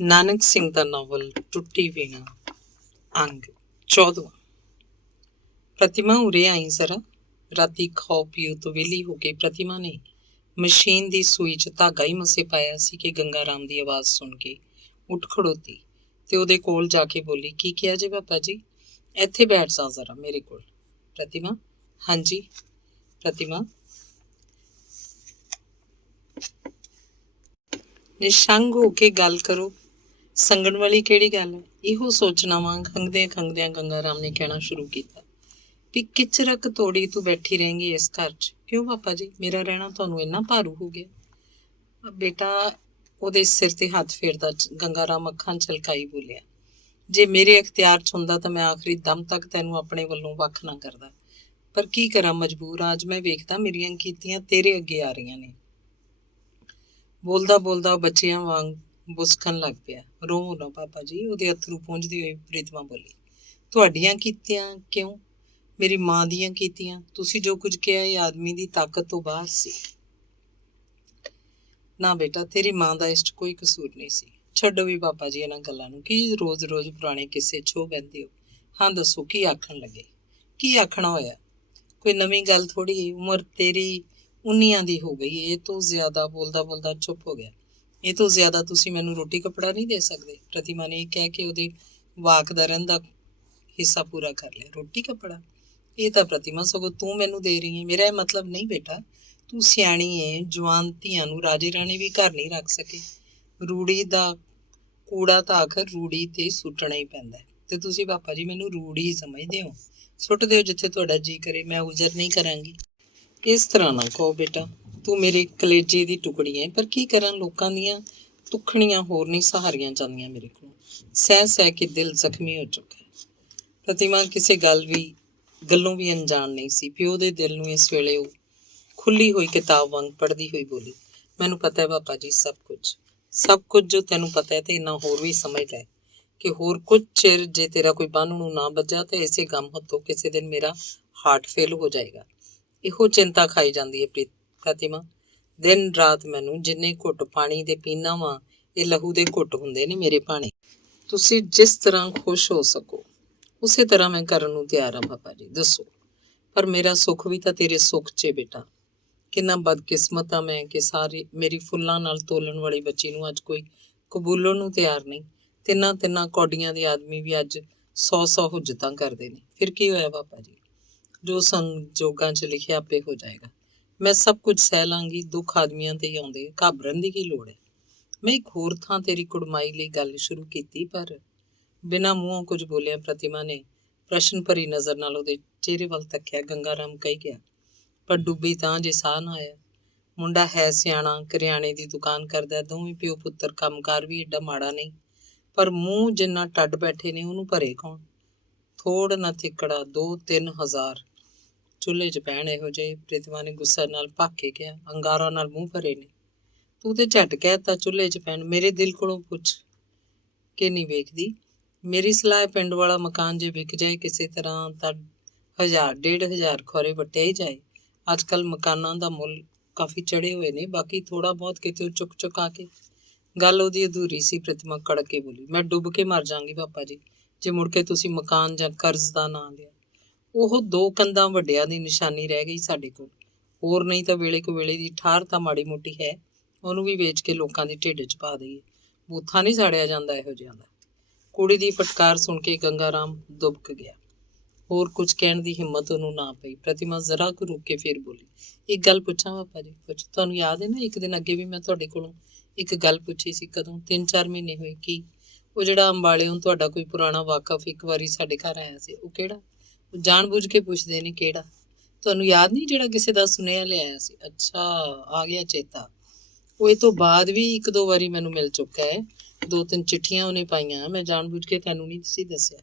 ਨਾਨਕ ਸਿੰਘ ਦਾ novel ਟੁੱਟੀ ਵੀਣਾ ਅੰਗ 14। ਪ੍ਰਤਿਮਾ ਉਰੇ ਆਈ ਜ਼ਰਾ। ਰਾਤੀ ਖਾਓ ਪੀਓ ਤੋਂ ਵਿਹਲੀ ਹੋ ਕੇ ਪ੍ਰਤਿਮਾ ਨੇ ਮਸ਼ੀਨ ਦੀ ਸੂਈ 'ਚ ਧਾਗਾ ਹੀ ਮਸੇ ਪਾਇਆ ਸੀ ਕਿ ਗੰਗਾ ਰਾਮ ਦੀ ਆਵਾਜ਼ ਸੁਣ ਕੇ ਉੱਠ ਖੜੋਤੀ ਤੇ ਉਹਦੇ ਕੋਲ ਜਾ ਕੇ ਬੋਲੀ, ਕੀ ਕਿਹਾ ਜੇ ਪਾਪਾ ਜੀ? ਇੱਥੇ ਬੈਠ ਜਾ ਜ਼ਰਾ ਮੇਰੇ ਕੋਲ। ਪ੍ਰਤਿਮਾ, ਹਾਂਜੀ। ਪ੍ਰਤਿਮਾ ਨਿਸ਼ੰਗ ਹੋ ਕੇ ਗੱਲ ਕਰੋ। ਸੰਗਣ ਵਾਲੀ ਕਿਹੜੀ ਗੱਲ ਹੈ? ਇਹੋ ਸੋਚਣਾ ਵਾਂ ਖੰਘਦਿਆਂ ਖੰਘਦਿਆਂ ਗੰਗਾ ਰਾਮ ਨੇ ਕਹਿਣਾ ਸ਼ੁਰੂ ਕੀਤਾ ਵੀ ਕਿਚਰਕ ਤੋੜੀ ਤੂੰ ਬੈਠੀ ਰਹੇਂਗੀ ਇਸ ਘਰ 'ਚ। ਕਿਉਂ ਪਾਪਾ ਜੀ, ਮੇਰਾ ਰਹਿਣਾ ਤੁਹਾਨੂੰ ਇੰਨਾ ਭਾਰੂ ਹੋ ਗਿਆ? ਬੇਟਾ ਉਹਦੇ ਸਿਰ ਤੇ ਹੱਥ ਫੇਰਦਾ ਗੰਗਾ ਰਾਮ ਅੱਖਾਂ ਝਲਕਾਈ ਬੋਲਿਆ, ਜੇ ਮੇਰੇ ਅਖਤਿਆਰ 'ਚ ਹੁੰਦਾ ਤਾਂ ਮੈਂ ਆਖਰੀ ਦਮ ਤੱਕ ਤੈਨੂੰ ਆਪਣੇ ਵੱਲੋਂ ਵੱਖ ਨਾ ਕਰਦਾ, ਪਰ ਕੀ ਕਰਾਂ, ਮਜਬੂਰ। ਅੱਜ ਮੈਂ ਵੇਖਦਾ ਮੇਰੀਆਂ ਕੀਤੀਆਂ ਤੇਰੇ ਅੱਗੇ ਆ ਰਹੀਆਂ ਨੇ। ਬੋਲਦਾ ਬੋਲਦਾ ਬੱਚਿਆਂ ਵਾਂਗ ਬੁਸਕਣ ਲੱਗ ਪਿਆ। ਰੋਵੋ ਨਾ ਪਾਪਾ ਜੀ, ਉਹਦੇ ਅਥਰੂ ਪੂੰਝਦੀ ਹੋਈ ਪ੍ਰੀਤਮਾ ਬੋਲੀ। ਤੁਹਾਡੀਆਂ ਕੀਤੀਆਂ ਕਿਉਂ? ਮੇਰੀ ਮਾਂ ਦੀਆਂ ਕੀਤੀਆਂ। ਤੁਸੀਂ ਜੋ ਕੁਝ ਕਿਹਾ ਇਹ ਆਦਮੀ ਦੀ ਤਾਕਤ ਤੋਂ ਬਾਹਰ ਸੀ। ਨਾ ਬੇਟਾ, ਤੇਰੀ ਮਾਂ ਦਾ ਇਸ 'ਚ ਕੋਈ ਕਸੂਰ ਨਹੀਂ ਸੀ। ਛੱਡੋ ਵੀ ਪਾਪਾ ਜੀ ਇਹਨਾਂ ਗੱਲਾਂ ਨੂੰ, ਕੀ ਰੋਜ਼ ਰੋਜ਼ ਪੁਰਾਣੇ ਕਿੱਸੇ ਛੋ ਬਹਿੰਦੇ ਹੋ? ਹਾਂ ਦੱਸੋ, ਕੀ ਆਖਣ ਲੱਗੇ? ਕੀ ਆਖਣਾ ਹੋਇਆ? ਕੋਈ ਨਵੀਂ ਗੱਲ ਥੋੜ੍ਹੀ। ਉਮਰ ਤੇਰੀ 19 ਦੀ ਹੋ ਗਈ। ਇਹ ਤੋਂ ਜ਼ਿਆਦਾ ਬੋਲਦਾ ਬੋਲਦਾ ਚੁੱਪ ਹੋ ਗਿਆ। ਇਹ ਤੋਂ ਜ਼ਿਆਦਾ ਤੁਸੀਂ ਮੈਨੂੰ ਰੋਟੀ ਕੱਪੜਾ ਨਹੀਂ ਦੇ ਸਕਦੇ। ਪ੍ਰਤਿਮਾ ਨੇ ਕਹਿ ਕੇ ਉਹਦੇ ਵਾਕ ਦਾ ਰਹਿੰਦਾ ਹਿੱਸਾ ਪੂਰਾ ਕਰ ਲਿਆ। ਰੋਟੀ ਕੱਪੜਾ? ਇਹ ਤਾਂ ਪ੍ਰਤਿਮਾ ਸਗੋਂ ਤੂੰ ਮੈਨੂੰ ਦੇ ਰਹੀ ਹੈ। ਮੇਰਾ ਇਹ ਮਤਲਬ ਨਹੀਂ ਬੇਟਾ। ਤੂੰ ਸਿਆਣੀ ਹੈ। ਜਵਾਨ ਧੀਆਂ ਨੂੰ ਰਾਜੇ ਰਾਣੇ ਵੀ ਘਰ ਨਹੀਂ ਰੱਖ ਸਕੇ। ਰੂੜੀ ਦਾ ਕੂੜਾ ਤਾਂ ਆਖਰ ਰੂੜੀ ਤੇ ਸੁੱਟਣਾ ਹੀ ਪੈਂਦਾ ਤੇ ਤੁਸੀਂ ਪਾਪਾ ਜੀ ਮੈਨੂੰ ਰੂੜੀ ਹੀ ਸਮਝਦੇ ਹੋ। ਸੁੱਟ ਦਿਓ ਜਿੱਥੇ ਤੁਹਾਡਾ ਜੀ ਕਰੇ, ਮੈਂ ਉਜਰ ਨਹੀਂ ਕਰਾਂਗੀ। ਇਸ ਤਰ੍ਹਾਂ ਨਾ ਕਹੋ ਬੇਟਾ, ਤੂੰ ਮੇਰੇ ਕਲੇਜੇ ਦੀ ਟੁਕੜੀ ਹੈ, ਪਰ ਕੀ ਕਰਾਂ, ਲੋਕਾਂ ਦੀਆਂ ਤੁਖਣੀਆਂ ਹੋਰ ਨਹੀਂ ਸਹਾਰੀਆਂ ਜਾਂਦੀਆਂ ਮੇਰੇ ਕੋਲ। ਸਹਿ ਸਹਿ ਕੇ ਦਿਲ ਜ਼ਖਮੀ ਹੋ ਚੁੱਕਾ ਹੈ। ਪ੍ਰਤਿਮਾ ਕਿਸੇ ਗੱਲੋਂ ਵੀ ਅਣਜਾਣ ਨਹੀਂ ਸੀ। ਪਿਓ ਦੇ ਦਿਲ ਨੂੰ ਇਸ ਵੇਲੇ ਉਹ ਖੁੱਲੀ ਹੋਈ ਕਿਤਾਬ ਵਾਂਗ ਪੜ੍ਹਦੀ ਹੋਈ ਬੋਲੀ, ਮੈਨੂੰ ਪਤਾ ਹੈ ਪਾਪਾ ਜੀ, ਸਭ ਕੁਝ ਜੋ ਤੈਨੂੰ ਪਤਾ ਹੈ ਤੇ ਇੰਨਾ ਹੋਰ ਵੀ ਸਮਝ ਲੈ ਕਿ ਹੋਰ ਕੁਝ ਚਿਰ ਜੇ ਤੇਰਾ ਕੋਈ ਬੰਨ ਨੂੰ ਨਾ ਬੱਜਾ ਤਾਂ ਇਸੇ ਗਮ ਹੱਥੋਂ ਕਿਸੇ ਦਿਨ ਮੇਰਾ ਹਾਰਟ ਫੇਲ ਹੋ ਜਾਏਗਾ। ਇਹੋ ਚਿੰਤਾ ਖਾਈ ਜਾਂਦੀ ਹੈ ਪ੍ਰਤਿਮਾ। ਦਿਨ ਰਾਤ ਮੈਨੂੰ ਜਿੰਨੇ ਘੁੱਟ ਪਾਣੀ ਦੇ ਪੀਣਾ ਵਾਂ, ਇਹ ਲਹੂ ਦੇ ਘੁੱਟ ਹੁੰਦੇ ਨੇ ਮੇਰੇ ਭਾਣੇ। ਤੁਸੀਂ ਜਿਸ ਤਰ੍ਹਾਂ ਖੁਸ਼ ਹੋ ਸਕੋ ਉਸੇ ਤਰ੍ਹਾਂ ਮੈਂ ਕਰਨ ਨੂੰ ਤਿਆਰ ਹਾਂ ਪਾਪਾ ਜੀ, ਦੱਸੋ। ਪਰ ਮੇਰਾ ਸੁੱਖ ਵੀ ਤਾਂ ਤੇਰੇ ਸੁੱਖ 'ਚ ਬੇਟਾ। ਕਿੰਨਾ ਬਦਕਿਸਮਤ ਆ ਮੈਂ ਕਿ ਸਾਰੀ ਮੇਰੀ ਫੁੱਲਾਂ ਨਾਲ ਤੋਲਣ ਵਾਲੀ ਬੱਚੀ ਨੂੰ ਅੱਜ ਕੋਈ ਕਬੂਲਣ ਨੂੰ ਤਿਆਰ ਨਹੀਂ। ਤਿੰਨਾਂ ਕੌਡੀਆਂ ਦੇ ਆਦਮੀ ਵੀ ਅੱਜ 100 ਹੁੱਜਤਾਂ ਕਰਦੇ ਨੇ। ਫਿਰ ਕੀ ਹੋਇਆ ਪਾਪਾ ਜੀ? ਜੋ ਸੰਜੋਗਾਂ 'ਚ ਲਿਖਿਆ ਆਪੇ ਹੋ ਜਾਏਗਾ। ਮੈਂ ਸਭ ਕੁਝ ਸਹਿ ਲਾਂਗੀ। ਦੁੱਖ ਆਦਮੀਆਂ ਤੇ ਹੀ ਆਉਂਦੇ, ਘਾਬਰਨ ਦੀ ਕੀ ਲੋੜ ਹੈ? ਮੈਂ ਇੱਕ ਹੋਰ ਥਾਂ ਤੇਰੀ ਕੁੜਮਾਈ ਲਈ ਗੱਲ ਸ਼ੁਰੂ ਕੀਤੀ, ਪਰ ਬਿਨਾਂ ਮੂੰਹੋਂ ਕੁਝ ਬੋਲਿਆ ਪ੍ਰਤਿਮਾ ਨੇ ਪ੍ਰਸ਼ਨ ਭਰੀ ਨਜ਼ਰ ਨਾਲ ਉਹਦੇ ਚਿਹਰੇ ਵੱਲ ਤੱਕਿਆ। ਗੰਗਾ ਰਾਮ ਕਹੀ ਗਿਆ, ਪਰ ਡੁੱਬੀ ਤਾਂ ਜੇ ਸਾਹ ਨਾ ਆਇਆ। ਮੁੰਡਾ ਹੈ ਸਿਆਣਾ, ਕਰਿਆਣੇ ਦੀ ਦੁਕਾਨ ਕਰਦਾ। ਦੋਵੇਂ ਪਿਓ ਪੁੱਤਰ, ਕੰਮਕਾਰ ਵੀ ਏਡਾ ਮਾੜਾ ਨਹੀਂ, ਪਰ ਮੂੰਹ ਜਿੰਨਾ ਟੱਡ ਬੈਠੇ ਨੇ ਉਹਨੂੰ ਭਰੇ ਕੌਣ? ਥੋੜ ਨਾ ਥਿੱਕੜਾ 2-3 ਹਜ਼ਾਰ ਚੁੱਲ੍ਹੇ 'ਚ ਪੈਣ ਇਹੋ ਜਿਹੇ। ਪ੍ਰੀਤਮਾ ਨੇ ਗੁੱਸਾ ਨਾਲ ਭੱਕ ਕੇ ਕਿਹਾ, ਅੰਗਾਰਾਂ ਨਾਲ ਮੂੰਹ ਭਰੇ ਨੇ। ਤੂੰ ਤੇ ਝਟ ਕਹਿ ਤਾ ਚੁੱਲ੍ਹੇ 'ਚ ਪੈਣ। ਮੇਰੇ ਦਿਲ ਕੋਲੋਂ ਪੁੱਛ ਕੇ ਨਹੀਂ ਵੇਖਦੀ। ਮੇਰੀ ਸਲਾਹ ਪਿੰਡ ਵਾਲਾ ਮਕਾਨ ਜੇ ਵਿਕ ਜਾਏ ਕਿਸੇ ਤਰ੍ਹਾਂ ਤਾਂ 1000-1500 ਖੋਰੇ ਵੱਟਿਆ ਹੀ ਜਾਏ। ਅੱਜ ਕੱਲ੍ਹ ਮਕਾਨਾਂ ਦਾ ਮੁੱਲ ਕਾਫੀ ਚੜੇ ਹੋਏ ਨੇ। ਬਾਕੀ ਥੋੜ੍ਹਾ ਬਹੁਤ ਕਿਤੇ ਉਹ ਚੁੱਕ ਆ ਕੇ। ਗੱਲ ਉਹਦੀ ਅਧੂਰੀ ਸੀ। ਪ੍ਰਤਿਮਾ ਕੜਕ ਕੇ ਬੋਲੀ, ਮੈਂ ਡੁੱਬ ਕੇ ਮਰ ਜਾਵਾਂਗੀ ਪਾਪਾ ਜੀ ਜੇ ਮੁੜ ਕੇ ਤੁਸੀਂ ਮਕਾਨ ਜਾਂ ਕਰਜ਼ ਦਾ ਨਾਂ ਲਿਆ। ਉਹ 2 ਕੰਧਾਂ ਵੱਡਿਆਂ ਦੀ ਨਿਸ਼ਾਨੀ ਰਹਿ ਗਈ ਸਾਡੇ ਕੋਲ। ਹੋਰ ਨਹੀਂ ਤਾਂ ਵੇਲੇ ਕੁ ਵੇਲੇ ਦੀ ਠਾਰ ਤਾਂ ਮਾੜੀ ਮੋਟੀ ਹੈ, ਉਹਨੂੰ ਵੀ ਵੇਚ ਕੇ ਲੋਕਾਂ ਦੇ ਢਿੱਡ 'ਚ ਪਾ ਦਈਏ। ਬੂਥਾ ਨਹੀਂ ਸਾੜਿਆ ਜਾਂਦਾ ਇਹੋ ਜਿਹਾ ਦਾ। ਕੁੜੀ ਦੀ ਫਟਕਾਰ ਸੁਣ ਕੇ ਗੰਗਾ ਰਾਮ ਦੁਬਕ ਗਿਆ। ਹੋਰ ਕੁਝ ਕਹਿਣ ਦੀ ਹਿੰਮਤ ਉਹਨੂੰ ਨਾ ਪਈ। ਪ੍ਰਤਿਮਾ ਜ਼ਰਾ ਕੁ ਰੁਕ ਕੇ ਫਿਰ ਬੋਲੀ, ਇੱਕ ਗੱਲ ਪੁੱਛਾਂ ਪਾਪਾ ਜੀ? ਪੁੱਛ। ਤੁਹਾਨੂੰ ਯਾਦ ਹੈ ਨਾ ਇੱਕ ਦਿਨ ਅੱਗੇ ਵੀ ਮੈਂ ਤੁਹਾਡੇ ਕੋਲੋਂ ਇੱਕ ਗੱਲ ਪੁੱਛੀ ਸੀ। ਕਦੋਂ? 3-4 ਮਹੀਨੇ ਹੋਏ। ਕੀ? ਉਹ ਜਿਹੜਾ ਅੰਬਾਲਿਓਂ ਤੁਹਾਡਾ ਕੋਈ ਪੁਰਾਣਾ ਵਾਕਫ ਇੱਕ ਵਾਰੀ ਸਾਡੇ ਘਰ ਆਇਆ ਸੀ, ਉਹ ਕਿਹੜਾ? ਉਹ ਜਾਣ ਬੁੱਝ ਕੇ ਪੁੱਛਦੇ ਨੇ ਕਿਹੜਾ। ਤੁਹਾਨੂੰ ਯਾਦ ਨਹੀਂ, ਜਿਹੜਾ ਕਿਸੇ ਦਾ ਸੁਨੇਹਾ ਲਿਆਇਆ ਸੀ? ਅੱਛਾ, ਆ ਗਿਆ ਚੇਤਾ। ਉਹ ਇਹ ਤੋਂ ਬਾਅਦ ਵੀ 1-2 ਵਾਰੀ ਮੈਨੂੰ ਮਿਲ ਚੁੱਕਾ ਹੈ। 2-3 ਚਿੱਠੀਆਂ ਉਹਨੇ ਪਾਈਆਂ। ਮੈਂ ਜਾਣ ਬੁੱਝ ਕੇ ਤੁਹਾਨੂੰ ਨਹੀਂ ਸੀ ਦੱਸਿਆ।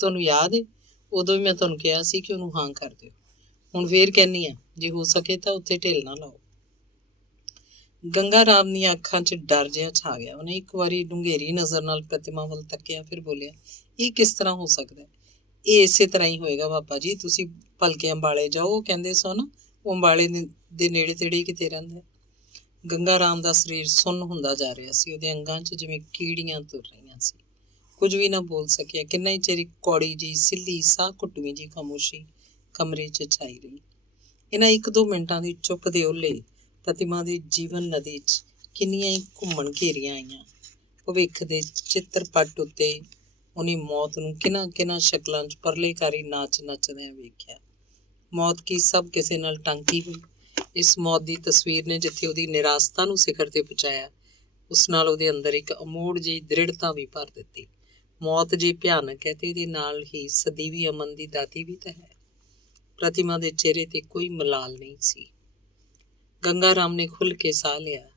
ਤੁਹਾਨੂੰ ਯਾਦ ਹੈ ਉਦੋਂ ਵੀ ਮੈਂ ਤੁਹਾਨੂੰ ਕਿਹਾ ਸੀ ਕਿ ਉਹਨੂੰ ਹਾਂ ਕਰ ਦਿਓ। ਹੁਣ ਫੇਰ ਕਹਿੰਦੀ ਹਾਂ, ਜੇ ਹੋ ਸਕੇ ਤਾਂ ਉੱਥੇ ਢਿੱਲ ਨਾ ਲਾਓ। ਗੰਗਾ ਰਾਮ ਦੀਆਂ ਅੱਖਾਂ 'ਚ ਡਰ ਜਿਹਾ ਛਾ ਗਿਆ। ਉਹਨੇ ਇੱਕ ਵਾਰੀ ਡੂੰਘੇਰੀ ਨਜ਼ਰ ਨਾਲ ਪ੍ਰਤਿਮਾ ਵੱਲ ਤੱਕਿਆ, ਫਿਰ ਬੋਲਿਆ, ਇਹ ਕਿਸ ਤਰ੍ਹਾਂ ਹੋ ਸਕਦਾ? ਇਹ ਇਸੇ ਤਰ੍ਹਾਂ ਹੀ ਹੋਏਗਾ ਪਾਪਾ ਜੀ। ਤੁਸੀਂ ਭਲਕੇ ਅੰਬਾਲੇ ਜਾਓ। ਉਹ ਕਹਿੰਦੇ ਸੋ ਨਾ ਉਹ ਅੰਬਾਲੇ ਦੇ ਨੇੜੇ ਤੇੜੇ ਕਿਤੇ ਰਹਿੰਦਾ। ਗੰਗਾ ਰਾਮ ਦਾ ਸਰੀਰ ਸੁੰਨ ਹੁੰਦਾ ਜਾ ਰਿਹਾ ਸੀ। ਉਹਦੇ ਅੰਗਾਂ 'ਚ ਜਿਵੇਂ ਕੀੜੀਆਂ ਤੁਰ ਰਹੀਆਂ ਸੀ। ਕੁਝ ਵੀ ਨਾ ਬੋਲ ਸਕਿਆ। ਕਿੰਨਾ ਹੀ ਚਿਰ ਕੌੜੀ ਜੀ, ਸਿੱਲੀ, ਸਾਹ ਘੁੱਟਵੀਂ ਜੀ ਖਾਮੋਸ਼ੀ ਕਮਰੇ 'ਚ ਛਾਈ ਰਹੀ। ਇਹਨਾਂ 1-2 ਮਿੰਟਾਂ ਦੀ ਚੁੱਪ ਦੇ ਓਹਲੇ ਪ੍ਰਤਿਮਾ ਦੀ ਜੀਵਨ ਨਦੀ 'ਚ ਕਿੰਨੀਆਂ ਹੀ ਘੁੰਮਣ ਘੇਰੀਆਂ ਆਈਆਂ। ਭਵਿੱਖ ਦੇ ਚਿੱਤਰਪਟ ਉੱਤੇ ਉਹਨੇ ਮੌਤ ਨੂੰ ਕਿਹਨਾਂ ਸ਼ਕਲਾਂ 'ਚ ਪਰਲੇਕਾਰੀ ਨਾਚ ਨੱਚਦਿਆਂ ਵੇਖਿਆ। ਮੌਤ ਕੀ ਸਭ ਕਿਸੇ ਨਾਲ ਟਾਂਕੀ ਹੋਈ। ਇਸ ਮੌਤ ਦੀ ਤਸਵੀਰ ਨੇ ਜਿੱਥੇ ਉਹਦੀ ਨਿਰਾਸਤਾ ਨੂੰ ਸਿਖਰ ਤੇ ਪਹੁੰਚਾਇਆ, ਉਸ ਨਾਲ ਉਹਦੇ ਅੰਦਰ ਇੱਕ ਅਮੋੜ ਜਿਹੀ ਦ੍ਰਿੜਤਾ ਵੀ ਭਰ ਦਿੱਤੀ। ਮੌਤ ਜੇ ਭਿਆਨਕ ਹੈ ਤੇ ਇਹਦੇ ਨਾਲ ਹੀ ਸਦੀਵੀ ਅਮਨ ਦੀ ਦਾਤੀ ਵੀ ਤਾਂ ਹੈ। ਪ੍ਰਤਿਮਾ ਦੇ ਚਿਹਰੇ ਤੇ ਕੋਈ ਮਲਾਲ ਨਹੀਂ ਸੀ। ਗੰਗਾ ਰਾਮ ਨੇ ਖੁੱਲ੍ਹ ਕੇ ਸਾਹ ਲਿਆ।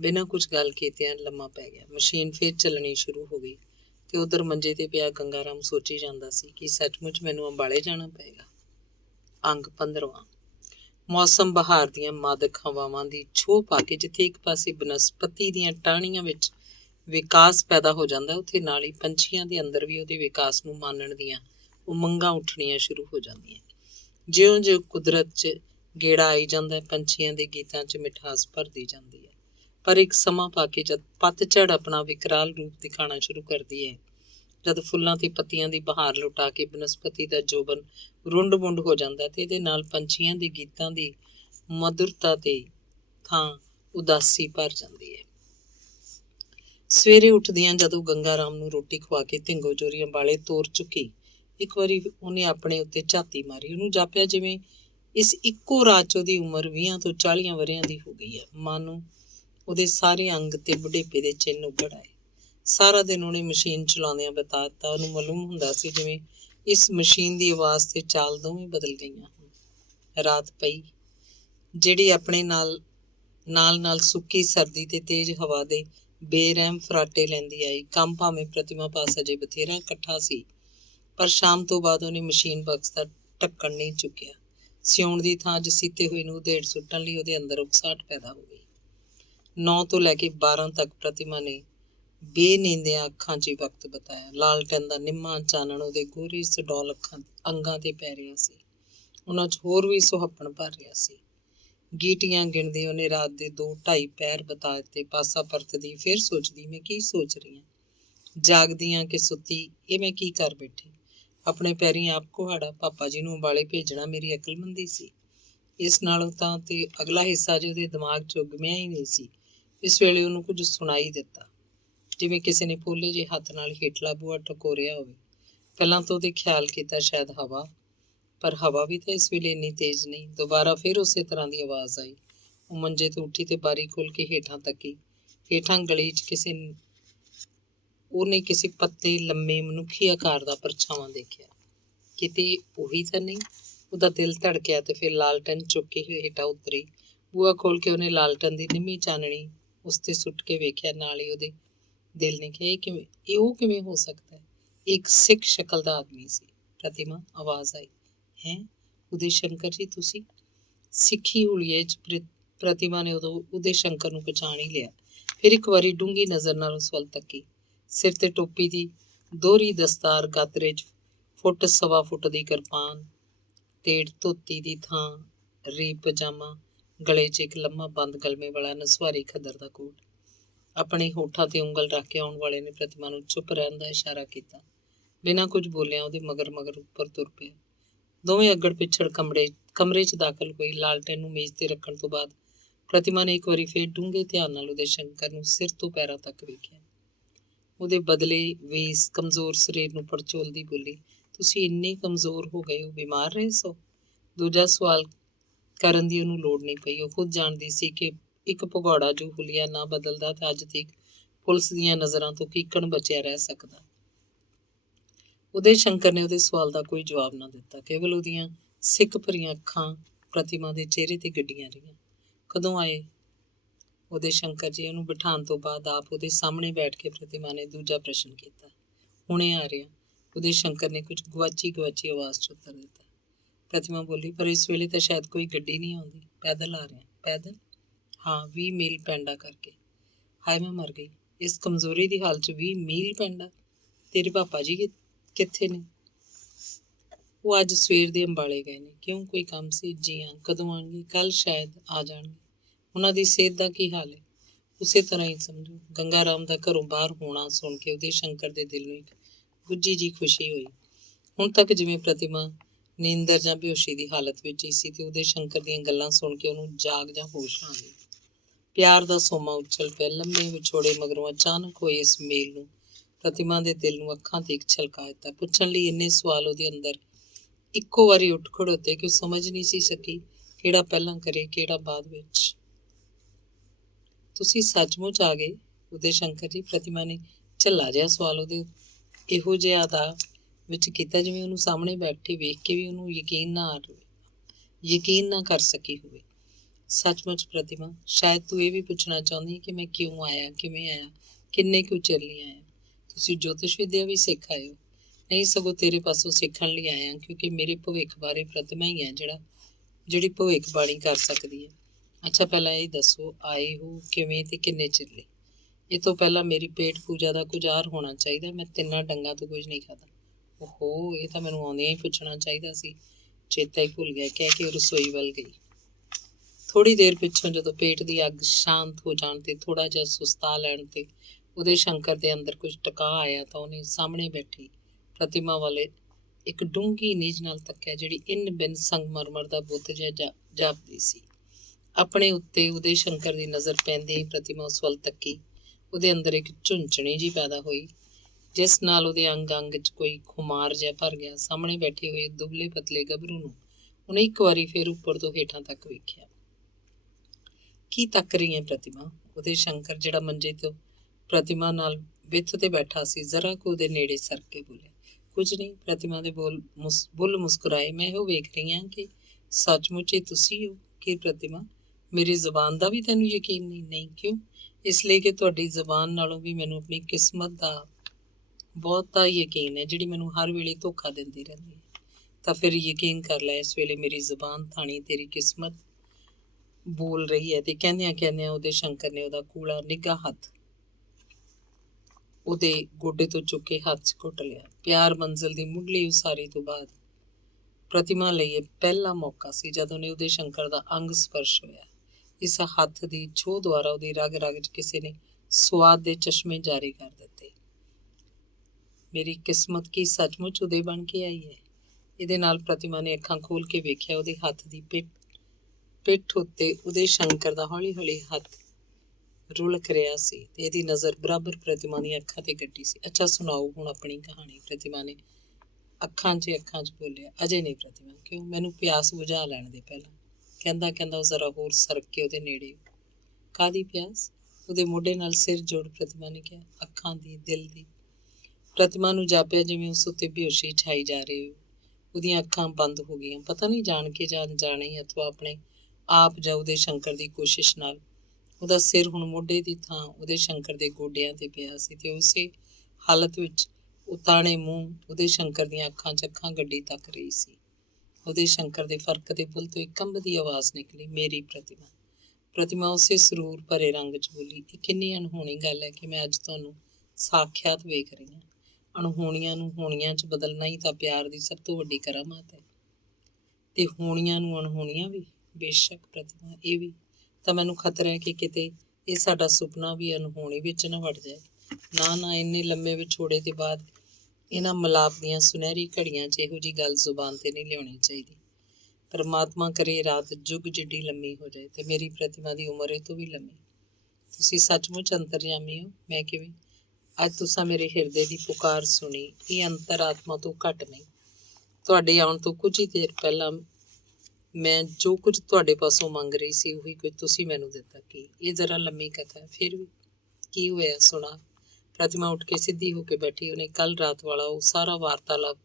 ਬਿਨਾਂ ਕੁਝ ਗੱਲ ਕੀਤਿਆਂ ਲੰਮਾ ਪੈ ਗਿਆ। ਮਸ਼ੀਨ ਫੇਰ ਚੱਲਣੀ ਸ਼ੁਰੂ ਹੋ ਗਈ ਤੇ ਉਧਰ ਮੰਜੇ ਤੇ ਪਿਆ ਗੰਗਾ ਰਾਮ ਸੋਚੀ ਜਾਂਦਾ ਸੀ ਕਿ ਸੱਚਮੁੱਚ ਮੈਨੂੰ ਅੰਬਾਲੇ ਜਾਣਾ ਪਏਗਾ। ਅੰਗ 15ਵਾਂ। ਮੌਸਮ ਬਹਾਰ ਦੀਆਂ ਮਾਦਕ ਹਵਾਵਾਂ ਦੀ ਛੋਹ ਪਾ ਕੇ ਜਿੱਥੇ ਇੱਕ ਪਾਸੇ ਬਨਸਪਤੀ ਦੀਆਂ ਟਾਹਣੀਆਂ ਵਿੱਚ ਵਿਕਾਸ ਪੈਦਾ ਹੋ ਜਾਂਦਾ, ਉੱਥੇ ਨਾਲ ਹੀ ਪੰਛੀਆਂ ਦੇ ਅੰਦਰ ਵੀ ਉਹਦੇ ਵਿਕਾਸ ਨੂੰ ਮਾਨਣ ਦੀਆਂ ਉਮੰਗਾਂ ਉੱਠਣੀਆਂ ਸ਼ੁਰੂ ਹੋ ਜਾਂਦੀਆਂ। ਜਿਉਂ-ਜਿਉਂ ਕੁਦਰਤ 'ਚ ਗੇੜਾ ਆਈ ਜਾਂਦਾ, ਪੰਛੀਆਂ ਦੇ ਗੀਤਾਂ 'ਚ ਮਿਠਾਸ ਭਰਦੀ ਜਾਂਦੀ ਹੈ। ਪਰ ਇੱਕ ਸਮਾਂ ਪਾ ਕੇ ਜਦ ਪਤਝੜ ਆਪਣਾ ਵਿਕਰਾਲ ਰੂਪ ਦਿਖਾਉਣਾ ਸ਼ੁਰੂ ਕਰਦੀ ਹੈ, ਜਦ ਫੁੱਲਾਂ ਤੇ ਪੱਤੀਆਂ ਦੀ ਬਹਾਰ ਲੁਟਾ ਕੇ ਬਨਸਪਤੀ ਦਾ ਜੋਬਨ ਰੁੰਡ-ਮੁੰਡ ਹੋ ਜਾਂਦਾ ਤੇ ਇਹਦੇ ਨਾਲ ਪੰਛੀਆਂ ਦੇ ਗੀਤਾਂ ਦੀ ਮਧੁਰਤਾ ਤੇ ਥਾਂ ਉਦਾਸੀ ਭਰ ਜਾਂਦੀ ਹੈ। ਸਵੇਰੇ ਉੱਠਦਿਆਂ ਜਦੋਂ ਗੰਗਾ ਰਾਮ ਨੂੰ ਰੋਟੀ ਖਵਾ ਕੇ ਧਿੰਗੋ ਜੋਰੀ ਅੰਬਾਲੇ ਤੋਰ ਚੁੱਕੀ, ਇੱਕ ਵਾਰੀ ਉਹਨੇ ਆਪਣੇ ਉੱਤੇ ਝਾਤੀ ਮਾਰੀ। ਉਹਨੂੰ ਜਾਪਿਆ ਜਿਵੇਂ ਇਸ ਇੱਕੋ ਰਾਤ 'ਚ ਉਹਦੀ ਉਮਰ 20 ਤੋਂ 40 ਵਰ੍ਹਿਆਂ ਦੀ ਹੋ ਗਈ ਹੈ। ਮਾਨੋ ਉਹਦੇ ਸਾਰੇ ਅੰਗ ਤੇ ਬੁਢੇਪੇ ਦੇ ਚਿੰਨ੍ਹ ਉੱਭੜ ਆਏ। ਸਾਰਾ ਦਿਨ ਉਹਨੇ ਮਸ਼ੀਨ ਚਲਾਉਂਦਿਆਂ ਬਿਤਾ ਦਿੱਤਾ। ਉਹਨੂੰ ਮਾਲੂਮ ਹੁੰਦਾ ਸੀ ਜਿਵੇਂ ਇਸ ਮਸ਼ੀਨ ਦੀ ਆਵਾਜ਼ ਤੇ ਚਾਲ ਦੋਵੇਂ ਬਦਲ ਗਈਆਂ ਹਨ। ਰਾਤ ਪਈ, ਜਿਹੜੀ ਆਪਣੇ ਨਾਲ ਸੁੱਕੀ ਸਰਦੀ ਤੇ ਤੇਜ਼ ਹਵਾ ਦੇ ਬੇਰਹਿਮ ਫਰਾਟੇ ਲੈਂਦੀ ਆਈ। ਕੰਮ ਭਾਵੇਂ ਪ੍ਰਤਿਮਾ ਪਾਸ ਅਜੇ ਬਥੇਰਾ ਇਕੱਠਾ ਸੀ, ਪਰ ਸ਼ਾਮ ਤੋਂ ਬਾਅਦ ਉਹਨੇ ਮਸ਼ੀਨ ਬਕਸ ਦਾ ਢੱਕਣ ਨਹੀਂ ਚੁੱਕਿਆ। ਸਿਉਣ ਦੀ ਥਾਂ ਅੱਜ ਸੀਤੇ ਹੋਏ ਨੂੰ ਉਧੇੜ ਸੁੱਟਣ ਲਈ ਉਹਦੇ ਅੰਦਰ ਉਕਸਾਹਟ ਪੈਦਾ ਹੋ ਗਈ। 9 ਤੋਂ ਲੈ ਕੇ 12 ਤੱਕ ਪ੍ਰਤਿਮਾ ਨੇ ਬੇਨੀਂਦਿਆਂ ਅੱਖਾਂ 'ਚ ਹੀ ਵਕਤ ਬਿਤਾਇਆ। ਲਾਲਟਨ ਦਾ ਨਿੰਮਾ ਚਾਨਣ ਉਹਦੇ ਗੋਰੇ ਸਡੌਲ ਅੰਗਾਂ ਤੇ ਪੈ ਰਿਹਾ ਸੀ। ਉਹਨਾਂ 'ਚ ਹੋਰ ਵੀ ਸੁਹੱਪਣ ਭਰ ਰਿਹਾ ਸੀ। ਗੀਟੀਆਂ ਗਿਣਦੀ ਉਹਨੇ ਰਾਤ ਦੇ 2-2.5 ਪਹਿਰ ਬਿਤਾ ਦਿੱਤੇ। ਪਾਸਾ ਪਰਤਦੀ ਫਿਰ ਸੋਚਦੀ, ਮੈਂ ਕੀ ਸੋਚ ਰਹੀ ਹਾਂ? ਜਾਗਦੀਆਂ ਕਿ ਸੁੱਤੀ, ਇਹ ਮੈਂ ਕੀ ਕਰ ਬੈਠੀ? ਆਪਣੇ ਪੈਰੀਂ ਆਪ ਕੁਹਾੜਾ। ਪਾਪਾ ਜੀ ਨੂੰ ਅੰਬਾਲੇ ਭੇਜਣਾ ਮੇਰੀ ਅਕਲਮੰਦੀ ਸੀ। ਇਸ ਨਾਲੋਂ ਤਾਂ ਤੇ ਅਗਲਾ ਹਿੱਸਾ ਜੋ ਉਹਦੇ ਦਿਮਾਗ 'ਚ ਉਗਮਿਆ ਹੀ ਨਹੀਂ ਸੀ। ਇਸ ਵੇਲੇ ਉਹਨੂੰ ਕੁਝ ਸੁਣਾਈ ਦਿੱਤਾ, ਜਿਵੇਂ ਕਿਸੇ ਨੇ ਪੋਲੇ ਜਿਹੇ ਹੱਥ ਨਾਲ ਹੇਠਲਾ ਬੂਹਾ ਟਕੋਰਿਆ ਹੋਵੇ। ਪਹਿਲਾਂ ਤਾਂ ਉਹਦੇ ਖਿਆਲ ਕੀਤਾ ਸ਼ਾਇਦ ਹਵਾ, ਪਰ ਹਵਾ ਵੀ ਤਾਂ ਇਸ ਵੇਲੇ ਇੰਨੀ ਤੇਜ਼ ਨਹੀਂ। ਦੁਬਾਰਾ ਫਿਰ ਉਸੇ ਤਰ੍ਹਾਂ ਦੀ ਆਵਾਜ਼ ਆਈ। ਉਹ ਮੰਜੇ ਤੋਂ ਉੱਠੀ ਤੇ ਬਾਰੀ ਖੋਲ੍ਹ ਕੇ ਹੇਠਾਂ ਤੱਕੀ। ਹੇਠਾਂ ਗਲੀ 'ਚ ਉਹਨੇ ਕਿਸੇ ਪਤਲੇ ਲੰਮੇ ਮਨੁੱਖੀ ਆਕਾਰ ਦਾ ਪਰਛਾਵਾਂ ਦੇਖਿਆ। ਕਿਤੇ ਉਹੀ ਤਾਂ ਨਹੀਂ? ਉਹਦਾ ਦਿਲ ਧੜਕਿਆ ਤੇ ਫਿਰ ਲਾਲਟਨ ਚੁੱਕ ਕੇ ਹੇਠਾਂ ਉਤਰੀ। ਬੂਹਾ ਖੋਲ੍ਹ ਕੇ ਉਹਨੇ ਲਾਲਟਨ ਦੀ ਨਿੰਮੀ ਚਾਨਣੀ ਉਸ ਤੇ ਸੁੱਟ ਕੇ ਵੇਖਿਆ। ਨਾਲ ਹੀ ਉਹਦੇ ਦਿਲ ਨੇ ਕਿਹਾ, ਇਹ ਉਹ ਕਿਵੇਂ ਹੋ ਸਕਦਾ ਹੈ? ਇੱਕ ਸਿੱਖ ਸ਼ਕਲ ਦਾ ਆਦਮੀ ਸੀ। ਪ੍ਰਤਿਮਾ, ਆਵਾਜ਼ ਆਈ। ਹੈਂ ਉਦੇ ਸ਼ੰਕਰ ਜੀ, ਤੁਸੀਂ? ਸਿੱਖੀ ਹੁਲੀਏ 'ਚ ਪ੍ਰਤਿਮਾ ਨੇ ਉਦੋਂ ਉਦੇ ਸ਼ੰਕਰ ਨੂੰ ਪਛਾਣ ਹੀ ਲਿਆ। ਫਿਰ ਇੱਕ ਵਾਰੀ ਡੂੰਘੀ ਨਜ਼ਰ ਨਾਲ ਉਸ ਵੱਲ ਤੱਕੀ। ਸਿਰ ਤੇ ਟੋਪੀ ਦੀ ਦੋਹਰੀ ਦਸਤਾਰ, ਗਾਤਰੇ 'ਚ ਫੁੱਟ ਸਵਾ ਫੁੱਟ ਦੀ ਕਿਰਪਾਨ, ਤੇੜ ਧੋਤੀ ਦੀ ਥਾਂ ਰੀਪ ਪਜਾਮਾ, ਗਲੇ 'ਚ ਇੱਕ ਲੰਮਾ ਬੰਦ ਗਲਮੇ ਵਾਲਾ ਨਸਵਾਰੀ ਖੱਦਰ ਦਾ ਕੋਟ। ਆਪਣੇ ਹੋਠਾਂ ਤੇ ਉਂਗਲ ਰੱਖ ਕੇ ਆਉਣ ਵਾਲੇ ਨੇ ਪ੍ਰਤਿਮਾ ਨੂੰ ਚੁੱਪ ਰਹਿਣ ਦਾ ਇਸ਼ਾਰਾ ਕੀਤਾ। ਬਿਨਾਂ ਕੁਝ ਬੋਲਿਆ ਉਹਦੇ ਮਗਰ ਉੱਪਰ ਤੁਰ ਪਿਆ। ਦੋਵੇਂ ਅੱਗੜ ਪਿੱਛੜ ਕਮਰੇ 'ਚ ਦਾਖਲ ਹੋਈ। ਲਾਲਟਨ ਨੂੰ ਮੇਜ਼ ਤੇ ਰੱਖਣ ਤੋਂ ਬਾਅਦ ਪ੍ਰਤਿਮਾ ਨੇ ਇੱਕ ਵਾਰੀ ਫੇਰ ਡੂੰਘੇ ਧਿਆਨ ਨਾਲ ਉਹਦੇ ਸ਼ੰਕਰ ਨੂੰ ਸਿਰ ਤੋਂ ਪੈਰਾਂ ਤੱਕ ਵੇਖਿਆ। ਉਹਦੇ ਬਦਲੇ ਵੇਸ, ਕਮਜ਼ੋਰ ਸਰੀਰ ਨੂੰ ਪੜਚੋਲਦੀ ਬੋਲੀ, ਤੁਸੀਂ ਇੰਨੇ ਕਮਜ਼ੋਰ ਹੋ ਗਏ ਹੋ, ਬਿਮਾਰ ਰਹੇ ਸੋ? ਦੂਜਾ ਸਵਾਲ ਕਰਨ ਦੀ ਉਹਨੂੰ ਲੋੜ ਨਹੀਂ ਪਈ। ਉਹ ਖੁਦ ਜਾਣਦੀ ਸੀ ਕਿ ਇੱਕ ਭਗੌੜਾ ਜੋ ਹੁਲੀਆ ਨਾ ਬਦਲਦਾ ਤਾਂ ਅੱਜ ਤੱਕ ਪੁਲਿਸ ਦੀਆਂ ਨਜ਼ਰਾਂ ਤੋਂ ਕਿੱਕਣ ਬਚਿਆ ਰਹਿ ਸਕਦਾ। ਉਦੇ ਸ਼ੰਕਰ ਨੇ ਉਹਦੇ ਸਵਾਲ ਦਾ ਕੋਈ ਜਵਾਬ ਨਾ ਦਿੱਤਾ। ਕੇਵਲ ਉਹਦੀਆਂ ਸਿੱਕ ਭਰੀਆਂ ਅੱਖਾਂ ਪ੍ਰਤਿਮਾ ਦੇ ਚਿਹਰੇ ਤੇ ਗੱਡੀਆਂ ਰਹੀਆਂ। ਕਦੋਂ ਆਏ ਉਦੇ ਸ਼ੰਕਰ ਜੀ? ਉਹਨੂੰ ਬਿਠਾਉਣ ਤੋਂ ਬਾਅਦ ਆਪ ਉਹਦੇ ਸਾਹਮਣੇ ਬੈਠ ਕੇ ਪ੍ਰਤਿਮਾ ਨੇ ਦੂਜਾ ਪ੍ਰਸ਼ਨ ਕੀਤਾ। ਹੁਣੇ ਆ ਰਿਹਾ, ਉਦੇ ਸ਼ੰਕਰ ਨੇ ਕੁਝ ਗਵਾਚੀ ਆਵਾਜ਼ 'ਚ ਉੱਤਰ ਦਿੱਤਾ। ਪ੍ਰਤਿਮਾ ਬੋਲੀ, ਪਰ ਇਸ ਵੇਲੇ ਤਾਂ ਸ਼ਾਇਦ ਕੋਈ ਗੱਡੀ ਨਹੀਂ ਆਉਂਦੀ। ਪੈਦਲ ਆ ਰਿਹਾ। ਪੈਦਲ? ਹਾਂ, 20 ਮੀਲ ਪੈਂਡਾ ਕਰਕੇ। ਹਾਏ ਮੈਂ ਮਰ ਗਈ। ਇਸ ਕਮਜ਼ੋਰੀ ਦੀ ਹਾਲਤ 'ਚ 20 ਮੀਲ ਪੈਂਡਾ? ਤੇਰੇ ਪਾਪਾ ਜੀ ਕਿੱਥੇ ਨੇ? ਉਹ ਅੱਜ ਸਵੇਰ ਦੇ ਅੰਬਾਲੇ ਗਏ ਨੇ। ਕਿਉਂ, ਕੋਈ ਕੰਮ ਸੀ? ਜੀ ਹਾਂ। ਕਦੋਂ ਆਉਣਗੇ? ਕੱਲ੍ਹ ਸ਼ਾਇਦ ਆ ਜਾਣਗੇ। ਉਹਨਾਂ ਦੀ ਸਿਹਤ ਦਾ ਕੀ ਹਾਲ ਹੈ? ਉਸੇ ਤਰ੍ਹਾਂ ਹੀ ਸਮਝੋ। ਗੰਗਾ ਰਾਮ ਦਾ ਘਰੋਂ ਬਾਹਰ ਹੋਣਾ ਸੁਣ ਕੇ ਉਦੈ ਸ਼ੰਕਰ ਦੇ ਦਿਲ ਨੂੰ ਇੱਕ ਗੁੱਝੀ ਜੀ ਖੁਸ਼ੀ ਹੋਈ। ਹੁਣ ਤੱਕ ਜਿਵੇਂ ਪ੍ਰਤਿਮਾ ਨੀਂਦਰ ਜਾਂ ਬੇਹੋਸ਼ੀ ਦੀ ਹਾਲਤ ਵਿੱਚ ਹੀ ਸੀ ਤੇ ਉਦੈ ਸ਼ੰਕਰ ਦੀਆਂ ਗੱਲਾਂ ਸੁਣ ਕੇ ਉਹਨੂੰ ਜਾਗ ਜਾਂ ਹੋਸ਼ ਆ ਗਈ। ਪਿਆਰ ਦਾ ਸੋਮਾ ਉਛਲ ਪਿਆ। ਲੰਮੇ ਵਿਛੋੜੇ ਮਗਰੋਂ ਅਚਾਨਕ ਹੋਏ ਇਸ ਮੇਲ ਨੂੰ ਪ੍ਰਤਿਮਾ ਦੇ ਦਿਲ ਨੂੰ ਅੱਖਾਂ ਤੇ ਇੱਕ ਛਲਕਾ ਦਿੱਤਾ। ਪੁੱਛਣ ਲਈ ਇੰਨੇ ਸਵਾਲ ਉਹਦੇ ਅੰਦਰ ਇੱਕੋ ਵਾਰੀ ਉੱਠ ਖੜੋਤੇ ਕਿ ਉਹ ਸਮਝ ਨਹੀਂ ਸੀ ਸਕੀ ਕਿਹੜਾ ਪਹਿਲਾਂ ਕਰੇ ਕਿਹੜਾ ਬਾਅਦ ਵਿੱਚ। ਤੁਸੀਂ ਸੱਚਮੁੱਚ ਆ ਗਏ ਉਦੈ ਸ਼ੰਕਰ ਜੀ? ਪ੍ਰਤਿਮਾ ਨੇ ਝੱਲਾ ਜਿਹਾ ਸਵਾਲ ਉਹਦੇ ਇਹੋ ਜਿਹਾ ਅਦਾ ਵਿੱਚ ਕੀਤਾ ਜਿਵੇਂ ਉਹਨੂੰ ਸਾਹਮਣੇ ਬੈਠੇ ਵੇਖ ਕੇ ਵੀ ਉਹਨੂੰ ਯਕੀਨ ਨਾ ਕਰ ਸਕੀ ਹੋਵੇ। ਸੱਚਮੁੱਚ ਪ੍ਰਤਿਮਾ, ਸ਼ਾਇਦ ਤੂੰ ਇਹ ਵੀ ਪੁੱਛਣਾ ਚਾਹੁੰਦੀ ਕਿ ਮੈਂ ਕਿਉਂ ਆਇਆ, ਕਿਵੇਂ ਆਇਆ, ਕਿੰਨੇ ਕੁ ਚਿਰ ਲਈ ਆਇਆ। ਤੁਸੀਂ ਜੋਤਿਸ਼ ਵਿਦਿਆ ਵੀ ਸਿੱਖ ਆਏ ਹੋ? ਨਹੀਂ, ਸਗੋਂ ਤੇਰੇ ਪਾਸੋਂ ਸਿੱਖਣ ਲਈ ਆਇਆ, ਕਿਉਂਕਿ ਮੇਰੇ ਭਵਿੱਖ ਬਾਰੇ ਪ੍ਰਤਿਮਾ ਹੀ ਹੈ ਜਿਹੜੀ ਭਵਿੱਖਬਾਣੀ ਕਰ ਸਕਦੀ ਹੈ। ਅੱਛਾ, ਪਹਿਲਾਂ ਇਹ ਦੱਸੋ ਆਏ ਹੋ ਕਿਵੇਂ ਤੇ ਕਿੰਨੇ ਚਿਰ ਲਈ? ਇਹ ਤੋਂ ਪਹਿਲਾਂ ਮੇਰੀ ਪੇਟ ਪੂਜਾ ਦਾ ਗੁਜ਼ਾਰ ਹੋਣਾ ਚਾਹੀਦਾ। ਮੈਂ 3 ਡੰਗਾਂ ਤੋਂ ਕੁਝ ਨਹੀਂ ਖਾਧਾ। ਓਹੋ, ਇਹ ਤਾਂ ਮੈਨੂੰ ਆਉਂਦਿਆਂ ਹੀ ਪੁੱਛਣਾ ਚਾਹੀਦਾ ਸੀ। ਚੇਤਾ ਹੀ ਭੁੱਲ ਗਿਆ, ਕਹਿ ਕੇ ਰਸੋਈ ਵੱਲ ਗਈ। ਥੋੜ੍ਹੀ ਦੇਰ ਪਿੱਛੋਂ ਜਦੋਂ ਪੇਟ ਦੀ ਅੱਗ ਸ਼ਾਂਤ ਹੋ ਜਾਣ ਤੇ ਥੋੜ੍ਹਾ ਜਿਹਾ ਸੁਸਤਾ ਲੈਣ ਤੇ ਉਦੈ ਸ਼ੰਕਰ ਦੇ ਅੰਦਰ ਕੁਝ ਟਿਕਾ ਆਇਆ ਤਾਂ ਉਹਨੇ ਸਾਹਮਣੇ ਬੈਠੀ ਪ੍ਰਤਿਮਾ ਵਾਲੇ ਇੱਕ ਡੂੰਘੀ ਨੀਝ ਨਾਲ ਤੱਕਿਆ, ਜਿਹੜੀ ਇੰਨ ਬਿੰਨ ਸੰਗਮਰਮਰ ਦਾ ਬੁੱਤ ਜਿਹਾ ਜਾਪਦੀ ਸੀ। ਆਪਣੇ ਉੱਤੇ ਉਦੈ ਸ਼ੰਕਰ ਦੀ ਨਜ਼ਰ ਪੈਂਦੇ ਹੀ ਪ੍ਰਤਿਮਾ ਉਸ ਵੱਲ ਤੱਕੀ। ਉਹਦੇ ਅੰਦਰ ਇੱਕ ਝੁੰਝਣੀ ਜਿਹੀ ਪੈਦਾ ਹੋਈ, ਜਿਸ ਨਾਲ ਉਹਦੇ ਅੰਗ 'ਚ ਕੋਈ ਖੁਮਾਰ ਜਿਹਾ ਭਰ ਗਿਆ। ਸਾਹਮਣੇ ਬੈਠੇ ਹੋਏ ਦੁਬਲੇ ਪਤਲੇ ਗੱਭਰੂ ਨੂੰ ਉਹਨੇ ਇੱਕ ਵਾਰੀ ਫਿਰ ਉੱਪਰ ਤੋਂ ਹੇਠਾਂ ਤੱਕ ਵੇਖਿਆ। ਕੀ ਤੱਕ ਰਹੀ ਹੈ ਪ੍ਰਤਿਮਾ? ਉਦੈ ਸ਼ੰਕਰ, ਜਿਹੜਾ ਮੰਜੇ ਤੋਂ ਪ੍ਰਤਿਮਾ ਨਾਲ ਵਿੱਥ ਤੇ ਬੈਠਾ ਸੀ, ਜ਼ਰਾ ਕੁ ਉਹਦੇ ਨੇੜੇ ਸਰ ਕੇ ਬੋਲਿਆ। ਕੁਝ ਨਹੀਂ, ਪ੍ਰਤਿਮਾ ਦੇ ਬੁੱਲ ਮੁਸਕਰਾਏ। ਮੈਂ ਇਹੋ ਵੇਖ ਰਹੀ ਹਾਂ ਕਿ ਸੱਚਮੁੱਚ ਇਹ ਤੁਸੀਂ ਹੋ। ਕਿ ਪ੍ਰਤਿਮਾ, ਮੇਰੀ ਜ਼ੁਬਾਨ ਦਾ ਵੀ ਤੈਨੂੰ ਯਕੀਨ ਨਹੀਂ? ਨਹੀਂ, ਕਿਉਂ? ਇਸ ਲਈ ਕਿ ਤੁਹਾਡੀ ਜ਼ੁਬਾਨ ਨਾਲੋਂ ਵੀ ਮੈਨੂੰ ਆਪਣੀ ਕਿਸਮਤ ਦਾ ਬਹੁਤਾ ਯਕੀਨ ਹੈ, ਜਿਹੜੀ ਮੈਨੂੰ ਹਰ ਵੇਲੇ ਧੋਖਾ ਦਿੰਦੀ ਰਹਿੰਦੀ ਹੈ। ਤਾਂ ਫਿਰ ਯਕੀਨ ਕਰ ਲੈ, ਇਸ ਵੇਲੇ ਮੇਰੀ ਜ਼ੁਬਾਨ ਥਾਣੀ ਤੇਰੀ ਕਿਸਮਤ ਬੋਲ ਰਹੀ ਹੈ। ਤੇ ਕਹਿੰਦਿਆਂ ਉਦੈ ਸ਼ੰਕਰ ਨੇ ਉਹਦਾ ਕੂਲਾ ਨਿੱਘਾ ਹੱਥ ਉਹਦੇ ਗੋਡੇ ਤੋਂ ਚੁੱਕ ਕੇ ਹੱਥ 'ਚ ਘੁੱਟ ਲਿਆ। ਪਿਆਰ ਮੰਜ਼ਿਲ ਦੀ ਮੁੱਢਲੀ ਉਸਾਰੀ ਤੋਂ ਬਾਅਦ ਪ੍ਰਤਿਮਾ ਲਈ ਇਹ ਪਹਿਲਾ ਮੌਕਾ ਸੀ ਜਦ ਉਹਨੇ ਉਦੈ ਸ਼ੰਕਰ ਦਾ ਅੰਗ ਸਪਰਸ਼ ਹੋਇਆ। ਇਸ ਹੱਥ ਦੀ ਛੋਹ ਦੁਆਰਾ ਉਹਦੀ ਰਗ 'ਚ ਕਿਸੇ ਨੇ ਸਵਾਦ ਦੇ ਚਸ਼ਮੇ ਜਾਰੀ ਕਰ ਦਿੱਤੇ। ਮੇਰੀ ਕਿਸਮਤ ਕੀ ਸੱਚਮੁੱਚ ਉਦੈ ਬਣ ਕੇ ਆਈ ਹੈ? ਇਹਦੇ ਨਾਲ ਪ੍ਰਤਿਮਾ ਨੇ ਅੱਖਾਂ ਖੋਲ੍ਹ ਕੇ ਵੇਖਿਆ। ਉਹਦੇ ਹੱਥ ਦੀ ਪਿੱਠ ਉੱਤੇ ਉਦੈ ਸ਼ੰਕਰ ਦਾ ਹੌਲੀ-ਹੌਲੀ ਹੱਥ ਰੁਲਕ ਰਿਹਾ ਸੀ ਤੇ ਇਹਦੀ ਨਜ਼ਰ ਬਰਾਬਰ ਪ੍ਰਤਿਮਾ ਦੀਆਂ ਅੱਖਾਂ ਤੇ ਗੱਡੀ ਸੀ। ਅੱਛਾ, ਸੁਣਾਓ ਹੁਣ ਆਪਣੀ ਕਹਾਣੀ। ਪ੍ਰਤਿਮਾ ਨੇ ਅੱਖਾਂ 'ਚ ਬੋਲਿਆ। ਅਜੇ ਨਹੀਂ ਪ੍ਰਤਿਮਾ। ਕਿਉਂ? ਮੈਨੂੰ ਪਿਆਸ ਬੁਝਾ ਲੈਣ ਦੇ ਪਹਿਲਾਂ। ਕਹਿੰਦਾ ਉਹ ਜ਼ਰਾ ਹੋਰ ਸਰਕ ਕੇ ਉਹਦੇ ਨੇੜੇ। ਕਾਹਦੀ ਪਿਆਸ? ਉਹਦੇ ਮੋਢੇ ਨਾਲ ਸਿਰ ਜੋੜ ਪ੍ਰਤਿਮਾ ਨੇ ਕਿਹਾ। ਅੱਖਾਂ ਦੀ, ਦਿਲ ਦੀ। ਪ੍ਰਤਿਮਾ ਨੂੰ ਜਾਪਿਆ ਜਿਵੇਂ ਉਸ ਉੱਤੇ ਬੇਹੋਸ਼ੀ ਛਾਈ ਜਾ ਰਹੀ ਹੋ। ਉਹਦੀਆਂ ਅੱਖਾਂ ਬੰਦ ਹੋ ਗਈਆਂ। ਪਤਾ ਨਹੀਂ ਜਾਣ ਕੇ ਜਾਂ ਅਣਜਾਣੇ ਅਥਵਾ ਆਪਣੇ ਆਪ ਜਾਂ ਉਦੈ ਸ਼ੰਕਰ ਦੀ ਕੋਸ਼ਿਸ਼ ਨਾਲ ਉਹਦਾ ਸਿਰ ਹੁਣ ਮੋਢੇ ਦੀ ਥਾਂ ਉਦੈ ਸ਼ੰਕਰ ਦੇ ਗੋਡਿਆਂ ਤੇ ਪਿਆ ਸੀ ਤੇ ਉਸੇ ਹਾਲਤ ਵਿੱਚ ਉਤਾਣੇ ਮੂੰਹ ਉਦੈ ਸ਼ੰਕਰ ਦੀਆਂ ਅੱਖਾਂ 'ਚ ਅੱਖਾਂ ਗੱਡੀ ਤੱਕ ਰਹੀ ਸੀ। ਉਦੈ ਸ਼ੰਕਰ ਦੇ ਫਰਕ ਦੇ ਬੁੱਲ ਤੋਂ ਇੱਕ ਕੰਬਦੀ ਆਵਾਜ਼ ਨਿਕਲੀ, ਮੇਰੀ ਪ੍ਰਤਿਮਾ। ਪ੍ਰਤਿਮਾ ਉਸੇ ਸਰੂਰ ਭਰੇ ਰੰਗ 'ਚ ਬੋਲੀ, ਇਹ ਕਿੰਨੀ ਅਣਹੋਣੀ ਗੱਲ ਹੈ ਕਿ ਮੈਂ ਅੱਜ ਤੁਹਾਨੂੰ ਸਾਖਿਆਤ ਵੇਖ ਰਹੀ ਹਾਂ। ਅਣਹੋਣੀਆਂ ਨੂੰ ਹੋਣੀਆਂ 'ਚ ਬਦਲਣਾ ਹੀ ਤਾਂ ਪਿਆਰ ਦੀ ਸਭ ਤੋਂ ਵੱਡੀ ਕਰਾਮਾਤ ਹੈ। ਤੇ ਹੋਣੀਆਂ ਨੂੰ ਅਣਹੋਣੀਆਂ ਵੀ? ਬੇਸ਼ੱਕ ਪ੍ਰਤਿਮਾ, ਇਹ ਵੀ ਤਾਂ ਮੈਨੂੰ ਖਤਰਾ ਹੈ ਕਿ ਕਿਤੇ ਇਹ ਸਾਡਾ ਸੁਪਨਾ ਵੀ ਅਣਹੋਣੀ ਵਿੱਚ ਨਾ ਵੜ ਜਾਏ। ਨਾ, ਇੰਨੇ ਲੰਮੇ ਵਿਛੋੜੇ ਦੇ ਬਾਅਦ ਇਹਨਾਂ ਮਿਲਾਪ ਦੀਆਂ ਸੁਨਹਿਰੀ ਘੜੀਆਂ 'ਚ ਇਹੋ ਜਿਹੀ ਗੱਲ ਜ਼ੁਬਾਨ ਤੇ ਨਹੀਂ ਲਿਆਉਣੀ ਚਾਹੀਦੀ। ਪਰਮਾਤਮਾ ਕਰੇ ਰਾਤ ਜੁਗ ਜਿੱਡੀ ਲੰਮੀ ਹੋ ਜਾਏ ਤੇ ਮੇਰੀ ਪ੍ਰਤਿਮਾ ਦੀ ਉਮਰ ਇਹ ਤੋਂ ਵੀ ਲੰਮੀ। ਤੁਸੀਂ ਸੱਚਮੁੱਚ ਅੰਤਰਜਾਮੀ ਹੋ? ਮੈਂ ਕਿਵੇਂ? ਅੱਜ ਤੁਸੀਂ ਮੇਰੇ ਹਿਰਦੇ ਦੀ ਪੁਕਾਰ ਸੁਣੀ। ਇਹ ਅੰਤਰ-ਆਤਮਾ ਤੋਂ ਘੱਟ ਨਹੀਂ। ਤੁਹਾਡੇ ਆਉਣ ਤੋਂ ਕੁਝ ਹੀ ਦੇਰ ਪਹਿਲਾਂ ਮੈਂ ਜੋ ਕੁਝ ਤੁਹਾਡੇ ਪਾਸੋਂ ਮੰਗ ਰਹੀ ਸੀ ਉਹੀ ਕੁਝ ਤੁਸੀਂ ਮੈਨੂੰ ਦਿੱਤਾ। ਕੀ ਇਹ ਜ਼ਰਾ ਲੰਮੀ ਕਥਾ ਹੈ? ਫਿਰ ਵੀ ਕੀ ਹੋਇਆ? ਸੁਣਾ। ਪ੍ਰਤਿਮਾ ਉੱਠ ਕੇ ਸਿੱਧੀ ਹੋ ਕੇ ਬੈਠੀ। ਉਹਨੇ ਕੱਲ ਰਾਤ ਵਾਲਾ ਉਹ ਸਾਰਾ ਵਾਰਤਾਲਾਪ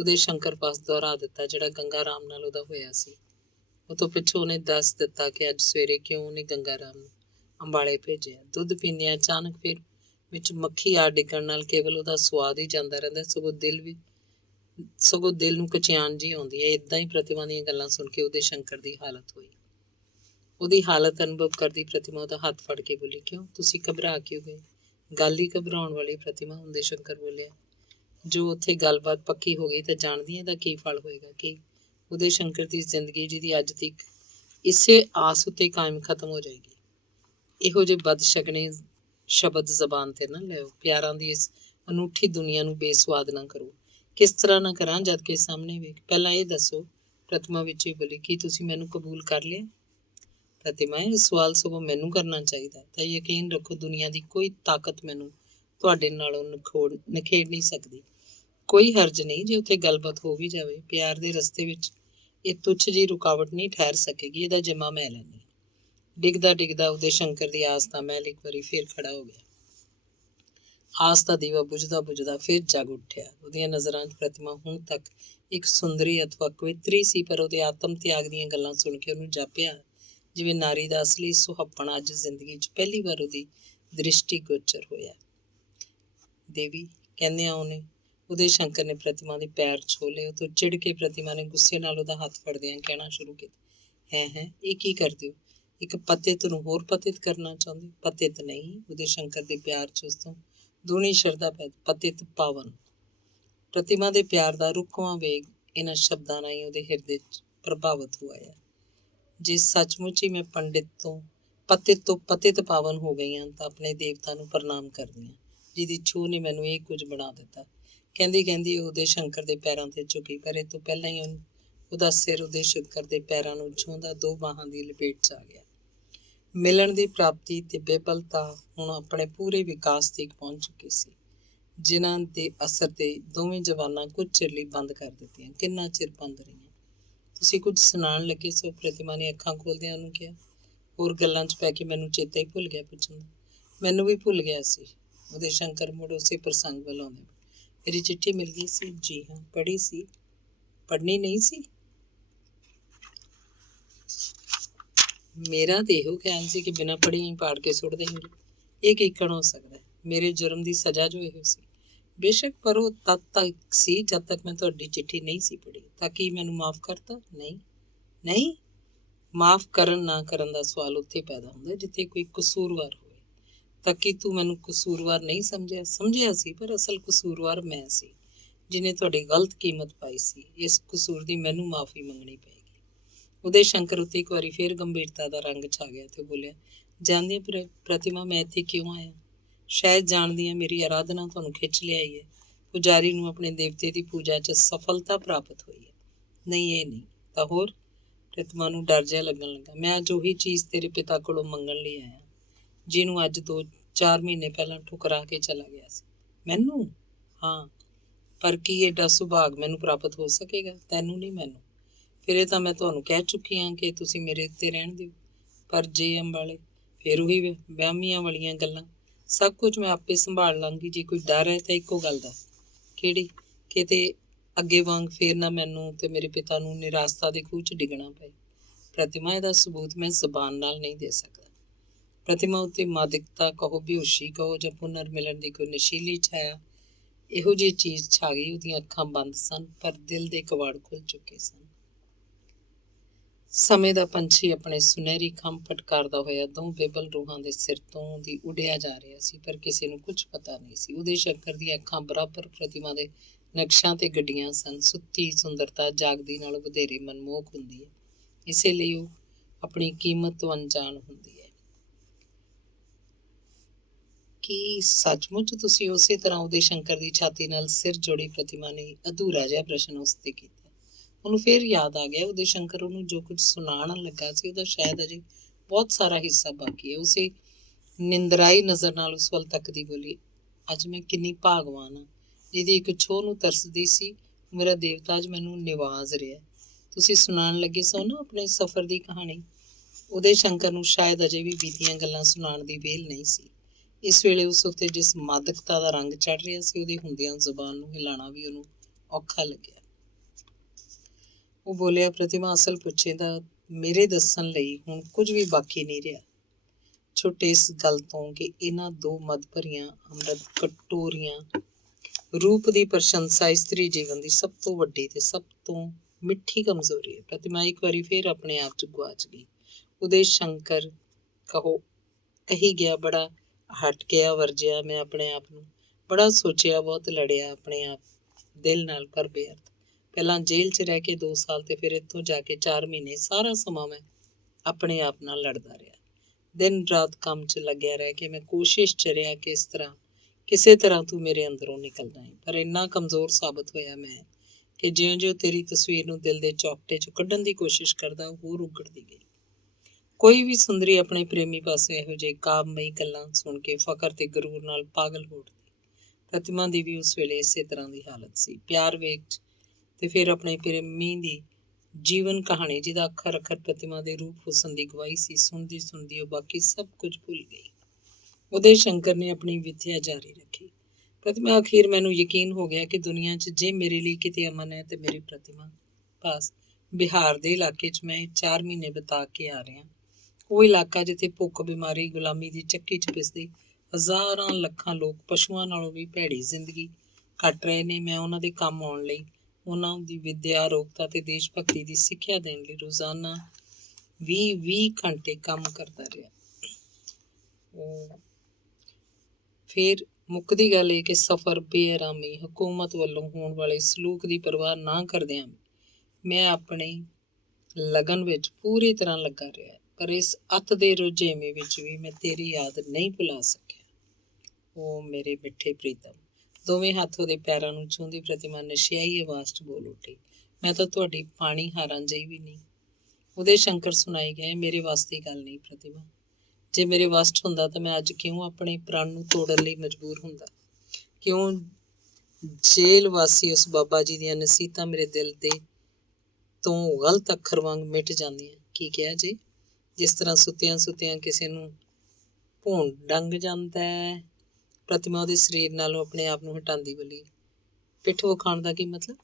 ਉਦੈ ਸ਼ੰਕਰ ਪਾਸ ਦੁਹਰਾ ਦਿੱਤਾ ਜਿਹੜਾ ਗੰਗਾ ਰਾਮ ਨਾਲ ਉਹਦਾ ਹੋਇਆ ਸੀ। ਉਹ ਤੋਂ ਪਿੱਛੋਂ ਉਹਨੇ ਦੱਸ ਦਿੱਤਾ ਕਿ ਅੱਜ ਸਵੇਰੇ ਕਿਉਂ ਉਹਨੇ ਗੰਗਾ ਰਾਮ ਨੂੰ ਅੰਬਾਲੇ ਭੇਜਿਆ। ਦੁੱਧ ਪੀਂਦਿਆਂ ਅਚਾਨਕ ਫਿਰ ਵਿੱਚ ਮੱਖੀ ਆ ਡਿੱਗਣ ਨਾਲ ਕੇਵਲ ਉਹਦਾ ਸਵਾਦ ਹੀ ਜਾਂਦਾ ਰਹਿੰਦਾ, ਸਗੋਂ ਦਿਲ ਨੂੰ ਕਚਿਆਣ ਜਿਹੀ ਆਉਂਦੀ ਹੈ। ਇੱਦਾਂ ਹੀ ਪ੍ਰਤਿਮਾ ਦੀਆਂ ਗੱਲਾਂ ਸੁਣ ਕੇ ਉਦੈ ਸ਼ੰਕਰ ਦੀ ਹਾਲਤ ਹੋਈ। ਉਹਦੀ ਹਾਲਤ ਅਨੁਭਵ ਕਰਦੀ ਪ੍ਰਤਿਮਾ ਉਹਦਾ ਹੱਥ ਫੜ ਕੇ ਬੋਲੀ, ਕਿਉਂ? ਤੁਸੀਂ ਘਬਰਾ ਕਿਉਂ ਗਏ? ਗੱਲ ਹੀ ਘਬਰਾਉਣ ਵਾਲੀ ਪ੍ਰਤਿਮਾ, ਉਦੈ ਸ਼ੰਕਰ ਬੋਲਿਆ। ਜੋ ਉੱਥੇ ਗੱਲਬਾਤ ਪੱਕੀ ਹੋ ਗਈ ਤਾਂ ਜਾਣਦੀ ਇਹਦਾ ਕੀ ਫਲ ਹੋਏਗਾ? ਕਿ ਉਦੈ ਸ਼ੰਕਰ ਦੀ ਜ਼ਿੰਦਗੀ ਜਿਹਦੀ ਅੱਜ ਤੱਕ ਇਸੇ ਆਸ ਉੱਤੇ ਕਾਇਮ ਖਤਮ ਹੋ ਜਾਏਗੀ। ਇਹੋ ਜਿਹੇ ਬਦਸ਼ਗਨੇ ਸ਼ਬਦ ਜ਼ਬਾਨ ਤੇ ਨਾ ਲਿਓ। ਪਿਆਰਾਂ ਦੀ ਇਸ ਅਨੂਠੀ ਦੁਨੀਆ ਨੂੰ ਬੇਸਵਾਦ ਨਾ ਕਰੋ। ਕਿਸ ਤਰ੍ਹਾਂ ਨਾ ਕਰਾਂ ਜਦ ਕਿ ਸਾਹਮਣੇ ਵੇਖ। ਪਹਿਲਾਂ ਇਹ ਦੱਸੋ, ਪ੍ਰਤਿਮਾ ਵਿੱਚ ਹੀ ਬੋਲੀ, ਕੀ ਤੁਸੀਂ ਮੈਨੂੰ ਕਬੂਲ ਕਰ ਲਿਆ? ਪ੍ਰਤਿਮਾ, ਇਹ ਸਵਾਲ ਸਗੋਂ ਮੈਨੂੰ ਕਰਨਾ ਚਾਹੀਦਾ। ਤਾਂ ਯਕੀਨ ਰੱਖੋ, ਦੁਨੀਆ ਦੀ ਕੋਈ ਤਾਕਤ ਮੈਨੂੰ ਤੁਹਾਡੇ ਨਾਲੋਂ ਨਿਖੇੜ ਨਹੀਂ ਸਕਦੀ। ਕੋਈ ਹਰਜ ਨਹੀਂ ਜੇ ਉੱਥੇ ਗੱਲਬਾਤ ਹੋ ਵੀ ਜਾਵੇ। ਪਿਆਰ ਦੇ ਰਸਤੇ ਵਿੱਚ ਇਹ ਤੁੱਛ ਜਿਹੀ ਰੁਕਾਵਟ ਨਹੀਂ ਠਹਿਰ ਸਕੇਗੀ। ਇਹਦਾ ਜਿੰਮਾ ਮੈਂ ਲੈਂਦੀ। ਡਿੱਗਦਾ ਡਿੱਗਦਾ ਉਦੇ ਸ਼ੰਕਰ ਦੀ ਆਸ ਦਾ ਮਹਿਲ ਇੱਕ ਵਾਰੀ ਫੇਰ ਖੜਾ ਹੋ ਗਿਆ। ਆਸ ਦਾ ਦੀਵਾ ਬੁਝਦਾ ਬੁਝਦਾ ਫਿਰ ਜਗ ਉੱਠਿਆ। ਉਹਦੀਆਂ ਨਜ਼ਰਾਂ 'ਚ ਪ੍ਰਤਿਮਾ ਹੁਣ ਤੱਕ ਇੱਕ ਸੁੰਦਰੀ ਅਥਵਾ ਕਵਿੱਤਰੀ ਸੀ, ਪਰ ਉਹਦੇ ਆਤਮ ਤਿਆਗ ਦੀਆਂ ਗੱਲਾਂ ਸੁਣ ਕੇ ਉਹਨੂੰ ਜਾਪਿਆ ਜਿਵੇਂ ਨਾਰੀ ਦਾ ਅਸਲੀ ਸੁਹੱਪਣ ਅੱਜ ਜ਼ਿੰਦਗੀ 'ਚ ਪਹਿਲੀ ਵਾਰ ਉਹਦੀ ਦ੍ਰਿਸ਼ਟੀ ਗੋਚਰ ਹੋਇਆ। ਦੇਵੀ, ਕਹਿੰਦਿਆਂ ਉਹਦੇ ਸ਼ੰਕਰ ਨੇ ਪ੍ਰਤਿਮਾ ਦੇ ਪੈਰ ਛੋਲੇ। ਉਹ ਤੋਂ ਚਿੜ ਕੇ ਪ੍ਰਤਿਮਾ ਨੇ ਗੁੱਸੇ ਨਾਲ ਉਹਦਾ ਹੱਥ ਫੜਦਿਆਂ ਕਹਿਣਾ ਸ਼ੁਰੂ ਕੀਤਾ, ਹੈ ਇਹ ਕੀ ਕਰਦੇ ਹੋ? ਇੱਕ ਪਤਿਤ ਨੂੰ ਹੋਰ ਪਤਿਤ ਕਰਨਾ ਚਾਹੁੰਦੇ? ਪਤਿਤ ਨਹੀਂ, ਉਹਦੇ ਸ਼ੰਕਰ ਦੇ ਪਿਆਰ 'ਚ ਉਸ ਤੋਂ ਦੂਣੀ ਸ਼ਰਧਾ ਪਤਿਤ ਪਾਵਨ। ਪ੍ਰਤਿਮਾ ਦੇ ਪਿਆਰ ਦਾ ਰੁੱਖਵਾਂ ਵੇਗ ਇਹਨਾਂ ਸ਼ਬਦਾਂ ਨਾਲ ਹੀ ਉਹਦੇ ਹਿਰਦੇ 'ਚ ਪ੍ਰਭਾਵਿਤ ਹੋਇਆ। ਜੇ ਸੱਚਮੁੱਚ ਹੀ ਮੈਂ ਪਤਿਤ ਤੋਂ ਪਤਿਤ ਪਾਵਨ ਹੋ ਗਈ ਹਾਂ, ਤਾਂ ਆਪਣੇ ਦੇਵਤਾ ਨੂੰ ਪ੍ਰਣਾਮ ਕਰਦੀ ਹਾਂ, ਜਿਹਦੀ ਛੂਹ ਨੇ ਮੈਨੂੰ ਇਹ ਕੁਝ ਬਣਾ ਦਿੱਤਾ। ਕਹਿੰਦੀ ਕਹਿੰਦੀ ਉਹਦੇ ਸ਼ੰਕਰ ਦੇ ਪੈਰਾਂ ਤੇ ਝੁਕੀ, ਪਰ ਇਹ ਤੋਂ ਪਹਿਲਾਂ ਹੀ ਉਹਦਾ ਸਿਰ ਉਹਦੇ ਸ਼ੰਕਰ ਦੇ ਪੈਰਾਂ ਨੂੰ ਛੂੰਹਦਾ ਦੋ ਬਾਹਾਂ ਦੀ ਲਪੇਟ 'ਚ ਆ ਗਿਆ। ਮਿਲਣ ਦੀ ਪ੍ਰਾਪਤੀ ਤੇ ਬੇਬਲਤਾ ਹੁਣ ਆਪਣੇ ਪੂਰੇ ਵਿਕਾਸ ਤੇ ਪਹੁੰਚ ਚੁੱਕੀ ਸੀ, ਜਿਨ੍ਹਾਂ ਦੇ ਅਸਰ ਤੇ ਦੋਵੇਂ ਜਵਾਨਾਂ ਕੁਝ ਚਿਰ ਲਈ ਬੰਦ ਕਰ ਦਿੱਤੀਆਂ। ਕਿੰਨਾ ਚਿਰ ਬੰਦ ਰਹੀਆਂ? ਤੁਸੀਂ ਕੁਝ ਸੁਣਾਉਣ ਲੱਗੇ ਸੋ? ਪ੍ਰਤਿਮਾ ਨੇ ਅੱਖਾਂ ਖੋਲ੍ਹਦਿਆਂ ਉਹਨੂੰ ਕਿਹਾ। ਹੋਰ ਗੱਲਾਂ 'ਚ ਪੈ ਕੇ ਮੈਨੂੰ ਚੇਤਾ ਹੀ ਭੁੱਲ ਗਿਆ ਪੁੱਛਣ ਦਾ। ਮੈਨੂੰ ਵੀ ਭੁੱਲ ਗਿਆ ਸੀ। ਉਹਦੇ ਸ਼ੰਕਰ ਮੁੜ ਉਸੇ ਪ੍ਰਸੰਗ ਵੱਲ ਆਉਂਦੇ। ਮੇਰੀ ਚਿੱਠੀ ਮਿਲ ਗਈ ਸੀ? ਜੀ ਹਾਂ, ਪੜ੍ਹੀ ਸੀ। ਪੜ੍ਹਨੀ ਨਹੀਂ ਸੀ? ਮੇਰਾ ਤਾਂ ਇਹੋ ਖਿਆਲ ਸੀ ਕਿ ਬਿਨਾਂ ਪੜ੍ਹੇ ਹੀ ਪਾੜ ਕੇ ਸੁੱਟ ਦੇਂਗੇ। ਇਹ ਕੀਕਣ ਹੋ ਸਕਦਾ? ਮੇਰੇ ਜੁਰਮ ਦੀ ਸਜ਼ਾ ਜੋ ਇਹੋ ਸੀ। ਬੇਸ਼ੱਕ, ਪਰ ਉਹ ਤਦ ਤੱਕ ਸੀ ਜਦ ਤੱਕ ਮੈਂ ਤੁਹਾਡੀ ਚਿੱਠੀ ਨਹੀਂ ਸੀ ਪੜ੍ਹੀ। ਤਾਂ ਕੀ ਮੈਨੂੰ ਮਾਫ਼ ਕਰਤਾ? ਨਹੀਂ ਨਹੀਂ, ਮਾਫ਼ ਕਰਨ ਨਾ ਕਰਨ ਦਾ ਸਵਾਲ ਉੱਥੇ ਪੈਦਾ ਹੁੰਦਾ ਜਿੱਥੇ ਕੋਈ ਕਸੂਰਵਾਰ ਹੋਵੇ। ਤਾਂ ਕੀ ਤੂੰ ਮੈਨੂੰ ਕਸੂਰਵਾਰ ਨਹੀਂ ਸਮਝਿਆ? ਸਮਝਿਆ ਸੀ, ਪਰ ਅਸਲ ਕਸੂਰਵਾਰ ਮੈਂ ਸੀ, ਜਿਹਨੇ ਤੁਹਾਡੀ ਗਲਤ ਕੀਮਤ ਪਾਈ ਸੀ। ਇਸ ਕਸੂਰ ਦੀ ਮੈਨੂੰ ਮਾਫ਼ੀ ਮੰਗਣੀ ਪਏਗੀ। ਉਦੇ ਸ਼ੰਕਰ ਉੱਤੇ ਇੱਕ ਵਾਰੀ ਫੇਰ ਗੰਭੀਰਤਾ ਦਾ ਰੰਗ ਛਾ ਗਿਆ ਤੇ ਬੋਲਿਆ, ਜਾਣਦੀ ਪ੍ਰਤਿਮਾ, ਮੈਂ ਇੱਥੇ ਕਿਉਂ ਆਇਆ? ਸ਼ਾਇਦ ਜਾਣਦੀ ਹਾਂ ਮੇਰੀ ਆਰਾਧਨਾ ਤੁਹਾਨੂੰ ਖਿੱਚ ਲਿਆਈ ਹੈ। ਪੁਜਾਰੀ ਨੂੰ ਆਪਣੇ ਦੇਵਤੇ ਦੀ ਪੂਜਾ 'ਚ ਸਫਲਤਾ ਪ੍ਰਾਪਤ ਹੋਈ ਹੈ। ਨਹੀਂ, ਇਹ ਨਹੀਂ ਤਾਂ ਹੋਰ? ਪ੍ਰਤਿਮਾ ਨੂੰ ਡਰ ਜਿਹਾ ਲੱਗਣ ਲੱਗਾ। ਮੈਂ ਅੱਜ ਉਹੀ ਚੀਜ਼ ਤੇਰੇ ਪਿਤਾ ਕੋਲੋਂ ਮੰਗਣ ਲਈ ਆਇਆ, ਜਿਹਨੂੰ ਅੱਜ 2-4 ਮਹੀਨੇ ਪਹਿਲਾਂ ਠੁਕਰਾ ਕੇ ਚਲਾ ਗਿਆ ਸੀ। ਮੈਨੂੰ? ਹਾਂ, ਪਰ ਕੀ ਏਡਾ ਸੁਭਾਗ ਮੈਨੂੰ ਪ੍ਰਾਪਤ ਹੋ ਸਕੇਗਾ? ਤੈਨੂੰ ਨਹੀਂ, ਮੈਨੂੰ। ਫਿਰ ਇਹ ਤਾਂ ਮੈਂ ਤੁਹਾਨੂੰ ਕਹਿ ਚੁੱਕੀ ਹਾਂ ਕਿ ਤੁਸੀਂ ਮੇਰੇ ਉੱਤੇ ਰਹਿਣ ਦਿਓ। ਪਰ ਜੇ ਅੰਬਾਲੇ, ਫਿਰ ਉਹੀ ਵਹਿਮੀਆਂ ਵਾਲੀਆਂ ਗੱਲਾਂ। ਸਭ ਕੁਝ ਮੈਂ ਆਪੇ ਸੰਭਾਲ ਲਾਂਗੀ। ਜੇ ਕੋਈ ਡਰ ਹੈ ਤਾਂ ਇੱਕੋ ਗੱਲ ਦਾ। ਕਿਹੜੀ? ਕਿਤੇ ਅੱਗੇ ਵਾਂਗ ਫੇਰ ਨਾ ਮੈਨੂੰ ਤੇ ਮੇਰੇ ਪਿਤਾ ਨੂੰ ਨਿਰਾਸਤਾ ਦੇ ਖੂਹ 'ਚ ਡਿੱਗਣਾ ਪਏ। ਪ੍ਰਤਿਮਾ, ਇਹਦਾ ਸਬੂਤ ਮੈਂ ਜ਼ਬਾਨ ਨਾਲ ਨਹੀਂ ਦੇ ਸਕਦਾ। ਪ੍ਰਤਿਮਾ ਉੱਤੇ ਮਾਦਿਕਤਾ ਕਹੋ, ਬੇਹੋਸ਼ੀ ਕਹੋ, ਜਾਂ ਪੁਨਰ ਮਿਲਣ ਦੀ ਕੋਈ ਨਸ਼ੀਲੀ ਛਾਇਆ, ਇਹੋ ਜਿਹੀ ਚੀਜ਼ ਛਾ ਗਈ। ਉਹਦੀਆਂ ਅੱਖਾਂ ਬੰਦ ਸਨ, ਪਰ ਦਿਲ ਦੇ ਕਵਾੜ ਖੁੱਲ੍ਹ ਚੁੱਕੇ ਸਨ। ਸਮੇਂ ਦਾ ਪੰਛੀ ਆਪਣੇ ਸੁਨਹਿਰੀ ਖੰਭ ਫਟਕਾਰਦਾ ਹੋਇਆ ਦੋ ਬੇਬਲ ਰੂਹਾਂ ਦੇ ਸਿਰ ਤੋਂ ਦੀ ਉੱਡਿਆ ਜਾ ਰਿਹਾ ਸੀ, ਪਰ ਕਿਸੇ ਨੂੰ ਕੁਝ ਪਤਾ ਨਹੀਂ ਸੀ। ਉਹਦੇ ਸ਼ੰਕਰ ਦੀਆਂ ਅੱਖਾਂ ਬਰਾਬਰ ਪ੍ਰਤਿਮਾ ਦੇ ਨਕਸ਼ਾਂ ਤੇ ਗੱਡੀਆਂ ਸਨ। ਸੁੱਤੀ ਸੁੰਦਰਤਾ ਜਾਗਦੀ ਨਾਲ ਵਧੇਰੇ ਮਨਮੋਹਕ ਹੁੰਦੀ ਹੈ, ਇਸੇ ਲਈ ਉਹ ਆਪਣੀ ਕੀਮਤ ਤੋਂ ਅਣਜਾਣ ਹੁੰਦੀ ਹੈ। ਕੀ ਸੱਚਮੁੱਚ ਤੁਸੀਂ ਉਸੇ ਤਰ੍ਹਾਂ ਉਹਦੇ ਸ਼ੰਕਰ ਦੀ ਛਾਤੀ ਨਾਲ ਸਿਰ ਜੋੜੀ? ਪ੍ਰਤਿਮਾ ਨੇ ਅਧੂਰਾ ਜਿਹਾ ਪ੍ਰਸ਼ਨ ਉਸ ਤੇ ਕੀਤਾ। ਉਹਨੂੰ ਫੇਰ ਯਾਦ ਆ ਗਿਆ, ਉਹਦੇ ਸ਼ੰਕਰ ਉਹਨੂੰ ਜੋ ਕੁਝ ਸੁਣਾਉਣ ਲੱਗਾ ਸੀ ਉਹਦਾ ਸ਼ਾਇਦ ਅਜੇ ਬਹੁਤ ਸਾਰਾ ਹਿੱਸਾ ਬਾਕੀ ਹੈ। ਉਸੇ ਨਿੰਦਰਾਈ ਨਜ਼ਰ ਨਾਲ ਉਸ ਵੱਲ ਤੱਕਦੀ ਬੋਲੀ, ਅੱਜ ਮੈਂ ਕਿੰਨੀ ਭਾਗਵਾਨ ਹਾਂ, ਜਿਹਦੀ ਇੱਕ ਛੋਹ ਨੂੰ ਤਰਸਦੀ ਸੀ। ਮੇਰਾ ਦੇਵਤਾ ਅੱਜ ਮੈਨੂੰ ਨਿਵਾਜ਼ ਰਿਹਾ। ਤੁਸੀਂ ਸੁਣਾਉਣ ਲੱਗੇ ਸੋ ਨਾ ਆਪਣੇ ਸਫ਼ਰ ਦੀ ਕਹਾਣੀ। ਉਹਦੇ ਸ਼ੰਕਰ ਨੂੰ ਸ਼ਾਇਦ ਅਜੇ ਵੀ ਬੀਤੀਆਂ ਗੱਲਾਂ ਸੁਣਾਉਣ ਦੀ ਵਿਹਲ ਨਹੀਂ ਸੀ। ਇਸ ਵੇਲੇ ਉਸ ਉੱਤੇ ਜਿਸ ਮਾਦਕਤਾ ਦਾ ਰੰਗ ਚੜ੍ਹ ਰਿਹਾ ਸੀ, ਉਹਦੇ ਹੁੰਦਿਆਂ ਜ਼ੁਬਾਨ ਨੂੰ ਹਿਲਾਉਣਾ ਵੀ ਉਹਨੂੰ ਔਖਾ ਲੱਗਿਆ। ਉਹ ਬੋਲਿਆ, ਪ੍ਰਤਿਮਾ, ਅਸਲ ਪੁੱਛੇ ਤਾਂ ਮੇਰੇ ਦੱਸਣ ਲਈ ਹੁਣ ਕੁਝ ਵੀ ਬਾਕੀ ਨਹੀਂ ਰਿਹਾ, ਛੁੱਟ ਇਸ ਗੱਲ ਤੋਂ ਕਿ ਇਹਨਾਂ ਦੋ ਮਦ ਭਰੀਆਂ ਅੰਮ੍ਰਿਤ ਕਟੋਰੀਆਂ ਰੂਪ ਦੀ ਪ੍ਰਸ਼ੰਸਾ ਇਸਤਰੀ ਜੀਵਨ ਦੀ ਸਭ ਤੋਂ ਵੱਡੀ ਤੇ ਸਭ ਤੋਂ ਮਿੱਠੀ ਕਮਜ਼ੋਰੀ ਹੈ। ਪ੍ਰਤਿਮਾ ਇੱਕ ਵਾਰੀ ਫੇਰ ਆਪਣੇ ਆਪ 'ਚ ਗੁਆਚ ਗਈ। ਉਹਦੇ ਸ਼ੰਕਰ ਕਹੀ ਗਿਆ, ਬੜਾ ਹਟ ਗਿਆ, ਵਰਜਿਆ ਮੈਂ ਆਪਣੇ ਆਪ ਨੂੰ, ਬੜਾ ਸੋਚਿਆ, ਬਹੁਤ ਲੜਿਆ ਆਪਣੇ ਆਪ ਦਿਲ ਨਾਲ, ਪਰ ਬੇਅਰਥ। ਪਹਿਲਾਂ ਜੇਲ੍ਹ 'ਚ ਰਹਿ ਕੇ 2 ਸਾਲ ਤੇ ਫਿਰ ਇੱਥੋਂ ਜਾ ਕੇ 4 ਮਹੀਨੇ, ਸਾਰਾ ਸਮਾਂ ਮੈਂ ਆਪਣੇ ਆਪ ਨਾਲ ਲੜਦਾ ਰਿਹਾ। ਦਿਨ ਰਾਤ ਕੰਮ 'ਚ ਲੱਗਿਆ ਰਿਹਾ ਕਿ ਮੈਂ ਕੋਸ਼ਿਸ਼ 'ਚ ਰਿਹਾ ਕਿ ਕਿਸੇ ਤਰ੍ਹਾਂ ਤੂੰ ਮੇਰੇ ਅੰਦਰੋਂ ਨਿਕਲ ਜਾਏ, ਪਰ ਇੰਨਾ ਕਮਜ਼ੋਰ ਸਾਬਤ ਹੋਇਆ ਮੈਂ ਕਿ ਜਿਉਂ-ਜਿਉਂ ਤੇਰੀ ਤਸਵੀਰ ਨੂੰ ਦਿਲ ਦੇ ਚੌਕਟੇ 'ਚੋਂ ਕੱਢਣ ਦੀ ਕੋਸ਼ਿਸ਼ ਕਰਦਾ, ਉਹ ਹੋਰ ਉਗੜਦੀ ਗਈ। ਕੋਈ ਵੀ ਸੁੰਦਰੀ ਆਪਣੇ ਪ੍ਰੇਮੀ ਪਾਸੇ ਇਹੋ ਜਿਹੇ ਕਾਮਮਈ ਗੱਲਾਂ ਸੁਣ ਕੇ ਫਖਰ ਤੇ ਗਰੂਰ ਨਾਲ ਪਾਗਲ ਹੋ ਉੱਠਦੀ। ਪ੍ਰਤਿਮਾ ਦੀ ਵੀ ਉਸ ਵੇਲੇ ਇਸੇ ਤਰ੍ਹਾਂ ਦੀ ਹਾਲਤ ਸੀ। ਪਿਆਰ ਵੇਖ ਤੇ ਫਿਰ ਆਪਣੇ ਪ੍ਰੇਮੀ ਦੀ ਜੀਵਨ ਕਹਾਣੀ, ਜਿਹਦਾ ਅੱਖਰ ਅੱਖਰ ਪ੍ਰਤਿਮਾ ਦੇ ਰੂਪ ਹੁਸਨ ਦੀ ਗਵਾਹੀ ਸੀ, ਸੁਣਦੀ ਸੁਣਦੀ ਉਹ ਬਾਕੀ ਸਭ ਕੁਝ ਭੁੱਲ ਗਈ। ਉਦੈ ਸ਼ੰਕਰ ਨੇ ਆਪਣੀ ਵਿਥਿਆ ਜਾਰੀ ਰੱਖੀ। ਪ੍ਰਤਿਮਾ ਅਖੀਰ ਮੈਨੂੰ ਯਕੀਨ ਹੋ ਗਿਆ ਕਿ ਦੁਨੀਆ 'ਚ ਜੇ ਮੇਰੇ ਲਈ ਕਿਤੇ ਅਮਨ ਹੈ ਤੇ ਮੇਰੀ ਪ੍ਰਤਿਮਾ ਪਾਸ ਬਿਹਾਰ ਦੇ ਇਲਾਕੇ 'ਚ ਮੈਂ 4 ਮਹੀਨੇ ਬਿਤਾ ਕੇ ਆ ਰਿਹਾ। ਉਹ ਇਲਾਕਾ ਜਿੱਥੇ ਭੁੱਖ, ਬਿਮਾਰੀ, ਗੁਲਾਮੀ ਦੀ ਚੱਕੀ 'ਚ ਪਿਸਦੇ ਹਜ਼ਾਰਾਂ ਲੱਖਾਂ ਲੋਕ ਪਸ਼ੂਆਂ ਨਾਲੋਂ ਵੀ ਭੈੜੀ ਜ਼ਿੰਦਗੀ ਕੱਟ ਰਹੇ ਨੇ। ਮੈਂ ਉਹਨਾਂ ਦੇ ਕੰਮ ਆਉਣ ਲਈ, ਉਹਨਾਂ ਦੀ ਵਿੱਦਿਆ, ਅਰੋਗਤਾ ਤੇ ਦੇਸ਼ ਭਗਤੀ ਦੀ ਸਿੱਖਿਆ ਦੇਣ ਲਈ ਰੋਜ਼ਾਨਾ 20-20 ਘੰਟੇ ਕੰਮ ਕਰਦਾ ਰਿਹਾ। ਫਿਰ ਮੁੱਕਦੀ ਗੱਲ ਇਹ ਕਿ ਸਫ਼ਰ ਬੇਆਰਾਮੀ, ਹਕੂਮਤ ਵੱਲੋਂ ਹੋਣ ਵਾਲੇ ਸਲੂਕ ਦੀ ਪਰਵਾਹ ਨਾ ਕਰਦਿਆਂ ਮੈਂ ਆਪਣੀ ਲਗਨ ਵਿੱਚ ਪੂਰੀ ਤਰ੍ਹਾਂ ਲੱਗਾ ਰਿਹਾ, ਪਰ ਇਸ ਅੱਤ ਦੇ ਰੁਝੇਵੇਂ ਵਿੱਚ ਵੀ ਮੈਂ ਤੇਰੀ ਯਾਦ ਨਹੀਂ ਭੁਲਾ ਸਕਿਆ। ਉਹ ਮੇਰੇ ਮਿੱਠੇ ਪ੍ਰੀਤਮ। ਦੋਵੇਂ ਹੱਥ ਉਹਦੇ ਪੈਰਾਂ ਨੂੰ ਛੂੰਹਦੀ ਪ੍ਰਤਿਮਾ ਨਸ਼ਿਆਈ ਆਵਾਜ਼ 'ਚ ਬੋਲ ਉੱਠੀ, ਮੈਂ ਤਾਂ ਤੁਹਾਡੀ ਪਾਣੀ ਹਾਰਾਂ ਜਿਹੀ ਵੀ ਨਹੀਂ। ਉਹਦੇ ਸ਼ੰਕਰ ਸੁਣਾਈ ਗਏ, ਮੇਰੇ ਵੱਸ ਦੀ ਗੱਲ ਨਹੀਂ ਪ੍ਰਤਿਮਾ। ਜੇ ਮੇਰੇ ਵੱਸ 'ਚ ਹੁੰਦਾ ਤਾਂ ਮੈਂ ਅੱਜ ਕਿਉਂ ਆਪਣੇ ਪ੍ਰਾਣ ਨੂੰ ਤੋੜਨ ਲਈ ਮਜਬੂਰ ਹੁੰਦਾ? ਕਿਉਂ ਜੇਲ੍ਹ ਵਾਸੀ ਉਸ ਬਾਬਾ ਜੀ ਦੀਆਂ ਨਸੀਹਤਾਂ ਮੇਰੇ ਦਿਲ ਦੇ ਤੋਂ ਗਲਤ ਅੱਖਰ ਵਾਂਗ ਮਿਟ ਜਾਂਦੀਆਂ? ਕੀ ਕਿਹਾ ਜੇ? ਜਿਸ ਤਰ੍ਹਾਂ ਸੁੱਤਿਆਂ ਸੁੱਤਿਆਂ ਕਿਸੇ ਨੂੰ ਭੂਣ ਡੰਗ ਜਾਂਦਾ ਹੈ। ਪ੍ਰਤਿਮਾ ਉਹਦੇ ਸਰੀਰ ਨਾਲੋਂ ਆਪਣੇ ਆਪ ਨੂੰ ਹਟਾਉਂਦੀ ਬੋਲੀ, ਪਿੱਠ ਵਿਖਾਉਣ ਦਾ ਕੀ ਮਤਲਬ?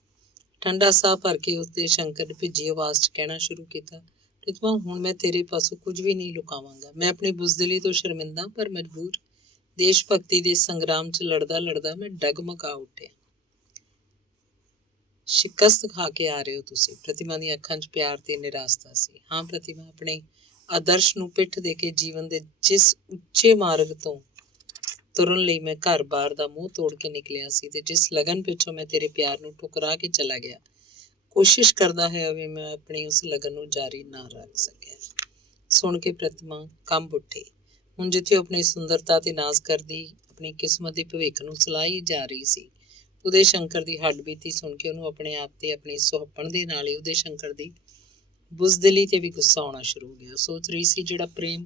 ਠੰਡਾ ਸਾਹ ਭਰ ਕੇ ਉਸਦੇ ਸ਼ੰਕਰ ਨੇ ਭਿੱਜੀ ਆਵਾਜ਼ 'ਚ ਕਹਿਣਾ ਸ਼ੁਰੂ ਕੀਤਾ, ਪ੍ਰਤਿਮਾ ਹੁਣ ਮੈਂ ਤੇਰੇ ਪਾਸੋਂ ਕੁਝ ਵੀ ਨਹੀਂ ਲੁਕਾਵਾਂਗਾ। ਮੈਂ ਆਪਣੀ ਬੁਜ਼ਦਿਲੀ ਤੋਂ ਸ਼ਰਮਿੰਦਾ ਪਰ ਮਜਬੂਰ। ਦੇਸ਼ ਭਗਤੀ ਦੇ ਸੰਗਰਾਮ 'ਚ ਲੜਦਾ ਲੜਦਾ ਮੈਂ ਡਗਮਗਾ ਉੱਠਿਆ। ਸ਼ਿਕਸਤ ਖਾ ਕੇ ਆ ਰਹੇ ਹੋ ਤੁਸੀਂ? ਪ੍ਰਤਿਮਾ ਦੀਆਂ ਅੱਖਾਂ 'ਚ ਪਿਆਰ ਤੇ ਨਿਰਾਸ਼ਤਾ ਸੀ। ਹਾਂ ਪ੍ਰਤਿਮਾ, ਆਪਣੇ ਆਦਰਸ਼ ਨੂੰ ਪਿੱਠ ਦੇ ਕੇ ਜੀਵਨ ਦੇ ਜਿਸ ਉੱਚੇ ਮਾਰਗ ਤੋਂ ਤੁਰਨ ਲਈ ਮੈਂ ਘਰ-ਬਾਰ ਦਾ ਮੂੰਹ ਤੋੜ ਕੇ ਨਿਕਲਿਆ ਸੀ ਤੇ ਜਿਸ ਲਗਨ ਪਿੱਛੋਂ ਮੈਂ ਤੇਰੇ ਪਿਆਰ ਨੂੰ ਠੁਕਰਾ ਕੇ ਚਲਾ ਗਿਆ, ਕੋਸ਼ਿਸ਼ ਕਰਦਾ ਹੈ ਵੀ ਮੈਂ ਆਪਣੀ ਉਸ ਲਗਨ ਨੂੰ ਜਾਰੀ ਨਾ ਰੱਖ ਸਕਿਆ। ਸੁਣ ਕੇ ਪ੍ਰਤਿਮਾ ਕੰਬ ਉੱਠੀ। ਹੁਣ ਜਿੱਥੇ ਉਹ ਆਪਣੀ ਸੁੰਦਰਤਾ ਤੇ ਨਾਜ਼ ਕਰਦੀ ਆਪਣੀ ਕਿਸਮਤ ਦੇ ਭਵਿੱਖ ਨੂੰ ਸਲਾਹੀ ਜਾ ਰਹੀ ਸੀ, ਉਦੈ ਸ਼ੰਕਰ ਦੀ ਹੱਡਬੀਤੀ ਸੁਣ ਕੇ ਉਹਨੂੰ ਆਪਣੇ ਆਪ ਤੇ ਆਪਣੀ ਸੁਹੱਪਣ ਦੇ ਨਾਲ ਹੀ ਉਦੈ ਸ਼ੰਕਰ ਦੀ ਬੁਜ਼ਦਿਲੀ ਤੇ ਵੀ ਗੁੱਸਾ ਆਉਣਾ ਸ਼ੁਰੂ ਹੋ ਗਿਆ। ਸੋਚ ਰਹੀ ਸੀ, ਜਿਹੜਾ ਪ੍ਰੇਮ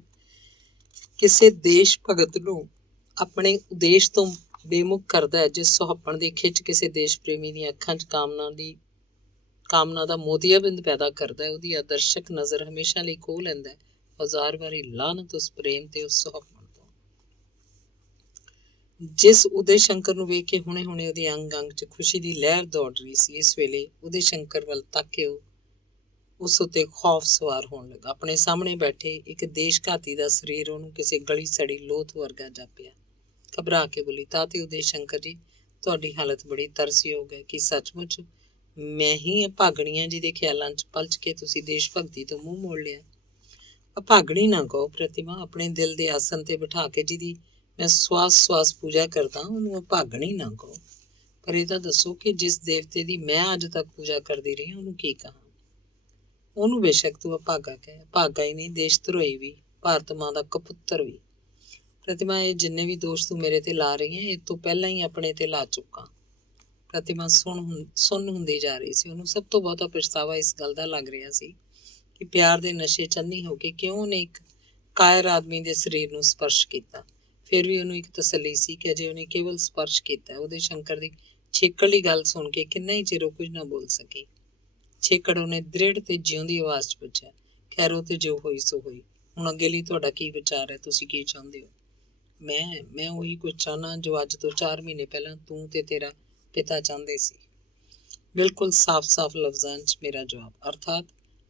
ਕਿਸੇ ਦੇਸ਼ ਭਗਤ ਨੂੰ ਆਪਣੇ ਉਦੇਸ਼ ਤੋਂ ਬੇਮੁਖ ਕਰਦਾ ਹੈ, ਜਿਸ ਸੁਹੱਪਣ ਦੀ ਖਿੱਚ ਕਿਸੇ ਦੇਸ਼ ਪ੍ਰੇਮੀ ਦੀਆਂ ਅੱਖਾਂ 'ਚ ਕਾਮਨਾ ਦਾ ਮੋਤੀਆਬਿੰਦ ਪੈਦਾ ਕਰਦਾ ਹੈ, ਉਹਦੀ ਆਦਰਸ਼ਕ ਨਜ਼ਰ ਹਮੇਸ਼ਾ ਲਈ ਖੋਹ ਲੈਂਦਾ ਹੈ। ਹਜ਼ਾਰ ਵਾਰੀ ਲਾਹਨਤ ਉਸ ਪ੍ਰੇਮ ਤੇ ਉਸ ਸੁਹੱਪਣ ਤੋਂ, ਜਿਸ ਉਦੈ ਸ਼ੰਕਰ ਨੂੰ ਵੇਖ ਕੇ ਹੁਣੇ ਉਹਦੇ ਅੰਗ ਅੰਗ 'ਚ ਖੁਸ਼ੀ ਦੀ ਲਹਿਰ ਦੌੜ ਰਹੀ ਸੀ। ਇਸ ਵੇਲੇ ਉਦੈ ਸ਼ੰਕਰ ਵੱਲ ਤੱਕ ਕੇ ਉਸ ਉੱਤੇ ਖੌਫ ਸਵਾਰ ਹੋਣ ਲੱਗਾ। ਆਪਣੇ ਸਾਹਮਣੇ ਬੈਠੇ ਇੱਕ ਦੇਸ਼ਘਾਤੀ ਦਾ ਸਰੀਰ ਉਹਨੂੰ ਕਿਸੇ ਗਲੀ ਸੜੀ ਲੋਥ ਵਰਗਾ ਜਾਪਿਆ। ਘਬਰਾ ਕੇ ਬੋਲੀ, ਤਾਂ ਤੇ ਉਦੈ ਸ਼ੰਕਰ ਜੀ, ਤੁਹਾਡੀ ਹਾਲਤ ਬੜੀ ਤਰਸਯੋਗ ਹੈ। ਕਿ ਸੱਚਮੁੱਚ ਮੈਂ ਹੀ ਅਭਾਗਣੀਆਂ ਜਿਹਦੇ ਖਿਆਲਾਂ 'ਚ ਪਲਚ ਕੇ ਤੁਸੀਂ ਦੇਸ਼ ਭਗਤੀ ਤੋਂ ਮੂੰਹ ਮੋੜ ਲਿਆ? ਅਭਾਗਣੀ ਨਾ ਕਹੋ ਪ੍ਰਤਿਮਾ, ਆਪਣੇ ਦਿਲ ਦੇ ਆਸਨ ਤੇ ਬਿਠਾ ਕੇ ਜਿਹਦੀ ਮੈਂ ਸਵਾਸ ਪੂਜਾ ਕਰਦਾ, ਉਹਨੂੰ ਅਭਾਗਣੀ ਨਾ ਕਹੋ। ਪਰ ਇਹ ਤਾਂ ਦੱਸੋ ਕਿ ਜਿਸ ਦੇਵਤੇ ਦੀ ਮੈਂ ਅੱਜ ਤੱਕ ਪੂਜਾ ਕਰਦੀ ਰਹੀ, ਉਹਨੂੰ ਕੀ ਕਹਾਂ? ਉਹਨੂੰ ਬੇਸ਼ੱਕ ਤੂੰ ਅਭਾਗਾ ਕਹਿ, ਭਾਗਾ ਹੀ ਨਹੀਂ, ਦੇਸ਼ ਧਰੋਹੀ ਵੀ, ਭਾਰਤ ਮਾਂ ਦਾ ਕਪੁੱਤਰ ਵੀ। ਪ੍ਰਤਿਮਾ, ਇਹ ਜਿੰਨੇ ਵੀ ਦੋਸ਼ ਤੂੰ ਮੇਰੇ ਤੇ ਲਾ ਰਹੀ ਹੈ, ਇਹ ਤੋਂ ਪਹਿਲਾਂ ਹੀ ਆਪਣੇ ਤੇ ਲਾ ਚੁੱਕਾ। ਪ੍ਰਤਿਮਾ ਸੁੰਨ ਹੁੰਦੀ ਜਾ ਰਹੀ ਸੀ। ਉਹਨੂੰ ਸਭ ਤੋਂ ਬਹੁਤਾ ਪਛਤਾਵਾ ਇਸ ਗੱਲ ਦਾ ਲੱਗ ਰਿਹਾ ਸੀ ਕਿ ਪਿਆਰ ਦੇ ਨਸ਼ੇ 'ਚ ਅੰਨੀ ਹੋ ਕੇ ਕਿਉਂ ਉਹਨੇ ਇੱਕ ਕਾਇਰ ਆਦਮੀ ਦੇ ਸਰੀਰ ਨੂੰ ਸਪਰਸ਼ ਕੀਤਾ। ਫਿਰ ਵੀ ਉਹਨੂੰ ਇੱਕ ਤਸੱਲੀ ਸੀ ਕਿ ਅਜੇ ਉਹਨੇ ਕੇਵਲ ਸਪਰਸ਼ ਕੀਤਾ। ਉਹਦੇ ਸ਼ੰਕਰ ਦੀ ਛੇਕੜੀ ਗੱਲ ਸੁਣ ਕੇ ਕਿੰਨਾ ਹੀ ਚਿਰ ਉਹ ਕੁਝ ਨਾ ਬੋਲ ਸਕੀ। ਛੇਕੜ ਉਹਨੇ ਦ੍ਰਿੜ ਤੇ ਜਿਉਂਦੀ ਆਵਾਜ਼ 'ਚ ਪੁੱਛਿਆ, ਖੈਰ ਉਹ ਤੇ ਜੋ ਹੋਈ ਸੋ ਹੋਈ, ਹੁਣ ਅੱਗੇ ਲਈ ਤੁਹਾਡਾ ਕੀ ਵਿਚਾਰ ਹੈ? ਤੁਸੀਂ ਕੀ ਚਾਹੁੰਦੇ ਹੋ? ਮੈਂ ਉਹੀ ਕੁਝ ਚਾਹੁੰਦਾ ਜੋ ਅੱਜ ਤੋਂ 4 ਮਹੀਨੇ ਪਹਿਲਾਂ ਤੂੰ ਤੇ ਤੇਰਾ ਪਿਤਾ ਚਾਹੁੰਦੇ ਸੀ। ਬਿਲਕੁਲ ਸਾਫ਼-ਸਾਫ਼ ਲਫ਼ਜ਼ਾਂ 'ਚ ਮੇਰਾ ਜਵਾਬ।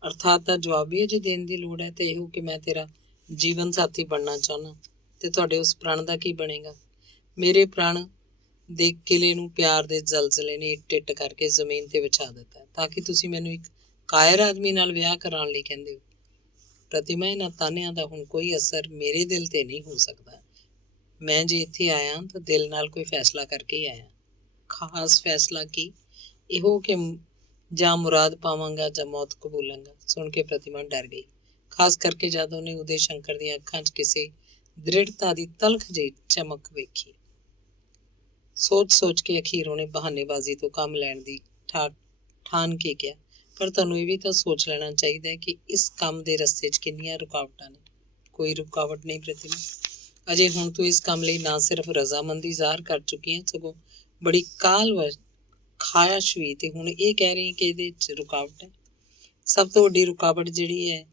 ਅਰਥਾਤ ਦਾ ਜਵਾਬ ਵੀ ਅਜੇ ਦੇਣ ਦੀ ਲੋੜ ਹੈ, ਤੇ ਇਹੋ ਕਿ ਮੈਂ ਤੇਰਾ ਜੀਵਨ ਸਾਥੀ ਬਣਨਾ ਚਾਹੁੰਦਾ। ਤੇ ਤੁਹਾਡੇ ਉਸ ਪ੍ਰਾਣ ਦਾ ਕੀ ਬਣੇਗਾ? ਮੇਰੇ ਪ੍ਰਾਣ ਦੇ ਕਿਲੇ ਨੂੰ ਪਿਆਰ ਦੇ ਜ਼ਲਜ਼ਲੇ ਨੇ ਇੱਟ ਕਰਕੇ ਜ਼ਮੀਨ ਤੇ ਵਿਛਾ ਦਿੱਤਾ, ਤਾਂ ਕਿ ਤੁਸੀਂ ਮੈਨੂੰ ਇੱਕ ਕਾਇਰ ਆਦਮੀ ਨਾਲ ਵਿਆਹ ਕਰਾਉਣ ਲਈ ਕਹਿੰਦੇ ਹੋ? ਪ੍ਰਤਿਮਾ, ਇਹਨਾਂ ਤਾਨਿਆਂ ਦਾ ਹੁਣ ਕੋਈ ਅਸਰ ਮੇਰੇ ਦਿਲ ਤੇ ਨਹੀਂ ਹੋ ਸਕਦਾ। ਮੈਂ ਜੇ ਇੱਥੇ ਆਇਆ ਤਾਂ ਦਿਲ ਨਾਲ ਕੋਈ ਫੈਸਲਾ ਕਰਕੇ ਹੀ ਆਇਆ। ਖਾਸ ਫੈਸਲਾ ਕੀ? ਇਹੋ ਕਿ ਜਾਂ ਮੁਰਾਦ ਪਾਵਾਂਗਾ ਜਾਂ ਮੌਤ ਕਬੂਲਾਂਗਾ। ਸੁਣ ਕੇ ਪ੍ਰਤਿਮਾ ਡਰ ਗਈ। ਖਾਸ ਕਰਕੇ ਜਦ ਉਹਨੇ ਉਦੇ ਸ਼ੰਕਰ ਦੀਆਂ ਅੱਖਾਂ 'ਚ ਕਿਸੇ ਦ੍ਰਿੜਤਾ ਦੀ ਤਲਖ ਜਿਹੀ ਚਮਕ ਵੇਖੀ। ਸੋਚ ਕੇ ਅਖੀਰ ਉਹਨੇ ਬਹਾਨੇਬਾਜ਼ੀ ਤੋਂ ਕੰਮ ਲੈਣ ਦੀ ਠਾਣ ਕੇ ਕਿਹਾ, ਪਰ ਤੁਹਾਨੂੰ ਇਹ ਵੀ ਤਾਂ ਸੋਚ ਲੈਣਾ ਚਾਹੀਦਾ ਹੈ ਕਿ ਇਸ ਕੰਮ ਦੇ ਰਸਤੇ 'ਚ ਕਿੰਨੀਆਂ ਰੁਕਾਵਟਾਂ ਨੇ। ਕੋਈ ਰੁਕਾਵਟ ਨਹੀਂ ਪ੍ਰਤਿਮਾ। ਅਜੇ ਹੁਣ ਤੂੰ ਇਸ ਕੰਮ ਲਈ ਨਾ ਸਿਰਫ ਰਜ਼ਾਮੰਦੀ ਜ਼ਾਹਰ ਕਰ ਚੁੱਕੀ ਹੈ, ਸਗੋਂ ਬੜੀ ਖਾਹਿਸ਼ ਵੀ, ਤੇ ਹੁਣ ਇਹ ਕਹਿ ਰਹੀ ਕਿ ਇਹਦੇ 'ਚ ਰੁਕਾਵਟ ਹੈ। ਸਭ ਤੋਂ ਵੱਡੀ ਰੁਕਾਵਟ ਜਿਹੜੀ ਹੈ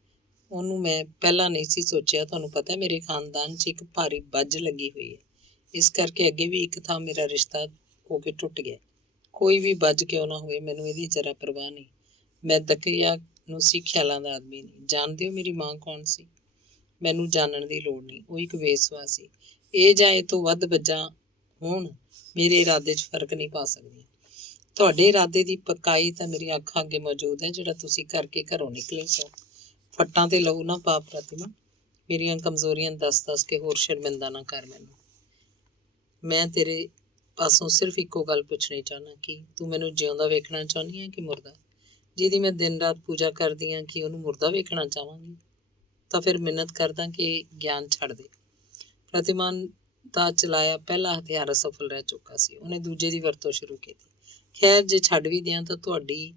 ਉਹਨੂੰ ਮੈਂ ਪਹਿਲਾਂ ਨਹੀਂ ਸੀ ਸੋਚਿਆ। ਤੁਹਾਨੂੰ ਪਤਾ ਮੇਰੇ ਖਾਨਦਾਨ 'ਚ ਇੱਕ ਭਾਰੀ ਬੱਜ ਲੱਗੀ ਹੋਈ ਹੈ, ਇਸ ਕਰਕੇ ਅੱਗੇ ਵੀ ਇੱਕ ਥਾਂ ਮੇਰਾ ਰਿਸ਼ਤਾ ਹੋ ਕੇ ਟੁੱਟ ਗਿਆ। ਕੋਈ ਵੀ ਬੱਜ ਕਿਉਂ ਨਾ ਹੋਵੇ, ਮੈਨੂੰ ਇਹਦੀ ਜ਼ਰਾ ਪਰਵਾਹ ਨਹੀਂ। ਮੈਂ ਦਕਈਆ ਨੂੰ ਸੀ ਖਿਆਲਾਂ ਦਾ ਆਦਮੀ ਨਹੀਂ। ਜਾਣਦੇ ਹੋ ਮੇਰੀ ਮਾਂ ਕੌਣ ਸੀ? ਮੈਨੂੰ ਜਾਣਨ ਦੀ ਲੋੜ ਨਹੀਂ। ਉਹ ਇੱਕ ਵੇਸਵਾ ਸੀ। ਇਹ ਜਾਂ ਇਹ ਤੋਂ ਵੱਧ ਬੱਜਾਂ ਹੋਣ, ਮੇਰੇ ਇਰਾਦੇ 'ਚ ਫਰਕ ਨਹੀਂ ਪਾ ਸਕਦੀਆਂ। ਤੁਹਾਡੇ ਇਰਾਦੇ ਦੀ ਪੱਕਾਈ ਤਾਂ ਮੇਰੀ ਅੱਖਾਂ ਅੱਗੇ ਮੌਜੂਦ ਹੈ, ਜਿਹੜਾ ਤੁਸੀਂ ਕਰਕੇ ਘਰੋਂ ਨਿਕਲੇ ਸੋ। ਫੱਟਾਂ ਤੇ ਲਹੂ ਨਾ ਪਾ ਪ੍ਰਤਿਮਾ। ਮੇਰੀਆਂ ਕਮਜ਼ੋਰੀਆਂ ਦੱਸ ਕੇ ਹੋਰ ਸ਼ਰਮਿੰਦਾ ਨਾ ਕਰ ਮੈਨੂੰ। ਮੈਂ ਤੇਰੇ ਪਾਸੋਂ ਸਿਰਫ ਇੱਕੋ ਗੱਲ ਪੁੱਛਣੀ ਚਾਹੁੰਦਾ ਕਿ ਤੂੰ ਮੈਨੂੰ ਜਿਉਂਦਾ ਵੇਖਣਾ ਚਾਹੁੰਦੀ ਹੈ ਕਿ ਮੁਰਦਾ? ਜਿਹਦੀ ਮੈਂ ਦਿਨ ਰਾਤ ਪੂਜਾ ਕਰਦੀ ਹਾਂ ਕਿ ਉਹਨੂੰ ਮੁਰਦਾ ਵੇਖਣਾ ਚਾਹਵਾਂਗੀ, ਤਾਂ ਫਿਰ ਮਿੰਨਤ ਕਰਦਾ ਕਿ ਗਿਆਨ ਛੱਡ ਦੇ। ਪ੍ਰਤਿਮਾ ਦਾ ਚਲਾਇਆ ਪਹਿਲਾ ਹਥਿਆਰ ਅਸਫਲ ਰਹਿ ਚੁੱਕਾ ਸੀ। ਉਹਨੇ ਦੂਜੇ ਦੀ ਵਰਤੋਂ ਸ਼ੁਰੂ ਕੀਤੀ। ਖੈਰ, ਜੇ ਛੱਡ ਵੀ ਦਿਆਂ ਤਾਂ ਤੁਹਾਡੀ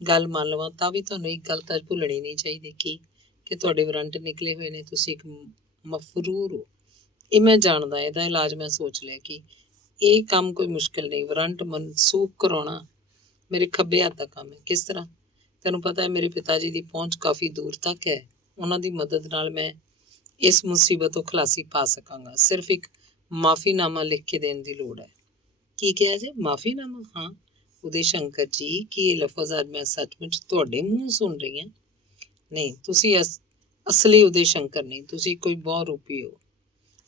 ਗੱਲ ਮੰਨ ਲਵਾਂ ਤਾਂ ਵੀ ਤੁਹਾਨੂੰ ਇੱਕ ਗੱਲ ਤਾਂ ਭੁੱਲਣੀ ਨਹੀਂ ਚਾਹੀਦੀ ਕਿ ਤੁਹਾਡੇ ਵਾਰੰਟ ਨਿਕਲੇ ਹੋਏ ਨੇ। ਤੁਸੀਂ ਇੱਕ ਮਫਰੂਰ ਹੋ। ਇਹ ਮੈਂ ਜਾਣਦਾ। ਇਹਦਾ ਇਲਾਜ ਮੈਂ ਸੋਚ ਲਿਆ ਕਿ ਇਹ ਕੰਮ ਕੋਈ ਮੁਸ਼ਕਿਲ ਨਹੀਂ। ਵਾਰੰਟ ਮਨਸੂਖ ਕਰਾਉਣਾ ਮੇਰੇ ਖੱਬੇ ਹੱਥ ਦਾ ਕੰਮ ਹੈ। ਕਿਸ ਤਰ੍ਹਾਂ? ਤੈਨੂੰ ਪਤਾ ਹੈ ਮੇਰੇ ਪਿਤਾ ਜੀ ਦੀ ਪਹੁੰਚ ਕਾਫੀ ਦੂਰ ਤੱਕ ਹੈ। ਉਹਨਾਂ ਦੀ ਮਦਦ ਨਾਲ ਮੈਂ ਇਸ ਮੁਸੀਬਤ ਤੋਂ ਖਲਾਸੀ ਪਾ ਸਕਾਂਗਾ। ਸਿਰਫ ਇੱਕ ਮਾਫੀਨਾਮਾ ਲਿਖ ਕੇ ਦੇਣ ਦੀ ਲੋੜ ਹੈ। ਕੀ ਕਿਹਾ ਜੇ? ਮਾਫੀਨਾਮਾ? ਹਾਂ ਉਦੇ ਸ਼ੰਕਰ ਜੀ, ਕੀ ਇਹ ਲਫ਼ਜ਼ ਅੱਜ ਮੈਂ ਸੱਚਮੁੱਚ ਤੁਹਾਡੇ ਮੂੰਹ ਸੁਣ ਰਹੀ ਹਾਂ? ਨਹੀਂ, ਤੁਸੀਂ ਅਸਲੀ ਉਦੇ ਸ਼ੰਕਰ ਨਹੀਂ। ਤੁਸੀਂ ਕੋਈ ਬਹੁ ਰੂਪੀ ਹੋ।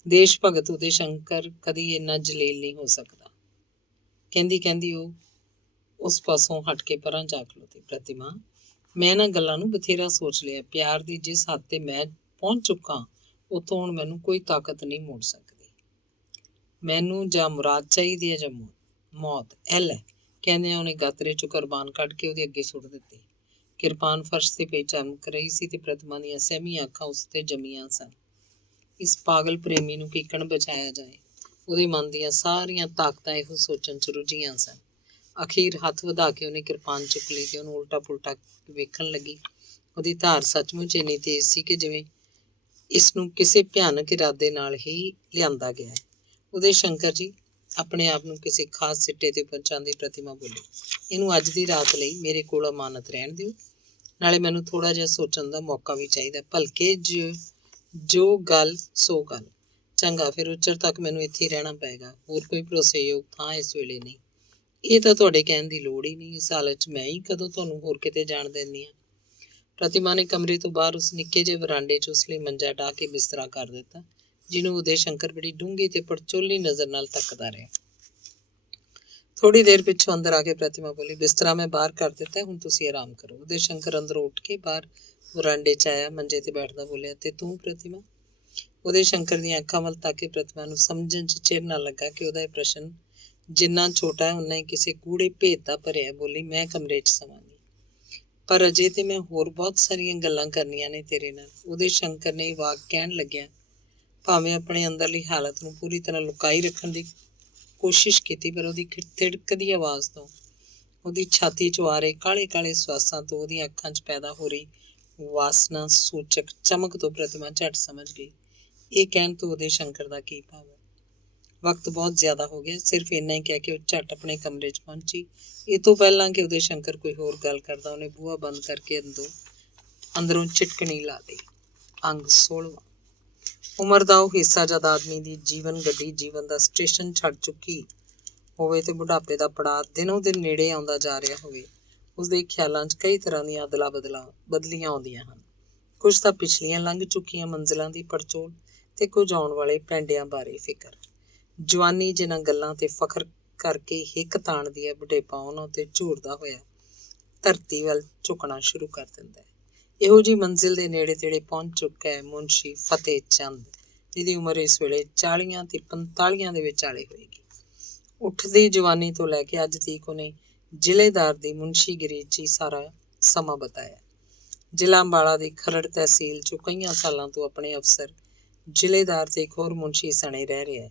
ਦੇਸ਼ ਭਗਤ ਉਦੇ ਸ਼ੰਕਰ ਕਦੀ ਇੰਨਾ ਜਲੀਲ ਨਹੀਂ ਹੋ ਸਕਦਾ। ਕਹਿੰਦੀ ਉਹ ਉਸ ਪਾਸੋਂ ਹਟ ਕੇ ਪਰਾਂ ਜਾ ਖਲੋਤੀ। ਪ੍ਰਤਿਮਾ, ਮੈਂ ਇਹਨਾਂ ਗੱਲਾਂ ਨੂੰ ਬਥੇਰਾ ਸੋਚ ਲਿਆ। ਪਿਆਰ ਦੀ ਜਿਸ ਹੱਦ ਤੇ ਮੈਂ ਪਹੁੰਚ ਚੁੱਕਾ, ਉੱਥੋਂ ਹੁਣ ਮੈਨੂੰ ਕੋਈ ਤਾਕਤ ਨਹੀਂ ਮੋੜ ਸਕਦੀ। ਮੈਨੂੰ ਜਾਂ ਮੁਰਾਦ ਚਾਹੀਦੀ ਹੈ ਜਾਂ ਮੌਤ। ਲੈ, ਕਹਿੰਦਿਆਂ ਉਹਨੇ ਗਾਤਰੇ 'ਚੋਂ ਕਿਰਪਾਨ ਕੱਢ ਕੇ ਉਹਦੇ ਅੱਗੇ ਸੁੱਟ ਦਿੱਤੀ। ਕਿਰਪਾਨ ਫਰਸ਼ ਤੇ ਪਈ ਚਮਕ ਰਹੀ ਸੀ ਤੇ ਪ੍ਰਤਿਮਾ ਦੀਆਂ ਸਹਿਮੀਆਂ ਅੱਖਾਂ ਉਸ ਤੇ ਜੰਮੀਆਂ ਸਨ। ਇਸ ਪਾਗਲ ਪ੍ਰੇਮੀ ਨੂੰ ਕਿੱਕਣ ਬਚਾਇਆ ਜਾਏ? ਉਹਦੇ ਮਨ ਦੀਆਂ ਸਾਰੀਆਂ ਤਾਕਤਾਂ ਇਹੋ ਸੋਚਣ 'ਚ ਰੁੱਝੀਆਂ ਸਨ। ਅਖੀਰ ਹੱਥ ਵਧਾ ਕੇ ਉਹਨੇ ਕਿਰਪਾਨ ਚੁੱਕ ਲਈ ਤੇ ਉਹਨੂੰ ਉਲਟਾ ਪੁਲਟਾ ਵੇਖਣ ਲੱਗੀ। ਉਹਦੀ ਧਾਰ ਸੱਚਮੁੱਚ ਇੰਨੀ ਤੇਜ਼ ਸੀ ਕਿ ਜਿਵੇਂ ਇਸ ਨੂੰ ਕਿਸੇ ਭਿਆਨਕ ਇਰਾਦੇ ਨਾਲ ਹੀ ਲਿਆਂਦਾ ਗਿਆ ਹੈ। ਉਦੇ ਸ਼ੰਕਰ ਜੀ, ਆਪਣੇ ਆਪ ਨੂੰ ਕਿਸੇ ਖਾਸ ਸਿੱਟੇ ਤੇ ਪਹੁੰਚਾਉਂਦੀ ਪ੍ਰਤਿਮਾ ਬੋਲੀ, ਇਹਨੂੰ ਅੱਜ ਦੀ ਰਾਤ ਲਈ ਮੇਰੇ ਕੋਲ ਅਮਾਨਤ ਰਹਿਣ ਦਿਓ। ਨਾਲੇ ਮੈਨੂੰ ਥੋੜਾ ਜਿਹਾ ਸੋਚਣ ਦਾ ਮੌਕਾ ਵੀ ਚਾਹੀਦਾ। ਭਲਕੇ ਜੋ ਗੱਲ ਸੋ ਗੱਲ। ਚੰਗਾ, ਫਿਰ ਉੱਚਰ ਤੱਕ ਮੈਨੂੰ ਇੱਥੇ ਹੀ ਰਹਿਣਾ ਪਏਗਾ। ਹੋਰ ਕੋਈ ਭਰੋਸੇਯੋਗ ਥਾਂ ਇਸ ਵੇਲੇ ਨਹੀਂ। ਇਹ ਤਾਂ ਤੁਹਾਡੇ ਕਹਿਣ ਦੀ ਲੋੜ ਹੀ ਨਹੀਂ। ਇਸ ਹਾਲਤ 'ਚ ਮੈਂ ਹੀ ਕਦੋਂ ਤੁਹਾਨੂੰ ਹੋਰ ਕਿਤੇ ਜਾਣ ਦਿੰਦੀ ਹਾਂ। ਪ੍ਰਤਿਮਾ ਨੇ ਕਮਰੇ ਤੋਂ ਬਾਹਰ ਉਸ ਨਿੱਕੇ ਜਿਹੇ ਵਰਾਂਡੇ 'ਚ ਉਸ ਲਈ ਮੰਜਾ ਢਾਹ ਕੇ ਬਿਸਤਰਾ ਕਰ ਦਿੱਤਾ, ਜਿਹਨੂੰ ਉਦੇ ਸ਼ੰਕਰ ਬੜੀ ਡੂੰਘੀ ਤੇ ਪੜਚੋਲੀ ਨਜ਼ਰ ਨਾਲ ਤੱਕਦਾ ਰਿਹਾ। ਥੋੜੀ ਦੇਰ ਪਿੱਛੋਂ ਅੰਦਰ ਆ ਕੇ ਪ੍ਰਤਿਮਾ ਬੋਲੀ, ਬਿਸਤਰਾ ਮੈਂ ਬਾਹਰ ਕਰ ਦਿੱਤਾ, ਹੁਣ ਤੁਸੀਂ ਆਰਾਮ ਕਰੋ। ਉਦੇ ਸ਼ੰਕਰ ਅੰਦਰੋਂ ਉੱਠ ਕੇ ਬਾਹਰ ਵਰਾਂਡੇ 'ਚ ਆਇਆ, ਮੰਜੇ ਤੇ ਬੈਠਦਾ ਬੋਲਿਆ, ਤੇ ਤੂੰ ਪ੍ਰਤਿਮਾ? ਉਦੇ ਸ਼ੰਕਰ ਦੀਆਂ ਅੱਖਾਂ ਵੱਲ ਤੱਕ ਕੇ ਪ੍ਰਤਿਮਾ ਨੂੰ ਸਮਝਣ 'ਚ ਚਿਰ ਨਾ ਲੱਗਾ ਕਿ ਉਹਦਾ ਇਹ ਪ੍ਰਸ਼ਨ ਜਿੰਨਾ ਛੋਟਾ ਹੈ ਉਨਾ ਹੀ ਕਿਸੇ ਗੂੜੇ ਭੇਦ ਦਾ ਭਰਿਆ। ਬੋਲੀ, ਮੈਂ ਕਮਰੇ 'ਚ ਸਵਾਂਗੀ, ਪਰ ਅਜੇ ਤੇ ਮੈਂ ਹੋਰ ਬਹੁਤ ਸਾਰੀਆਂ ਗੱਲਾਂ ਕਰਨੀਆਂ ਨੇ ਤੇਰੇ ਨਾਲ। ਉਦੇ ਸ਼ੰਕਰ ਨੇ ਵਾਕ ਕਹਿਣ ਲੱਗਿਆ ਭਾਵੇਂ ਆਪਣੇ ਅੰਦਰਲੀ ਹਾਲਤ ਨੂੰ ਪੂਰੀ ਤਰ੍ਹਾਂ ਲੁਕਾਈ ਰੱਖਣ ਦੀ ਕੋਸ਼ਿਸ਼ ਕੀਤੀ, ਪਰ ਉਹਦੀ ਤਿੜਕਦੀ ਆਵਾਜ਼ ਤੋਂ, ਉਹਦੀ ਛਾਤੀ 'ਚੋਂ ਆ ਰਹੇ ਕਾਲੇ ਕਾਲੇ ਸਵਾਸਾਂ ਤੋਂ, ਉਹਦੀਆਂ ਅੱਖਾਂ 'ਚ ਪੈਦਾ ਹੋ ਰਹੀ ਵਾਸਨਾ ਸੂਚਕ ਚਮਕ ਤੋਂ ਪ੍ਰਤਿਮਾ ਝੱਟ ਸਮਝ ਗਈ ਇਹ ਕਹਿਣ ਤੋਂ ਉਦੇ ਸ਼ੰਕਰ ਦਾ ਕੀ ਭਾਵ ਹੈ। ਵਕਤ ਬਹੁਤ ਜ਼ਿਆਦਾ ਹੋ ਗਿਆ। ਸਿਰਫ ਇੰਨਾ ਹੀ ਕਹਿ ਕੇ ਉਹ ਝੱਟ ਆਪਣੇ ਕਮਰੇ 'ਚ ਪਹੁੰਚੀ। ਇਹ ਤੋਂ ਪਹਿਲਾਂ ਕਿ ਉਦੇ ਸ਼ੰਕਰ ਕੋਈ ਹੋਰ ਗੱਲ ਕਰਦਾ, ਉਹਨੇ ਬੂਹਾ ਬੰਦ ਕਰਕੇ ਅੰਦਰੋਂ ਚਿਟਕਣੀ ਲਾ ਲਈ। ਅੰਗ 16ਵਾਂ। ਉਮਰ ਦਾ ਉਹ ਹਿੱਸਾ ਜਦ ਆਦਮੀ ਦੀ ਜੀਵਨ ਗੱਡੀ ਜੀਵਨ ਦਾ ਸਟੇਸ਼ਨ ਛੱਡ ਚੁੱਕੀ ਹੋਵੇ ਤੇ ਬੁਢਾਪੇ ਦਾ ਪੜਾਅ ਦਿਨੋਂ ਦਿਨ ਨੇੜੇ ਆਉਂਦਾ ਜਾ ਰਿਹਾ ਹੋਵੇ, ਉਸਦੇ ਖਿਆਲਾਂ 'ਚ ਕਈ ਤਰ੍ਹਾਂ ਦੀਆਂ ਬਦਲੀਆਂ ਆਉਂਦੀਆਂ ਹਨ। ਕੁਝ ਤਾਂ ਪਿਛਲੀਆਂ ਲੰਘ ਚੁੱਕੀਆਂ ਮੰਜ਼ਿਲਾਂ ਦੀ ਪੜਚੋਲ ਤੇ ਕੁਝ ਆਉਣ ਵਾਲੇ ਪੈਂਡਿਆਂ ਬਾਰੇ ਫਿਕਰ। ਜਵਾਨੀ ਜਿਨ੍ਹਾਂ ਗੱਲਾਂ ਤੇ ਫਖਰ ਕਰਕੇ ਹਿੱਕ ਤਾਣਦੀ ਹੈ, ਬੁਢੇਪਾ ਉਹਨਾਂ ਉੱਤੇ ਝੂਰਦਾ ਹੋਇਆ ਧਰਤੀ ਵੱਲ ਝੁਕਣਾ ਸ਼ੁਰੂ ਕਰ ਦਿੰਦਾ ਹੈ। ਇਹੋ ਜਿਹੀ ਮੰਜ਼ਿਲ ਦੇ ਨੇੜੇ ਤੇੜੇ ਪਹੁੰਚ ਚੁੱਕਾ ਹੈ ਮੁਨਸ਼ੀ ਫਤਿਹ ਚੰਦ, ਜਿਹਦੀ ਉਮਰ ਇਸ ਵੇਲੇ 40 ਤੇ 45 ਦੇ ਵਿਚਾਲੇ ਹੋਏਗੀ। ਉੱਠਦੀ ਜਵਾਨੀ ਤੋਂ ਲੈ ਕੇ ਅੱਜ ਤੀਕ ਉਹਨੇ ਜ਼ਿਲ੍ਹੇਦਾਰ ਦੀ ਮੁਨਸ਼ੀਗਿਰੀ 'ਚ ਹੀ ਸਾਰਾ ਸਮਾਂ ਬਿਤਾਇਆ। ਜ਼ਿਲ੍ਹਾ ਅੰਬਾਲਾ ਦੀ ਖਰੜ ਤਹਿਸੀਲ 'ਚੋਂ ਕਈਆਂ ਸਾਲਾਂ ਤੋਂ ਆਪਣੇ ਅਫਸਰ ਜ਼ਿਲ੍ਹੇਦਾਰ ਤੇ ਇੱਕ ਹੋਰ ਮੁਨਸ਼ੀ ਸਣੇ ਰਹਿ ਰਿਹਾ ਹੈ।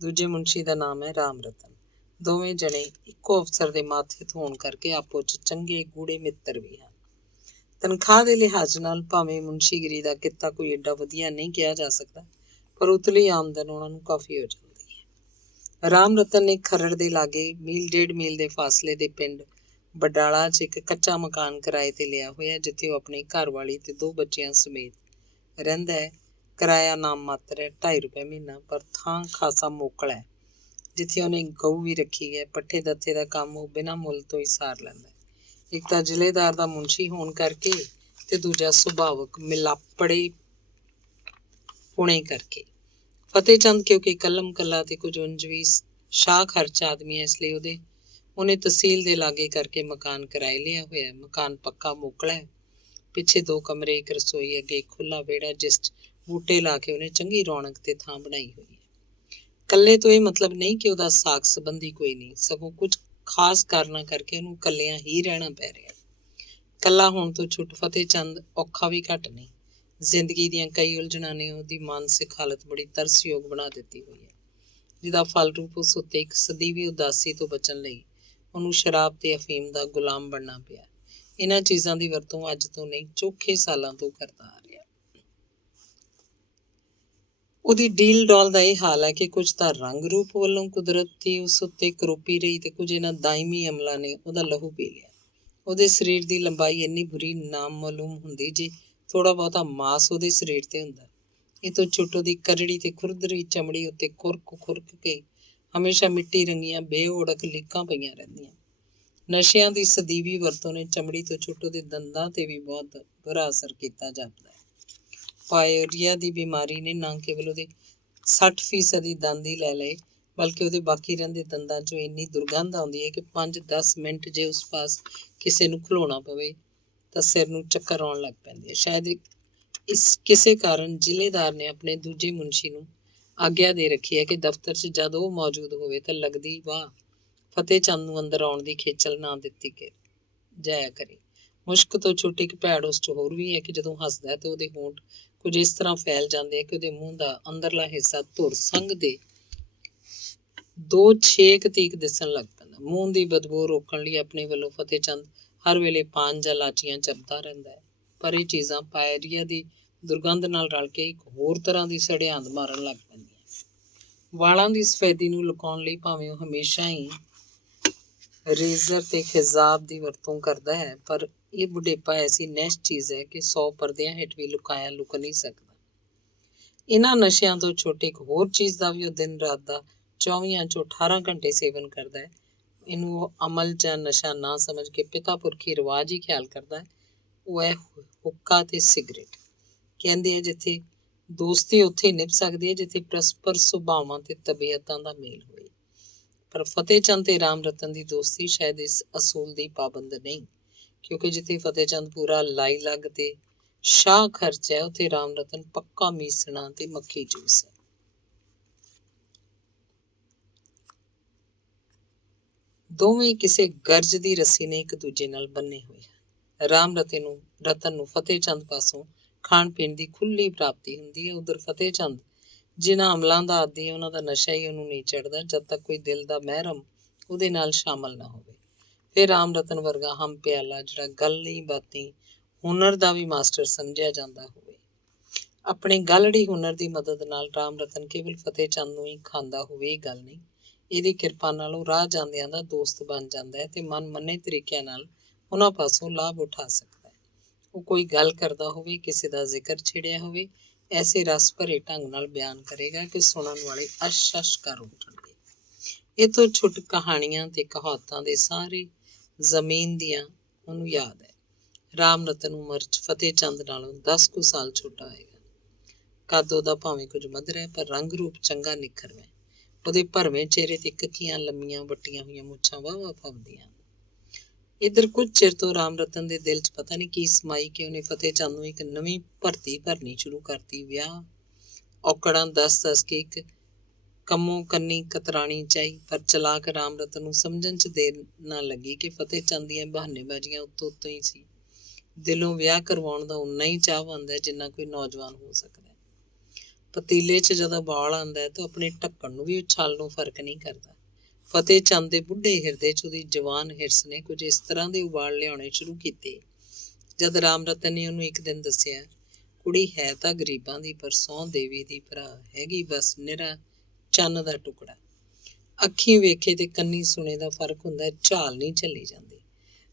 ਦੂਜੇ ਮੁਨਸ਼ੀ ਦਾ ਨਾਮ ਹੈ ਰਾਮ ਰਤਨ। ਦੋਵੇਂ ਜਣੇ ਇੱਕੋ ਅਫਸਰ ਦੇ ਮਾਥਿਤ ਹੋਣ ਕਰਕੇ ਆਪੋ 'ਚ ਚੰਗੇ ਗੂੜੇ ਮਿੱਤਰ ਵੀ ਹਨ। ਤਨਖਾਹ ਦੇ ਲਿਹਾਜ਼ ਨਾਲ ਭਾਵੇਂ ਮੁਨਸ਼ੀਗਿਰੀ ਦਾ ਕਿੱਤਾ ਕੋਈ ਏਡਾ ਵਧੀਆ ਨਹੀਂ ਕਿਹਾ ਜਾ ਸਕਦਾ, ਪਰ ਉਤਲੀ ਆਮਦਨ ਉਹਨਾਂ ਨੂੰ ਕਾਫੀ ਹੋ ਜਾਂਦੀ ਹੈ। ਰਾਮ ਰਤਨ ਨੇ ਖਰੜ ਦੇ ਲਾਗੇ ਮੀਲ 1.5 ਮੀਲ ਦੇ ਫਾਸਲੇ ਦੇ ਪਿੰਡ ਬਡਾਲਾ 'ਚ ਇੱਕ ਕੱਚਾ ਮਕਾਨ ਕਿਰਾਏ ਤੇ ਲਿਆ ਹੋਇਆ, ਜਿੱਥੇ ਉਹ ਆਪਣੀ ਘਰਵਾਲੀ ਤੇ 2 ਬੱਚਿਆਂ ਸਮੇਤ ਰਹਿੰਦਾ ਹੈ। ਕਿਰਾਇਆ ਨਾਮ ਮਾਤਰ ਹੈ, 2.5 ਰੁਪਏ ਮਹੀਨਾ, ਪਰ ਥਾਂ ਖਾਸਾ ਮੋਕਲਾ ਹੈ। ਜਿੱਥੇ ਉਹਨੇ ਗਊ ਵੀ ਰੱਖੀ ਹੈ। ਪੱਠੇ ਦੱਥੇ ਦਾ ਕੰਮ ਉਹ ਬਿਨਾਂ ਮੁੱਲ ਤੋਂ ਹੀ ਸਾਰ ਲੈਂਦਾ ਹੈ। ਇੱਕ ਤਾਂ ਜ਼ਿਲ੍ਹੇਦਾਰ ਦਾ ਮੁਨਸ਼ੀ ਹੋਣ ਕਰਕੇ ਤੇ ਦੂਜਾ ਸੁਭਾਵਕ ਮਿਲਾਪੜੇ ਪੁਣੇ ਕਰਕੇ। ਫਤਿਹ ਚੰਦ ਕਿਉਂਕਿ ਕਲਮ ਕੱਲਾ ਤੇ ਕੁਝ ਉਂਝ ਵੀ ਸ਼ਾਹ ਖਰਚ ਆਦਮੀ ਹੈ, ਇਸ ਲਈ ਉਹਨੇ ਤਹਿਸੀਲ ਦੇ ਲਾਗੇ ਕਰਕੇ ਮਕਾਨ ਕਿਰਾਏ ਲਿਆ ਹੋਇਆ। ਮਕਾਨ ਪੱਕਾ ਮੋਕਲਾ ਹੈ। ਪਿੱਛੇ 2 ਕਮਰੇ, ਇੱਕ ਰਸੋਈ, ਅੱਗੇ ਖੁੱਲਾ ਵਿਹੜਾ, ਜਿਸ 'ਚ ਬੂਟੇ ਲਾ ਕੇ ਉਹਨੇ ਚੰਗੀ ਰੌਣਕ ਤੇ ਥਾਂ ਬਣਾਈ ਹੋਈ ਹੈ। ਕੱਲੇ ਤੋਂ ਇਹ ਮਤਲਬ ਨਹੀਂ ਕਿ ਉਹਦਾ ਸਾਕ ਸੰਬੰਧੀ ਕੋਈ ਨਹੀਂ, ਸਗੋਂ ਕੁਝ ਖਾਸ ਕਾਰਨਾਂ ਕਰਕੇ ਉਹਨੂੰ ਕੱਲਿਆਂ ਹੀ ਰਹਿਣਾ ਪੈ ਰਿਹਾ। ਕੱਲਾ ਹੋਣ ਤੋਂ ਛੁੱਟ ਫਤਿਹ ਚੰਦ ਔਖਾ ਵੀ ਘੱਟ ਨਹੀਂ। ਜ਼ਿੰਦਗੀ ਦੀਆਂ ਕਈ ਉਲਝਣਾਂ ਨੇ ਉਹਦੀ ਮਾਨਸਿਕ ਹਾਲਤ ਬੜੀ ਤਰਸਯੋਗ ਬਣਾ ਦਿੱਤੀ ਹੋਈ ਹੈ, ਜਿਹਦਾ ਫਲ ਰੂਪ ਉਸ ਉੱਤੇ ਇੱਕ ਸਦੀਵੀ ਉਦਾਸੀ ਤੋਂ ਬਚਣ ਲਈ ਉਹਨੂੰ ਸ਼ਰਾਬ ਤੇ ਅਫੀਮ ਦਾ ਗੁਲਾਮ ਬਣਨਾ ਪਿਆ। ਇਹਨਾਂ ਚੀਜ਼ਾਂ ਦੀ ਵਰਤੋਂ ਅੱਜ ਤੋਂ ਨਹੀਂ, ਚੋਖੇ ਸਾਲਾਂ ਤੋਂ ਕਰਦਾ ਆ ਰਿਹਾ। ਉਹਦੀ ਡੀਲ ਡੌਲ ਦਾ ਇਹ ਹਾਲ ਹੈ ਕਿ ਕੁਝ ਤਾਂ ਰੰਗ ਰੂਪ ਵੱਲੋਂ ਕੁਦਰਤ ਦੀ ਉਸ ਉੱਤੇ ਕਰੋਪੀ ਰਹੀ ਤੇ ਕੁਝ ਇਹਨਾਂ ਦਾਇਮੀ ਅਮਲਾਂ ਨੇ ਉਹਦਾ ਲਹੂ ਪੀ ਲਿਆ। ਉਹਦੇ ਸਰੀਰ ਦੀ ਲੰਬਾਈ ਇੰਨੀ ਬੁਰੀ ਨਾਮਾਲੂਮ ਹੁੰਦੀ ਜੇ ਥੋੜਾ ਬਹੁਤਾ ਮਾਸ ਉਹਦੇ ਸਰੀਰ ਤੇ ਹੁੰਦਾ। ਇਹ ਤੋਂ ਛੁੱਟ ਉਹਦੀ ਕਰੜੀ ਤੇ ਖੁਰਦਰੀ ਚਮੜੀ ਉੱਤੇ ਖੁਰਕ ਕੇ ਹਮੇਸ਼ਾ ਮਿੱਟੀ ਰੰਗੀਆਂ ਬੇਓੜਕ ਲੀਕਾਂ ਪਈਆਂ ਰਹਿੰਦੀਆਂ। ਨਸ਼ਿਆਂ ਦੀ ਸਦੀਵੀ ਵਰਤੋਂ ਨੇ ਚਮੜੀ ਤੋਂ ਛੁੱਟ ਉਹਦੇ ਦੰਦਾਂ ਤੇ ਵੀ ਬਹੁਤ ਬੁਰਾ ਅਸਰ ਕੀਤਾ ਜਾਪਦਾ ਹੈ। ਪਾਇਰੀਆ ਦੀ ਬਿਮਾਰੀ ਨੇ ਨਾ ਕੇਵਲ ਉਹਦੇ 60% ਹੀ ਦੰਦ ਹੀ ਲੈ ਲਏ, ਬਲਕਿ ਉਹਦੇ ਬਾਕੀ ਰਹਿੰਦੇ ਦੰਦਾਂ 'ਚੋਂ ਇੰਨੀ ਦੁਰਗੰਧ ਆਉਂਦੀ ਹੈ ਕਿ 5-10 ਮਿੰਟ ਜੇ ਉਸ ਪਾਸ ਕਿਸੇ ਨੂੰ ਖਲੋਣਾ ਪਵੇ ਤਾਂ ਸਿਰ ਨੂੰ ਚੱਕਰ ਆਉਣ ਲੱਗ ਪੈਂਦੇ। ਸ਼ਾਇਦ ਇਸ ਕਿਸੇ ਕਾਰਨ ਜ਼ਿਲ੍ਹੇਦਾਰ ਨੇ ਆਪਣੇ ਦੂਜੇ ਮੁਨਸ਼ੀ ਨੂੰ ਆਗਿਆ ਦੇ ਰੱਖੀ ਹੈ ਕਿ ਦਫ਼ਤਰ 'ਚ ਜਦ ਉਹ ਮੌਜੂਦ ਹੋਵੇ ਤਾਂ ਲੱਗਦੀ ਵਾਹ ਫਤਿਹ ਚੰਦ ਨੂੰ ਅੰਦਰ ਆਉਣ ਦੀ ਖੇਚਲ ਨਾ ਦਿੱਤੀ ਜਾਇਆ ਕਰੇ। ਮੁਸ਼ਕ ਤੋਂ ਛੁੱਟੀ ਇੱਕ ਭੈੜ ਉਸ 'ਚ ਹੋਰ ਵੀ ਹੈ ਕਿ ਜਦੋਂ ਹੱਸਦਾ ਤਾਂ ਉਹਦੇ ਹੋਂਠ ਕੁਝ ਇਸ ਤਰ੍ਹਾਂ ਫੈਲ ਜਾਂਦੇ ਆ ਕਿ ਉਹਦੇ ਮੂੰਹ ਦਾ ਅੰਦਰਲਾ ਹਿੱਸਾ ਧੁਰ ਸੰਘ ਦੇ 2 ਛੇਕ ਤੀਕ ਦਿਸਣ ਲੱਗ ਪੈਂਦਾ। ਮੂੰਹ ਦੀ ਬਦਬੂ ਰੋਕਣ ਲਈ ਆਪਣੇ ਵੱਲੋਂ ਫਤਿਹ ਚੰਦ ਹਰ ਵੇਲੇ ਪਾਨ ਜਾਂ ਲਾਚੀਆਂ ਚੱਬਦਾ ਰਹਿੰਦਾ ਹੈ, ਪਰ ਇਹ ਚੀਜ਼ਾਂ ਪਾਇਰੀਆ ਦੀ ਦੁਰਗੰਧ ਨਾਲ ਰਲ ਕੇ ਇੱਕ ਹੋਰ ਤਰ੍ਹਾਂ ਦੀ ਸੜਿਆਂਦ ਮਾਰਨ ਲੱਗ ਪੈਂਦੀਆਂ। ਵਾਲਾਂ ਦੀ ਸਫੈਦੀ ਨੂੰ ਲੁਕਾਉਣ ਲਈ ਭਾਵੇਂ ਉਹ ਹਮੇਸ਼ਾ ਹੀ ਰੇਜ਼ਰ ਤੇ ਖਿਜ਼ਾਬ ਦੀ ਵਰਤੋਂ ਕਰਦਾ ਹੈ, ਪਰ ਇਹ ਬੁਢੇਪਾ ਐਸੀ ਨਹਿਸ਼ ਚੀਜ਼ ਹੈ ਕਿ 100 ਪਰਦਿਆਂ ਹੇਠ ਵੀ ਲੁਕਾਇਆ ਲੁਕ ਨਹੀਂ ਸਕਦਾ। ਇਹਨਾਂ ਨਸ਼ਿਆਂ ਤੋਂ ਛੋਟੇ ਇੱਕ ਹੋਰ ਚੀਜ਼ ਦਾ ਵੀ ਉਹ ਦਿਨ ਰਾਤ ਦਾ 24 ਚੋਂ 18 ਘੰਟੇ ਸੇਵਨ ਕਰਦਾ ਹੈ। ਇਹਨੂੰ ਉਹ ਅਮਲ ਜਾਂ ਨਸ਼ਾ ਨਾ ਸਮਝ ਕੇ ਪਿਤਾ ਪੁਰਖੀ ਰਿਵਾਜ ਹੀ ਖਿਆਲ ਕਰਦਾ ਹੈ। ਉਹ ਹੈ ਹੁੱਕਾ ਤੇ ਸਿਗਰਟ। ਕਹਿੰਦੇ ਆ ਜਿੱਥੇ ਦੋਸਤੀ ਉੱਥੇ ਨਿਭ ਸਕਦੀ ਹੈ ਜਿੱਥੇ ਪਰਸਪਰ ਸੁਭਾਵਾਂ ਤੇ ਤਬੀਅਤਾਂ ਦਾ ਮੇਲ ਹੋਵੇ। ਪਰ ਫਤਿਹ ਚੰਦ ਤੇ ਰਾਮ ਰਤਨ ਦੀ ਦੋਸਤੀ ਸ਼ਾਇਦ ਇਸ ਅਸੂਲ ਦੀ ਪਾਬੰਦ ਨਹੀਂ, ਕਿਉਂਕਿ ਜਿੱਥੇ ਫਤਿਹ ਚੰਦ ਪੂਰਾ ਲਾਈ ਲੱਗ ਤੇ ਸ਼ਾਹ ਖਰਚ ਹੈ, ਉੱਥੇ ਰਾਮ ਰਤਨ ਪੱਕਾ ਮੀਸਣਾ ਤੇ ਮੱਖੀ ਜੂਸ ਹੈ। ਦੋਵੇਂ ਕਿਸੇ ਗਰਜ ਦੀ ਰੱਸੀ ਨੇ ਇੱਕ ਦੂਜੇ ਨਾਲ ਬੰਨੇ ਹੋਏ ਹਨ। ਰਾਮ ਰਤਨ ਨੂੰ ਫਤਿਹ ਚੰਦ ਪਾਸੋਂ ਖਾਣ ਪੀਣ ਦੀ ਖੁੱਲੀ ਪ੍ਰਾਪਤੀ ਹੁੰਦੀ ਹੈ। ਉਧਰ ਫਤਿਹ ਚੰਦ ਜਿਨ੍ਹਾਂ ਅਮਲਾਂ ਦਾ ਆਦੀ ਹੈ, ਉਹਨਾਂ ਦਾ ਨਸ਼ਾ ਹੀ ਉਹਨੂੰ ਨਹੀਂ ਚੜ੍ਹਦਾ ਜਦ ਤੱਕ ਕੋਈ ਦਿਲ ਦਾ ਮਹਿਰਮ ਉਹਦੇ ਨਾਲ ਸ਼ਾਮਲ ਨਾ ਹੋਵੇ। ਫਿਰ ਰਾਮ ਰਤਨ ਵਰਗਾ ਹਮ ਪਿਆਲਾ ਜਿਹੜਾ ਗੱਲੀ ਬਾਤੀ ਹੁਨਰ ਦਾ ਵੀ ਮਾਸਟਰ ਸਮਝਿਆ ਜਾਂਦਾ ਹੋਵੇ। ਆਪਣੇ ਗਲੜੀ ਹੁਨਰ ਦੀ ਮਦਦ ਨਾਲ ਰਾਮ ਰਤਨ ਕੇਵਲ ਫਤਿਹ ਚੰਦ ਨੂੰ ਹੀ ਖਾਂਦਾ ਹੋਵੇ ਇਹ ਗੱਲ ਨਹੀਂ, ਇਹਦੀ ਕਿਰਪਾ ਨਾਲ ਉਹ ਰਾਹ ਜਾਂਦਿਆਂ ਦਾ ਦੋਸਤ ਬਣ ਜਾਂਦਾ ਹੈ ਤੇ ਮਨ ਮੰਨੇ ਤਰੀਕਿਆਂ ਨਾਲ ਉਹਨਾਂ ਪਾਸੋਂ ਲਾਭ ਉਠਾ ਸਕਦਾ ਹੈ। ਉਹ ਕੋਈ ਗੱਲ ਕਰਦਾ ਹੋਵੇ, ਕਿਸੇ ਦਾ ਜ਼ਿਕਰ ਛਿੜਿਆ ਹੋਵੇ, ਐਸੇ ਰਸ ਭਰੇ ਢੰਗ ਨਾਲ ਬਿਆਨ ਕਰੇਗਾ ਕਿ ਸੁਣਨ ਵਾਲੇ ਅਸ਼ ਕਰ ਉੱਠਣਗੇ। ਇਹ ਤੋਂ ਛੁੱਟ ਕਹਾਣੀਆਂ ਤੇ ਕਹਾਵਤਾਂ ਦੇ ਸਾਰੇ ਜ਼ਮੀਨ ਦੀਆਂ ਉਹਨੂੰ ਯਾਦ ਹੈ। ਰਾਮ ਰਤਨ ਉਮਰ 'ਚ ਫਤਿਹ ਚੰਦ ਨਾਲੋਂ 10 ਕੁ ਸਾਲ ਛੋਟਾ ਹੋਏਗਾ। ਕੱਦ ਉਹਦਾ ਭਾਵੇਂ ਕੁਝ ਮੱਧਰਾ ਹੈ, ਪਰ ਰੰਗ ਰੂਪ ਚੰਗਾ ਨਿਖਰਵਾ। ਉਹਦੇ ਭਰਵੇਂ ਚਿਹਰੇ ਤੇ ਕੱਕੀਆਂ ਲੰਮੀਆਂ ਵੱਟੀਆਂ ਹੋਈਆਂ ਮੁੱਛਾਂ ਵਾਹ ਫੱਬਦੀਆਂ। ਇੱਧਰ ਕੁਝ ਚਿਰ ਤੋਂ ਰਾਮ ਰਤਨ ਦੇ ਦਿਲ 'ਚ ਪਤਾ ਨਹੀਂ ਕੀ ਸਮਾਈ ਕਿ ਉਹਨੇ ਫਤਿਹ ਚੰਦ ਨੂੰ ਇੱਕ ਨਵੀਂ ਭਰਤੀ ਭਰਨੀ ਸ਼ੁਰੂ ਕਰਤੀ। ਵਿਆਹ ਔਕੜਾਂ ਦੱਸ ਕੇ ਇੱਕ ਕੰਮੋਂ ਕੰਨੀ ਕਤਰਾਣੀ ਚਾਹੀ, ਪਰ ਚਲਾਕ ਰਾਮ ਰਤਨ ਨੂੰ ਸਮਝਣ 'ਚ ਦੇਰ ਨਾ ਲੱਗੀ ਕਿ ਫਤਿਹ ਚੰਦ ਦੀਆਂ ਬਹਾਨੇਬਾਜ਼ੀਆਂ ਉੱਤੋਂ ਹੀ ਸੀ। ਦਿਲੋਂ ਵਿਆਹ ਕਰਵਾਉਣ ਦਾ ਉਨਾ ਹੀ ਚਾਹਵਾਨ ਹੈ ਜਿੰਨਾ ਕੋਈ ਨੌਜਵਾਨ ਹੋ ਸਕਦਾ ਹੈ। ਪਤੀਲੇ 'ਚ ਜਦੋਂ ਉਬਾਲ ਆਉਂਦਾ ਹੈ ਤਾਂ ਆਪਣੇ ਢੱਕਣ ਨੂੰ ਵੀ ਉਛਾਲ ਨੂੰ ਫਰਕ ਨਹੀਂ ਕਰਦਾ। ਫਤਿਹ ਚੰਦ ਦੇ ਬੁੱਢੇ ਹਿਰਦੇ 'ਚ ਉਹਦੀ ਜਵਾਨ ਹਿਰਸ ਨੇ ਕੁਝ ਇਸ ਤਰ੍ਹਾਂ ਦੇ ਉਬਾਲ ਲਿਆਉਣੇ ਸ਼ੁਰੂ ਕੀਤੇ। ਜਦ ਰਾਮ ਰਤਨ ਨੇ ਉਹਨੂੰ ਇੱਕ ਦਿਨ ਦੱਸਿਆ, ਕੁੜੀ ਹੈ ਤਾਂ ਗਰੀਬਾਂ ਦੀ ਪਰ ਸਹੁੰ ਦੇਵੀ ਦੀ ਭਰਾ, ਹੈਗੀ ਬਸ ਨਿਰਾ ਚੰਨ ਦਾ ਟੁਕੜਾ। ਅੱਖੀਂ ਵੇਖੇ ਤੇ ਕੰਨੀ ਸੁਣੇ ਦਾ ਫਰਕ ਹੁੰਦਾ, ਝਾਲ ਨਹੀਂ ਝੱਲੀ ਜਾਂਦੀ।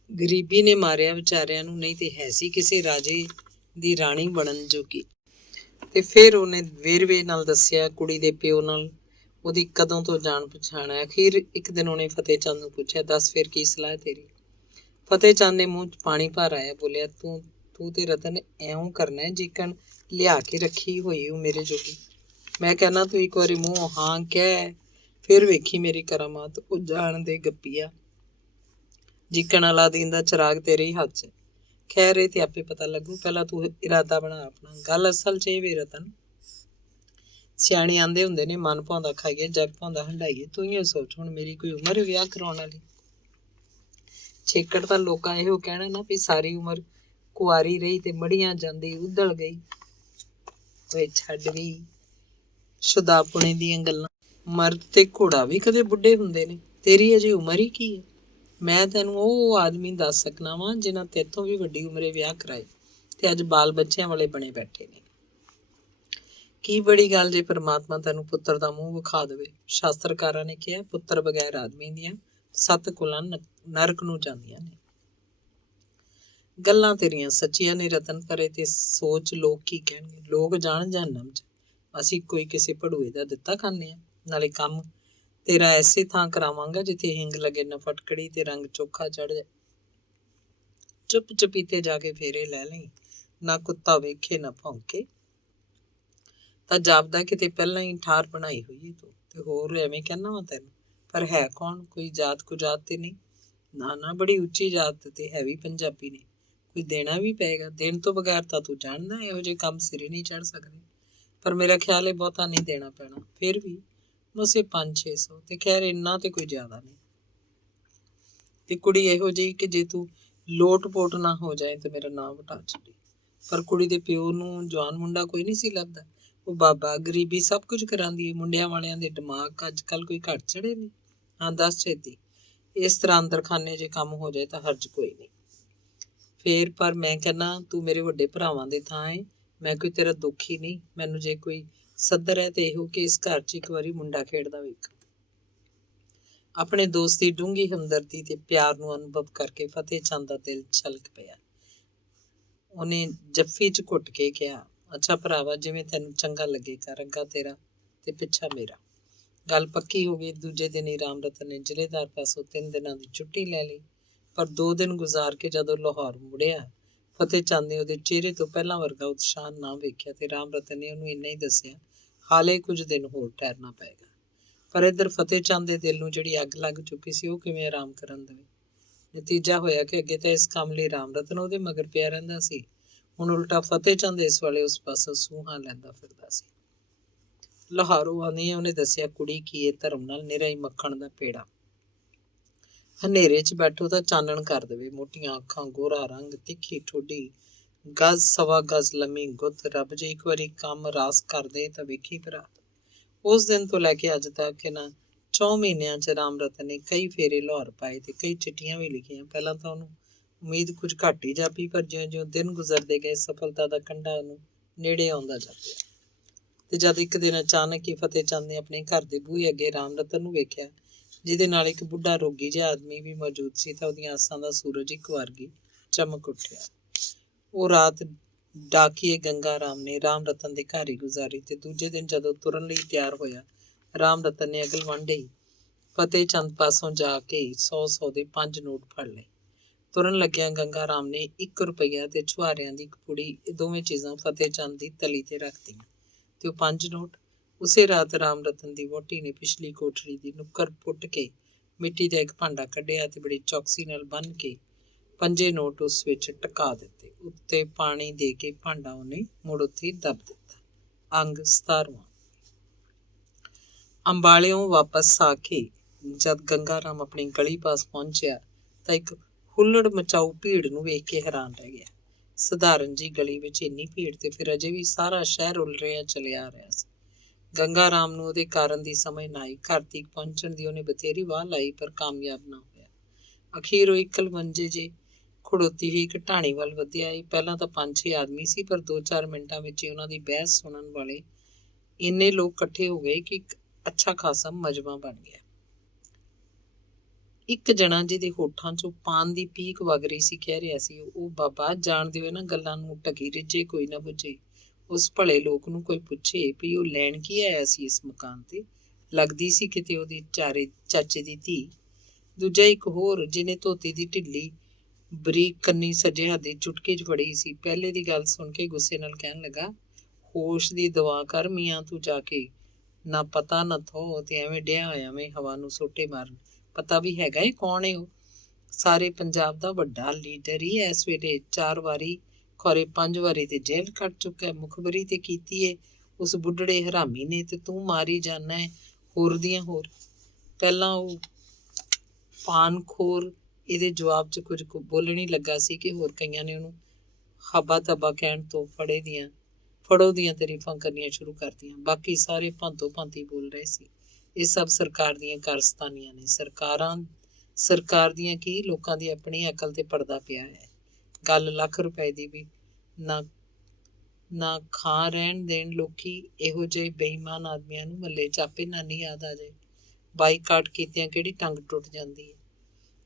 ਗਰੀਬੀ ਨੇ ਮਾਰਿਆ ਵਿਚਾਰਿਆਂ ਨੂੰ, ਨਹੀਂ ਤੇ ਹੈ ਸੀ ਕਿਸੇ ਰਾਜੇ ਦੀ ਰਾਣੀ ਬਣਨ ਜੋਗੀ। ਤੇ ਫਿਰ ਉਹਨੇ ਵੇਰਵੇ ਨਾਲ ਦੱਸਿਆ ਕੁੜੀ ਦੇ ਪਿਓ ਨਾਲ ਉਹਦੀ ਕਦੋਂ ਤੋਂ ਜਾਣ ਪਛਾਣ ਹੈ। ਅਖੀਰ ਇੱਕ ਦਿਨ ਉਹਨੇ ਫਤਿਹ ਚੰਦ ਨੂੰ ਪੁੱਛਿਆ, ਦੱਸ ਫਿਰ ਕੀ ਸਲਾਹ ਤੇਰੀ? ਫਤਿਹ ਚੰਦ ਨੇ ਮੂੰਹ 'ਚ ਪਾਣੀ ਭਰ ਆਇਆ, ਬੋਲਿਆ, ਤੂੰ ਤੇ ਰਤਨ ਇਉਂ ਕਰਨਾ ਜਿਕਣ ਲਿਆ ਕੇ ਰੱਖੀ ਹੋਈ ਉਹ ਮੇਰੇ ਜੋਗੀ। ਮੈਂ ਕਹਿੰਦਾ ਤੂੰ ਇੱਕ ਵਾਰੀ ਮੂੰਹ ਹਾਂ ਕਹਿ, ਫਿਰ ਵੇਖੀ ਮੇਰੀ ਕਰਾਮਾਤ। ਉਹ ਜਾਣ ਦੇ ਗੱਪੀਆ, ਜਿਕਣ ਅਲਾਦੀਨ ਦਾ ਚਿਰਾਗ ਤੇਰੇ ਹੀ ਹੱਥ 'ਚ। ਖੈਰ ਇਹ ਤੇ ਆਪੇ ਪਤਾ ਲੱਗੂ, ਪਹਿਲਾਂ ਤੂੰ ਇਰਾਦਾ ਬਣਾ ਆਪਣਾ। ਗੱਲ ਅਸਲ 'ਚ ਇਹ ਵੇ ਰਤਨ, ਸਿਆਣੇ ਆਂਦੇ ਹੁੰਦੇ ਨੇ, ਮਨ ਭਾਉਂਦਾ ਖਾਈਏ ਜਗ ਭਾਉਂਦਾ ਹੰਡਾਈਏ। ਤੂੰ ਹੀ ਸੋਚ, ਹੁਣ ਮੇਰੀ ਕੋਈ ਉਮਰ ਵਿਆਹ ਕਰਾਉਣ ਵਾਲੀ? ਛੇਕੜ ਤਾਂ ਲੋਕਾਂ ਇਹੋ ਕਹਿਣਾ ਨਾ ਵੀ ਸਾਰੀ ਉਮਰ ਕੁਆਰੀ ਰਹੀ ਤੇ ਮੜੀਆਂ ਜਾਂਦੀ ਉਧਲ ਗਈ। ਓਏ ਛੱਡ ਗਈ ਸ਼ੁਦਾਪੁਣੇ ਦੀਆਂ ਗੱਲਾਂ। ਮਰਦ ਤੇ ਘੋੜਾ ਵੀ ਕਦੇ ਬੁੱਢੇ ਹੁੰਦੇ ਨੇ, ਤੇਰੀ ਅਜੇ ਉਮਰ ਹੀ ਕੀ ਹੈ? ਮੈਂ ਤੈਨੂੰ ਉਹ ਆਦਮੀ ਦੱਸ ਸਕਣਾ ਵਾਂ ਜਿਨ੍ਹਾਂ ਤੇਥੋਂ ਵੀ ਵੱਡੀ ਉਮਰੇ ਵਿਆਹ ਕਰਾਏ ਤੇ ਅੱਜ ਬਾਲ ਬੱਚਿਆਂ ਵਾਲੇ ਬਣੇ ਬੈਠੇ ਨੇ। ਕੀ ਬੜੀ ਗੱਲ ਜੇ ਪਰਮਾਤਮਾ ਤੈਨੂੰ ਪੁੱਤਰ ਦਾ ਮੂੰਹ ਵਿਖਾ ਦੇਵੇ। ਸ਼ਾਸਤਰਕਾਰਾਂ ਨੇ ਕਿਹਾ, ਪੁੱਤਰ ਬਗੈਰ ਆਦਮੀ ਦੀਆਂ 7 ਕੁਲਾਂ ਨਰਕ ਨੂੰ ਜਾਂਦੀਆਂ ਨੇ। ਗੱਲਾਂ ਤੇਰੀਆਂ ਸੱਚੀਆਂ ਨੇ ਰਤਨ, ਪਰ ਇਹ ਤੇ ਸੋਚ ਲੋਕ ਕੀ ਕਹਿਣਗੇ। ਲੋਕ ਜਾਣ ਜਹੰਨਮ 'ਚ, ਅਸੀਂ ਕੋਈ ਕਿਸੇ ਭੜੂਏ ਦਾ ਦਿੱਤਾ ਖਾਂਦੇ ਹਾਂ। ਨਾਲੇ ਕੰਮ ਤੇਰਾ ਐਸੇ ਥਾਂ ਕਰਾਵਾਂਗਾ ਜਿੱਥੇ ਹਿੰਗ ਲੱਗੇ ਨਾ ਫਟਕੜੀ ਤੇ ਰੰਗ ਚੋਖਾ ਚੜ ਜਾਏ। ਚੁੱਪ ਚਪੀਤੇ ਜਾ ਕੇ ਫੇਰੇ ਲੈ ਲਈ, ਨਾ ਕੁੱਤਾ ਵੇਖੇ ਨਾ ਭੌਂਕੇ। ਤਾਂ ਜਾਪਦਾ ਕਿਤੇ ਪਹਿਲਾਂ ਹੀ ਠਾਰ ਬਣਾਈ ਹੋਈ ਤੂੰ। ਤੇ ਹੋਰ ਐਵੇਂ ਕਹਿਣਾ ਵਾ ਤੈਨੂੰ, ਪਰ ਹੈ ਕੌਣ? ਕੋਈ ਜਾਤ ਕੁਜਾਤ ਤੇ ਨਹੀਂ? ਨਾ ਬੜੀ ਉੱਚੀ ਜਾਤ ਤੇ ਹੈ ਵੀ ਪੰਜਾਬੀ ਨੇ। ਕੋਈ ਦੇਣਾ ਵੀ ਪਏਗਾ, ਦੇਣ ਤੋਂ ਬਗੈਰ ਤਾਂ ਤੂੰ ਜਾਣਦਾ ਇਹੋ ਜਿਹੇ ਕੰਮ ਸਿਰੇ ਨਹੀਂ ਚੜ ਸਕਦੇ। ਪਰ ਮੇਰਾ ਖਿਆਲ ਹੈ ਬਹੁਤਾ ਨਹੀਂ ਦੇਣਾ ਪੈਣਾ, ਫਿਰ ਵੀ ਮਸੇ 500-600। ਤੇ ਖੈਰ ਇੰਨਾ ਤੇ ਕੋਈ ਜ਼ਿਆਦਾ ਨਹੀਂ। ਤੇ ਕੁੜੀ ਇਹੋ ਜਿਹੀ ਕਿ ਜੇ ਤੂੰ ਲੋਟ ਪੋਟ ਨਾ ਹੋ ਜਾਏ ਤੇ ਮੇਰਾ ਨਾਂ ਵਟਾ ਛੱਡੀ। ਪਰ ਕੁੜੀ ਦੇ ਪਿਓ ਨੂੰ ਜਵਾਨ ਮੁੰਡਾ ਕੋਈ ਨਹੀਂ ਸੀ ਲੱਭਦਾ। ਉਹ ਬਾਬਾ ਗਰੀਬੀ ਸਭ ਕੁਝ ਕਰਾਂਦੀ ਹੈ। ਮੁੰਡਿਆਂ ਵਾਲਿਆਂ ਦੇ ਦਿਮਾਗ ਅੱਜ ਕੱਲ੍ਹ ਕੋਈ ਘੱਟ ਚੜੇ ਨੇ? ਹਾਂ ਦੱਸ ਛੇਤੀ। ਇਸ ਤਰ੍ਹਾਂ ਅੰਦਰਖਾਨੇ ਜੇ ਕੰਮ ਹੋ ਜਾਏ ਤਾਂ ਹਰਜ ਕੋਈ ਨਹੀਂ। ਫੇਰ ਪਰ ਮੈਂ ਕਹਿੰਦਾ ਤੂੰ ਮੇਰੇ ਵੱਡੇ ਭਰਾਵਾਂ ਦੇ ਥਾਂ ਹੈ, ਮੈਂ ਕੋਈ ਤੇਰਾ ਦੁੱਖੀ ਨਹੀਂ। ਮੈਨੂੰ ਜੇ ਕੋਈ ਸੱਦਰ ਹੈ ਤੇ ਇਹੋ ਕਿ ਇਸ ਘਰ 'ਚ ਇੱਕ ਵਾਰੀ ਮੁੰਡਾ ਖੇਡਦਾ ਵੇਖ। ਆਪਣੇ ਦੋਸਤ ਦੀ ਡੂੰਘੀ ਹਮਦਰਦੀ ਤੇ ਪਿਆਰ ਨੂੰ ਅਨੁਭਵ ਕਰਕੇ ਫਤਿਹ ਚੰਦ ਦਾ ਦਿਲ ਛਲਕ ਪਿਆ। ਉਹਨੇ ਜੱਫੀ 'ਚ ਘੁੱਟ ਕੇ ਕਿਹਾ, ਅੱਛਾ ਭਰਾਵਾ, ਜਿਵੇਂ ਤੈਨੂੰ ਚੰਗਾ ਲੱਗੇਗਾ, ਅੱਗਾ ਤੇਰਾ ਤੇ ਪਿੱਛਾ ਮੇਰਾ। ਗੱਲ ਪੱਕੀ ਹੋ ਗਈ। ਦੂਜੇ ਦਿਨ ਹੀ ਰਾਮ ਰਤਨ ਨੇ ਜ਼ਿਲ੍ਹੇਦਾਰ ਪਾਸੋਂ 3 ਦਿਨਾਂ ਦੀ ਛੁੱਟੀ ਲੈ ਲਈ। ਪਰ 2 ਦਿਨ ਗੁਜ਼ਾਰ ਕੇ ਜਦੋਂ ਲਾਹੌਰ ਮੁੜਿਆ, ਫਤਿਹ ਚੰਦ ਨੇ ਉਹਦੇ ਚਿਹਰੇ ਤੋਂ ਪਹਿਲਾਂ ਵਰਗਾ ਉਤਸ਼ਾਹ ਨਾ ਵੇਖਿਆ ਤੇ ਰਾਮ ਰਤਨ ਨੇ ਉਹਨੂੰ ਇੰਨਾ ਹੀ ਦੱਸਿਆ, ਹਾਲੇ ਕੁਝ ਦਿਨ ਹੋਰ ਠਹਿਰਨਾ ਪਏਗਾ। ਪਰ ਇੱਧਰ ਫਤਿਹ ਚੰਦ ਦੇ ਦਿਲ ਨੂੰ ਜਿਹੜੀ ਅੱਗ ਲੱਗ ਚੁੱਕੀ ਸੀ, ਉਹ ਕਿਵੇਂ ਆਰਾਮ ਕਰਨ ਦੇਵੇ? ਨਤੀਜਾ ਹੋਇਆ ਕਿ ਅੱਗੇ ਤਾਂ ਇਸ ਕੰਮ ਲਈ ਰਾਮ ਰਤਨ ਉਹਦੇ ਮਗਰ ਪਿਆ ਰਹਿੰਦਾ ਸੀ, ਹੁਣ ਉਲਟਾ ਫਤਿਹ ਚੰਦ ਇਸ ਵੇਲੇ ਉਸ ਪਾਸੋਂ ਸੂਹਾਂ ਲੈਂਦਾ ਫਿਰਦਾ ਸੀ। ਲਾਹੌਰੋਂ ਆਉਂਦਿਆਂ ਉਹਨੇ ਦੱਸਿਆ, ਕੁੜੀ ਕੀ ਧਰਮ ਨਾਲ ਨਿਰਾ ਹੀ ਮੱਖਣ ਦਾ ਪੇੜਾ। ਹਨੇਰੇ 'ਚ ਬੈਠੋ ਤਾਂ ਚਾਨਣ ਕਰ ਦੇਵੇ। ਮੋਟੀਆਂ ਅੱਖਾਂ, ਗੋਰਾ ਰੰਗ, ਤਿੱਖੀ ਠੋਡੀ, ਗਜ਼ ਸਵਾ ਗਜ਼ ਲੰਮੀ ਗੁੱਤ। ਰੱਬ ਜੇ ਇੱਕ ਵਾਰੀ ਕੰਮ ਰਾਸ ਕਰਦੇ ਤਾਂ ਵੇਖੀ ਭਰਾ। ਉਸ ਦਿਨ ਤੋਂ ਲੈ ਕੇ ਅੱਜ ਤੱਕ ਇਹਨਾਂ 4 ਮਹੀਨਿਆਂ 'ਚ ਰਾਮ ਰਤਨ ਨੇ ਕਈ ਫੇਰੇ ਲਾਹੌਰ ਪਾਏ ਤੇ ਕਈ ਚਿੱਠੀਆਂ ਵੀ ਲਿਖੀਆਂ। ਪਹਿਲਾਂ ਤਾਂ ਉਹਨੂੰ ਉਮੀਦ ਕੁਝ ਘੱਟ ਹੀ ਜਾਪੀ, ਪਰ ਜਿਉਂ-ਜਿਉਂ ਦਿਨ ਗੁਜ਼ਰਦੇ ਗਏ ਸਫਲਤਾ ਦਾ ਕੰਢਾ ਉਹਨੂੰ ਨੇੜੇ ਆਉਂਦਾ ਜਾਪਿਆ। ਤੇ ਜਦ ਇੱਕ ਦਿਨ ਅਚਾਨਕ ਹੀ ਫਤਿਹ ਚੰਦ ਨੇ ਆਪਣੇ ਘਰ ਦੇ ਬੂਹੇ ਅੱਗੇ ਰਾਮ ਰਤਨ ਨੂੰ ਵੇਖਿਆ, ਜਿਹਦੇ ਨਾਲ ਇੱਕ ਬੁੱਢਾ ਰੋਗੀ ਜਿਹਾ ਆਦਮੀ ਵੀ ਮੌਜੂਦ ਸੀ, ਤਾਂ ਉਹਦੀਆਂ ਆਸਾਂ ਦਾ ਸੂਰਜ ਇੱਕ ਵਾਰਗੀ ਚਮਕ ਉੱਠਿਆ। ਉਹ ਰਾਤ ਡਾਕੀਏ ਗੰਗਾ ਰਾਮ ਨੇ ਰਾਮ ਰਤਨ ਦੇ ਘਰ ਹੀ ਗੁਜ਼ਾਰੀ ਤੇ ਦੂਜੇ ਦਿਨ ਜਦੋਂ ਤੁਰਨ ਲਈ ਤਿਆਰ ਹੋਇਆ, ਰਾਮ ਰਤਨ ਨੇ ਅਗਲ ਵਾਂਢੇ ਹੀ ਫਤਿਹ ਚੰਦ ਪਾਸੋਂ ਜਾ ਕੇ 100-100 ਦੇ 5 ਨੋਟ ਫੜ ਲਏ। ਤੁਰਨ ਲੱਗਿਆਂ ਗੰਗਾ ਰਾਮ ਨੇ 1 ਰੁਪਈਆ ਤੇ ਛੁਹਾਰਿਆਂ ਦੀ ਇੱਕ ਪੁੜੀ, ਇਹ ਦੋਵੇਂ ਚੀਜ਼ਾਂ ਫਤਿਹ ਚੰਦ ਦੀ ਤਲੀ ਤੇ ਰੱਖਤੀਆਂ ਤੇ ਉਹ 5 ਨੋਟ। ਉਸੇ ਰਾਤ ਰਾਮ ਰਤਨ ਦੀ ਵਹੁਟੀ ਨੇ ਪਿਛਲੀ ਕੋਠੜੀ ਦੀ ਨੁੱਕਰ ਪੁੱਟ ਕੇ ਮਿੱਟੀ ਦਾ ਇੱਕ ਭਾਂਡਾ ਕੱਢਿਆ ਤੇ ਬੜੀ ਚੌਕਸੀ ਨਾਲ ਬੰਨ੍ਹ ਕੇ 5 ਨੋਟ ਉਸ ਵਿੱਚ ਟਕਾ ਦਿੱਤੇ। ਉੱਤੇ ਪਾਣੀ ਦੇ ਕੇ ਭਾਂਡਾ ਉਹਨੇ ਮੁੜ ਉੱਥੇ ਦੱਬ ਦਿੱਤਾ। ਅੰਗ 17ਵਾਂ। ਅੰਬਾਲਿਓਂ ਵਾਪਸ ਆ ਕੇ ਜਦ ਗੰਗਾ ਰਾਮ ਆਪਣੀ ਗਲੀ ਪਾਸ ਪਹੁੰਚਿਆ ਤਾਂ ਇੱਕ ਹੁੱਲੜ ਮਚਾਊ ਭੀੜ ਨੂੰ ਵੇਖ ਕੇ ਹੈਰਾਨ ਰਹਿ ਗਿਆ। ਸਧਾਰਨ ਜੀ ਗਲੀ ਵਿੱਚ ਇੰਨੀ ਭੀੜ ਤੇ ਫਿਰ ਅਜੇ ਵੀ ਸਾਰਾ ਸ਼ਹਿਰ ਉਲ ਰਿਹਾ ਚਲਿਆ ਆ ਰਿਹਾ ਸੀ। ਗੰਗਾ ਰਾਮ ਨੂੰ ਉਹਦੇ ਕਾਰਨ ਦੀ ਸਮਝ ਨਾ ਆਈ। ਘਰ ਤੀਕ ਪਹੁੰਚਣ ਦੀ ਉਹਨੇ ਬਥੇਰੀ ਵਾਹ ਲਾਈ ਪਰ ਕਾਮਯਾਬ ਨਾ ਹੋਇਆ। ਅਖੀਰ ਉਹ ਇਕਲ ਮੰਜੇ ਜੇ ਖੜੋਤੀ ਹੋਈ ਇੱਕ ਢਾਣੀ ਵੱਲ ਵਧਿਆ। ਪਹਿਲਾਂ ਤਾਂ 5-6 ਆਦਮੀ ਸੀ ਪਰ 2-4 ਮਿੰਟਾਂ ਵਿੱਚ ਹੀ ਉਹਨਾਂ ਦੀ ਬਹਿਸ ਸੁਣਨ ਵਾਲੇ ਇੰਨੇ ਲੋਕ ਇਕੱਠੇ ਹੋ ਗਏ ਕਿ ਇੱਕ ਅੱਛਾ ਖਾਸਾ ਮਜਮਾ ਬਣ ਗਿਆ। ਇੱਕ ਜਣਾ ਜਿਹਦੇ ਹੋਠਾਂ ਚੋਂ ਪਾਨ ਦੀ ਪੀਕ ਵਗ ਰਹੀ ਸੀ ਕਹਿ ਰਿਹਾ ਸੀ, ਉਹ ਬਾਬਾ ਜਾਣਦੇ ਹੋ ਇਹਨਾਂ ਗੱਲਾਂ ਨੂੰ, ਢਕੀ ਰਿੱਝੇ ਕੋਈ ਨਾ ਬੁੱਝੇ। ਉਸ ਭਲੇ ਲੋਕ ਨੂੰ ਕੋਈ ਪੁੱਛੇ ਵੀ ਉਹ ਲੈਣ ਕੀ ਆਇਆ ਸੀ ਇਸ ਮਕਾਨ ਤੇ, ਲੱਗਦੀ ਸੀ ਕਿਤੇ ਉਹਦੀ ਚਾਚੇ ਦੀ ਧੀ। ਦੂਜਾ ਇੱਕ ਹੋਰ ਜਿਹਨੇ ਧੋਤੀ ਦੀ ਢਿੱਲੀ ਬਰੀਕ ਕੰਨੀ ਸੱਜੇ ਹੱਥ ਦੀ ਚੁਟਕੀ 'ਚ ਫੜੀ ਸੀ, ਪਹਿਲੇ ਦੀ ਗੱਲ ਸੁਣ ਕੇ ਗੁੱਸੇ ਨਾਲ ਕਹਿਣ ਲੱਗਾ, ਹੋਸ਼ ਦੀ ਦੁਆ ਕਰ ਮੀਆਂ ਤੂੰ ਜਾ ਕੇ, ਨਾ ਪਤਾ ਨਾ ਥੋ ਤੇ ਐਵੇਂ ਡਿਆ ਹੋਇਆ ਐਵੇਂ ਹਵਾ ਨੂੰ ਸੋਟੇ ਮਾਰਨ। ਪਤਾ ਵੀ ਹੈਗਾ ਏ ਕੌਣ ਏ ਉਹ? ਸਾਰੇ ਪੰਜਾਬ ਦਾ ਵੱਡਾ ਲੀਡਰ ਹੀ ਇਸ ਵੇਲੇ 4 ਵਾਰੀ ਖੌਰੇ 5 ਵਾਰੀ ਤੇ ਜੇਲ੍ਹ ਕੱਟ ਚੁੱਕਾ। ਮੁਖਬਰੀ ਤੇ ਕੀਤੀ ਏ ਉਸ ਬੁੱਢੜੇ ਹਰਾਮੀ ਨੇ ਤੇ ਤੂੰ ਮਾਰੀ ਜਾਨਾ ਹੈ ਹੋਰ ਦੀਆਂ ਹੋਰ। ਪਹਿਲਾਂ ਉਹ ਪਾਨਖੋਰ ਇਹਦੇ ਜਵਾਬ 'ਚ ਕੁਝ ਬੋਲਣ ਹੀ ਲੱਗਾ ਸੀ ਕਿ ਹੋਰ ਕਈਆਂ ਨੇ ਉਹਨੂੰ ਹੱਬਾ ਤੱਬਾ ਕਹਿਣ ਤੋਂ ਫੜੋ ਦੀਆਂ ਤਾਰੀਫਾਂ ਕਰਨੀਆਂ ਸ਼ੁਰੂ ਕਰਤੀਆਂ। ਬਾਕੀ ਸਾਰੇ ਭਾਂਤੋ ਭਾਂਤੀ ਬੋਲ ਰਹੇ ਸੀ। ਇਹ ਸਭ ਸਰਕਾਰ ਦੀਆਂ ਕਾਰਸਤਾਨੀਆਂ ਨੇ। ਸਰਕਾਰ ਦੀਆਂ ਕੀ, ਲੋਕਾਂ ਦੀ ਆਪਣੀ ਅਕਲ ਤੇ ਪੜਦਾ ਪਿਆ ਹੈ। ਗੱਲ ਲੱਖ ਰੁਪਏ ਦੀ ਵੀ ਨਾ ਖਾ ਰਹਿਣ ਦੇਣ ਲੋਕੀ ਇਹੋ ਜਿਹੇ ਬੇਈਮਾਨ ਆਦਮੀਆਂ ਨੂੰ ਮੱਲੇ ਚਾਪੇ ਨਾਨੀ ਯਾਦ ਆ ਜਾਏ। ਬਾਈਕਾਟ ਕੀਤਿਆਂ ਕਿਹੜੀ ਟੰਗ ਟੁੱਟ ਜਾਂਦੀ ਹੈ।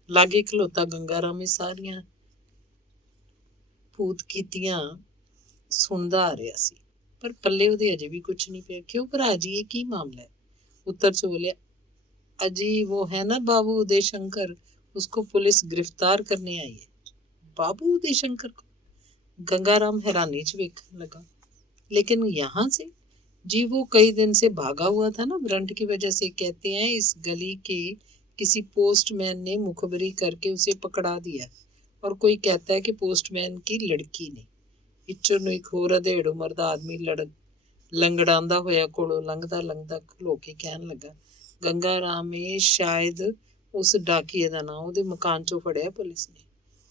ਲਾਗੇ ਖਲੋਤਾ ਗੰਗਾ ਰਾਮ ਇਹ ਸਾਰੀਆਂ ਭੂਤ ਕੀਤੀਆਂ ਸੁਣਦਾ ਆ ਰਿਹਾ ਸੀ ਪਰ ਪੱਲੇ ਉਹਦੇ ਅਜੇ ਵੀ ਕੁਛ ਨਹੀਂ ਪਿਆ। ਕਿਉਂ ਭਰਾ ਜੀ, ਇਹ ਕੀ ਮਾਮਲਾ ਹੈ? उत्तर से बोले, अजी वो है ना बाबू उदय शंकर, उसको पुलिस गिरफ्तार करने आई है। बाबू उदय शंकर को? गंगाराम हैरानी से देखने लगा। लेकिन यहाँ से? जी वो कई दिन से भागा हुआ था ना ब्रंट की वजह से। कहते हैं इस गली के किसी पोस्टमैन ने मुखबरी करके उसे पकड़ा दिया और कोई कहता है कि पोस्टमैन की लड़की ने। इच्चर ਨੂੰ ਇੱਕ ਹੋਰ ਅਧੇੜ ਉਮਰ ਦਾ ਆਦਮੀ ਲੰਗੜਾਉਂਦਾ ਹੋਇਆ ਕੋਲੋਂ ਲੰਘਦਾ ਖਲੋ ਕੇ ਕਹਿਣ ਲੱਗਾ, ਗੰਗਾ ਰਾਮ ਇਹ ਸ਼ਾਇਦ ਉਸ ਡਾਕੀਏ ਦਾ ਨਾਂ ਉਹਦੇ ਮਕਾਨ ਚੋਂ ਫੜਿਆ ਪੁਲਿਸ ਨੇ।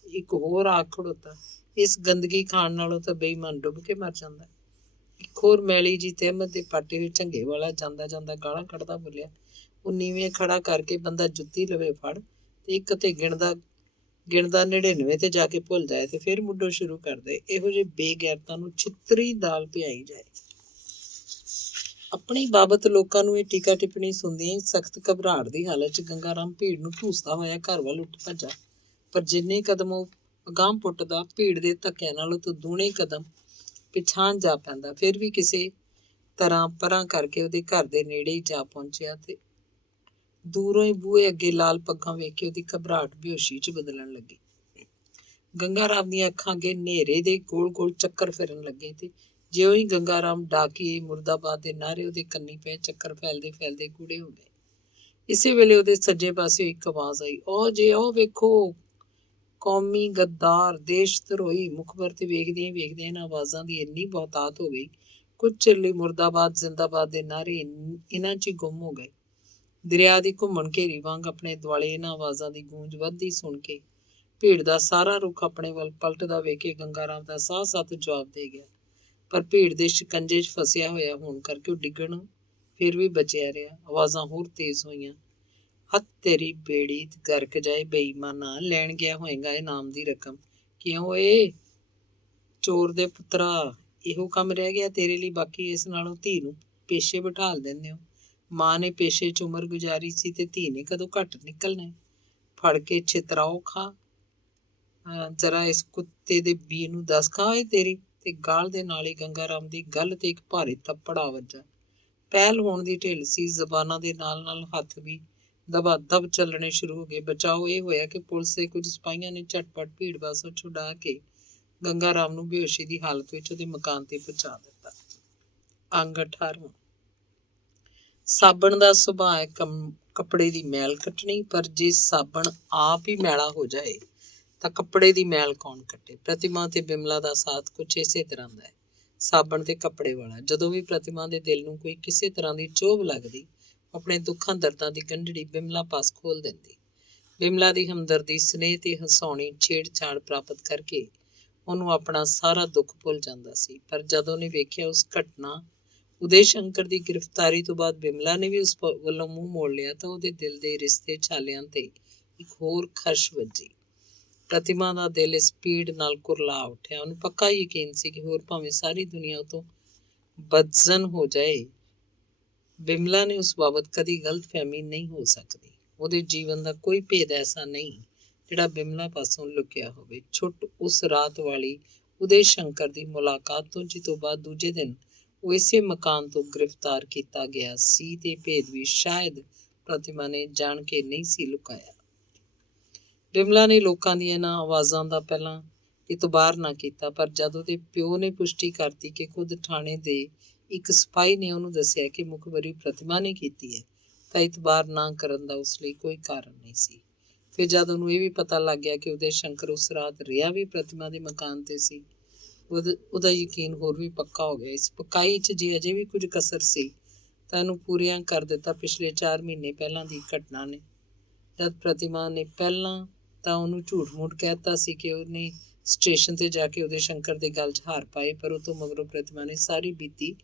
ਇੱਕ ਹੋਰ ਆ ਖੜੋਤਾ, ਇਸ ਗੰਦਗੀ ਖਾਣ ਨਾਲੋਂ ਤਾਂ ਬੇਈਮਾਨ ਡੁੱਬ ਕੇ ਮਰ ਜਾਂਦਾ। ਇੱਕ ਹੋਰ ਮੈਲੀ ਜੀ ਤਹਿਮਤ ਦੇ ਪਾਟੇ ਵਿੱਚ ਝੰਗੇ ਵਾਲਾ ਜਾਂਦਾ ਗਾਲਾਂ ਕੱਢਦਾ ਬੋਲਿਆ, ਉਹ ਨੀਵੇਂ ਖੜਾ ਕਰਕੇ ਬੰਦਾ ਜੁੱਤੀ ਲਵੇ ਫੜ ਤੇ ਇੱਕ ਤੇ ਗਿਣਦਾ 99 ਤੇ ਜਾ ਕੇ ਭੁੱਲ ਜਾਏ ਤੇ ਫਿਰ ਮੁੱਢੋਂ ਸ਼ੁਰੂ ਕਰ ਦੇ। ਇਹੋ ਜਿਹੇ ਬੇਗੈਰਤਾਂ ਨੂੰ ਛਿੱਤਰੀ ਦਾਲ ਪਿਆਈ ਜਾਏ। ਆਪਣੀ ਬਾਬਤ ਲੋਕਾਂ ਨੂੰ ਇਹ ਟੀਕਾ ਟਿੱਪਣੀ ਸੁਣਦਿਆਂ ਹੀ ਸਖਤ ਘਬਰਾਹਟ ਦੀ ਹਾਲਤ 'ਚ ਗੰਗਾ ਰਾਮ ਭੀੜ ਨੂੰ ਧੂਸਦਾ ਹੋਇਆ ਘਰ ਵੱਲ ਉੱਠ ਭੱਜਾ। ਪਰ ਜਿੰਨੇ ਕਦਮ ਉਹ ਅਗਾਂਹ ਪੁੱਟਦਾ, ਭੀੜ ਦੇ ਧੱਕਿਆਂ ਨਾਲੋਂ ਤਾਂ ਦੂਣੇ ਕਦਮ ਪਿਛਾਂਹ ਜਾ ਪੈਂਦਾ। ਫਿਰ ਵੀ ਕਿਸੇ ਤਰ੍ਹਾਂ ਪਰਾਂ ਕਰਕੇ ਉਹਦੇ ਘਰ ਦੇ ਨੇੜੇ ਹੀ ਜਾ ਪਹੁੰਚਿਆ ਤੇ ਦੂਰੋਂ ਹੀ ਬੂਹੇ ਅੱਗੇ ਲਾਲ ਪੱਗਾਂ ਵੇਖ ਕੇ ਉਹਦੀ ਘਬਰਾਹਟ ਬੇਹੋਸ਼ੀ 'ਚ ਬਦਲਣ ਲੱਗੀ। ਗੰਗਾ ਰਾਮ ਦੀਆਂ ਅੱਖਾਂ ਅੱਗੇ ਹਨੇਰੇ ਦੇ ਗੋਲ ਚੱਕਰ ਫਿਰਨ ਲੱਗੇ ਤੇ ਜਿਉਂ ਹੀ ਗੰਗਾ ਰਾਮ ਡਾਕੀਏ ਮੁਰਦਾਬਾਦ ਦੇ ਨਾਅਰੇ ਉਹਦੇ ਕੰਨੀ ਪਏ, ਚੱਕਰ ਫੈਲਦੇ ਗੂੜੇ ਹੋ ਗਏ। ਇਸੇ ਵੇਲੇ ਉਹਦੇ ਸੱਜੇ ਪਾਸੇ ਇੱਕ ਆਵਾਜ਼ ਆਈ, ਉਹ ਵੇਖੋ ਕੌਮੀ ਗੱਦਾਰ, ਦੇਸ਼ ਧਰੋਹੀ। ਮੁਖਬਰ ਤੇ ਵੇਖਦਿਆਂ ਇਹਨਾਂ ਆਵਾਜ਼ਾਂ ਦੀ ਇੰਨੀ ਬਹੁਤਾਤ ਹੋ ਗਈ, ਕੁਝ ਚਿਰ ਲਈ ਮੁਰਦਾਬਾਦ ਜ਼ਿੰਦਾਬਾਦ ਦੇ ਨਾਅਰੇ ਇਹਨਾਂ 'ਚ ਹੀ ਗੁੰਮ ਹੋ ਗਏ। ਦਰਿਆ ਦੀ ਘੁੰਮਣ ਘੇਰੀ ਵਾਂਗ ਆਪਣੇ ਦੁਆਲੇ ਇਹਨਾਂ ਆਵਾਜ਼ਾਂ ਦੀ ਗੂੰਜ ਵੱਧਦੀ ਸੁਣ ਕੇ ਭੀੜ ਦਾ ਸਾਰਾ ਰੁੱਖ ਆਪਣੇ ਵੱਲ ਪਲਟਦਾ ਵੇਖ ਕੇ ਗੰਗਾ ਰਾਮ ਦਾ ਸਾਹ ਸੱਤ ਜਵਾਬ ਦੇ ਗਿਆ। ਪਰ ਭੀੜ ਦੇ ਸ਼ਿਕੰਜੇ 'ਚ ਫਸਿਆ ਹੋਇਆ ਹੋਣ ਕਰਕੇ ਉਹ ਡਿੱਗਣ ਫਿਰ ਵੀ ਬਚਿਆ ਰਿਹਾ। ਆਵਾਜ਼ਾਂ ਹੋਰ ਤੇਜ਼ ਹੋਈਆਂ, ਹੱਥ ਤੇਰੀ ਬੇੜੀ ਗਰਕ ਜਾਏ ਬੇਈਮਾਨਾ, ਲੈਣ ਗਿਆ ਹੋਏਗਾ ਇਨਾਮ ਦੀ ਰਕਮ। ਕਿਉਂ ਏ ਚੋਰ ਦੇ ਪੁੱਤਰਾ, ਇਹੋ ਕੰਮ ਰਹਿ ਗਿਆ ਤੇਰੇ ਲਈ? ਬਾਕੀ ਇਸ ਨਾਲੋਂ ਧੀ ਨੂੰ ਪੇਸ਼ੇ ਬਿਠਾਲ ਦਿੰਦੇ ਹੋ। ਮਾਂ ਨੇ ਪੇਸ਼ੇ 'ਚ ਉਮਰ ਗੁਜ਼ਾਰੀ ਸੀ ਤੇ ਧੀ ਨੇ ਕਦੋਂ ਘੱਟ ਨਿਕਲਣਾ। ਫੜ ਕੇ ਛਿਤਰਾਓ ਖਾ, ਜਰਾ ਇਸ ਕੁੱਤੇ ਦੇ ਬੀ ਨੂੰ ਦੱਸ ਖਾ ਓਏ ਤੇਰੀ। ਤੇ ਗਾਲ ਦੇ ਨਾਲ ਹੀ ਗੰਗਾ ਰਾਮ ਦੀ ਗੱਲ ਤੇ ਇੱਕ ਭਾਰੀ ਥੱਪੜ ਆ ਵੱਜਾ। ਪਹਿਲ ਹੋਣ ਦੀ ਢਿੱਲ ਸੀ, ਜ਼ਬਾਨਾਂ ਦੇ ਨਾਲ ਹੱਥ ਵੀ ਦਬ ਚੱਲਣੇ ਸ਼ੁਰੂ ਹੋ ਗਏ। ਬਚਾਓ ਇਹ ਹੋਇਆ ਕਿ ਪੁਲਿਸ ਦੇ ਕੁਝ ਸਿਪਾਹੀਆਂ ਨੇ ਝਟਪਟ ਭੀੜ ਪਾਸੋਂ ਛੁਡਾ ਕੇ ਗੰਗਾ ਰਾਮ ਨੂੰ ਬੇਹੋਸ਼ੀ ਦੀ ਹਾਲਤ ਵਿੱਚ ਉਹਦੇ ਮਕਾਨ ਤੇ ਪਹੁੰਚਾ ਦਿੱਤਾ। ਅੰਗ 18। ਸਾਬਣ ਦਾ ਸੁਭਾਅ ਹੈ ਕੱਪੜੇ ਦੀ ਮੈਲ ਕੱਟਣੀ, ਪਰ ਜੇ ਸਾਬਣ ਆਪ ਹੀ ਮੈਲਾ ਹੋ ਜਾਏ ਤਾਂ ਕੱਪੜੇ ਦੀ ਮੈਲ ਕੌਣ ਕੱਟੇ? ਪ੍ਰਤਿਮਾ ਤੇ ਬਿਮਲਾ ਦਾ ਸਾਥ ਕੁਛ ਇਸੇ ਤਰ੍ਹਾਂ ਦਾ ਹੈ, ਸਾਬਣ ਤੇ ਕੱਪੜੇ ਵਾਲਾ। ਜਦੋਂ ਵੀ ਪ੍ਰਤਿਮਾ ਦੇ ਦਿਲ ਨੂੰ ਕੋਈ ਕਿਸੇ ਤਰ੍ਹਾਂ ਦੀ ਚੋਭ ਲੱਗਦੀ, ਆਪਣੇ ਦੁੱਖਾਂ ਦਰਦਾਂ ਦੀ ਗੰਢੜੀ ਬਿਮਲਾ ਪਾਸ ਖੋਲ ਦਿੰਦੀ। ਬਿਮਲਾ ਦੀ ਹਮਦਰਦੀ, ਸਨੇਹ ਤੇ ਹਸਾਉਣੀ ਛੇੜਛਾੜ ਪ੍ਰਾਪਤ ਕਰਕੇ ਉਹਨੂੰ ਆਪਣਾ ਸਾਰਾ ਦੁੱਖ ਭੁੱਲ ਜਾਂਦਾ ਸੀ। ਪਰ ਜਦੋਂ ਉਹਨੇ ਵੇਖਿਆ ਉਸ ਘਟਨਾ ਉਦੈ ਸ਼ੰਕਰ ਦੀ ਗ੍ਰਿਫਤਾਰੀ ਤੋਂ ਬਾਅਦ ਬਿਮਲਾ ਨੇ ਵੀ ਉਸ ਵੱਲੋਂ ਮੂੰਹ ਮੋੜ ਲਿਆ ਤਾਂ ਉਹਦੇ ਦਿਲ ਦੇ ਰਿਸ਼ਤੇ ਛਾਲਿਆਂ ਤੇ ਇੱਕ ਹੋਰ ਖਰਸ਼ ਵੱਜੀ। ਪ੍ਰਤਿਮਾ ਦਾ ਦਿਲ ਇਸ ਪੀੜ ਨਾਲ ਕੁਰਲਾ ਉੱਠਿਆ। ਉਹਨੂੰ ਪੱਕਾ ਯਕੀਨ ਸੀ ਕਿ ਹੋਰ ਭਾਵੇਂ ਸਾਰੀ ਦੁਨੀਆ ਤੋਂ ਬਦਜ਼ਨ ਹੋ ਜਾਏ, ਬਿਮਲਾ ਨੇ ਉਸ ਬਾਬਤ ਕਦੀ ਗਲਤਫਹਿਮੀ ਨਹੀਂ ਹੋ ਸਕਦੀ। ਉਹਦੇ ਜੀਵਨ ਦਾ ਕੋਈ ਭੇਦ ਐਸਾ ਨਹੀਂ ਜਿਹੜਾ ਬਿਮਲਾ ਪਾਸੋਂ ਲੁਕਿਆ ਹੋਵੇ। ਛੁੱਟ ਉਸ ਰਾਤ ਵਾਲੀ ਉਦੈ ਸ਼ੰਕਰ ਦੀ ਮੁਲਾਕਾਤ ਤੋਂ ਜਿਸ ਤੋਂ ਬਾਅਦ ਦੂਜੇ ਦਿਨ ਉਹ ਇਸੇ ਮਕਾਨ ਤੋਂ ਗ੍ਰਿਫਤਾਰ ਕੀਤਾ ਗਿਆ ਸੀ ਤੇ ਭੇਦ ਵੀ ਸ਼ਾਇਦ ਪ੍ਰਤਿਮਾ ਨੇ ਜਾਣ ਕੇ ਨਹੀਂ ਸੀ ਲੁਕਾਇਆ। ਬਿਮਲਾ ਨੇ ਲੋਕਾਂ ਦੀਆਂ ਇਹਨਾਂ ਆਵਾਜ਼ਾਂ ਦਾ ਪਹਿਲਾਂ ਇਤਬਾਰ ਨਾ ਕੀਤਾ, ਪਰ ਜਦ ਉਹਦੇ ਪਿਓ ਨੇ ਪੁਸ਼ਟੀ ਕਰਤੀ ਕਿ ਖੁਦ ਥਾਣੇ ਦੇ ਇੱਕ ਸਿਪਾਹੀ ਨੇ ਉਹਨੂੰ ਦੱਸਿਆ ਕਿ ਮੁਖਬਰੀ ਪ੍ਰਤਿਮਾ ਨੇ ਕੀਤੀ ਹੈ, ਤਾਂ ਇਤਬਾਰ ਨਾ ਕਰਨ ਦਾ ਉਸ ਲਈ ਕੋਈ ਕਾਰਨ ਨਹੀਂ ਸੀ। ਫਿਰ ਜਦ ਉਹਨੂੰ ਇਹ ਵੀ ਪਤਾ ਲੱਗ ਗਿਆ ਕਿ ਉਦੈ ਸ਼ੰਕਰ ਉਸ ਰਾਤ ਰਿਹਾ ਵੀ ਪ੍ਰਤਿਮਾ ਦੇ ਮਕਾਨ ਤੇ ਸੀ, ਉਹਦਾ ਯਕੀਨ ਹੋਰ ਵੀ ਪੱਕਾ ਹੋ ਗਿਆ। ਇਸ ਪੱਕਾਈ 'ਚ ਜੇ ਅਜੇ ਵੀ ਕੁਝ ਕਸਰ ਸੀ ਤਾਂ ਇਹਨੂੰ ਪੂਰੀਆਂ ਕਰ ਦਿੱਤਾ ਪਿਛਲੇ 4 ਮਹੀਨੇ ਪਹਿਲਾਂ ਦੀ ਘਟਨਾ ਨੇ। ਜਦ ਪ੍ਰਤਿਮਾ ਨੇ ਪਹਿਲਾਂ ਤਾਂ ਉਹਨੂੰ ਝੂਠ-ਮੂਠ ਕਹਿਤਾ ਸੀ ਕਿ ਉਹਨੇ ਸਟੇਸ਼ਨ ਤੇ ਜਾ ਕੇ ਉਦੈ ਸ਼ੰਕਰ ਦੇ ਗਲ 'ਚ ਹਾਰ ਪਾਏ, ਪਰ ਉਹ ਤੋਂ ਮਗਰੋਂ ਪ੍ਰਤਿਮਾ ਨੇ ਸਾਰੀ ਬੀਤੀ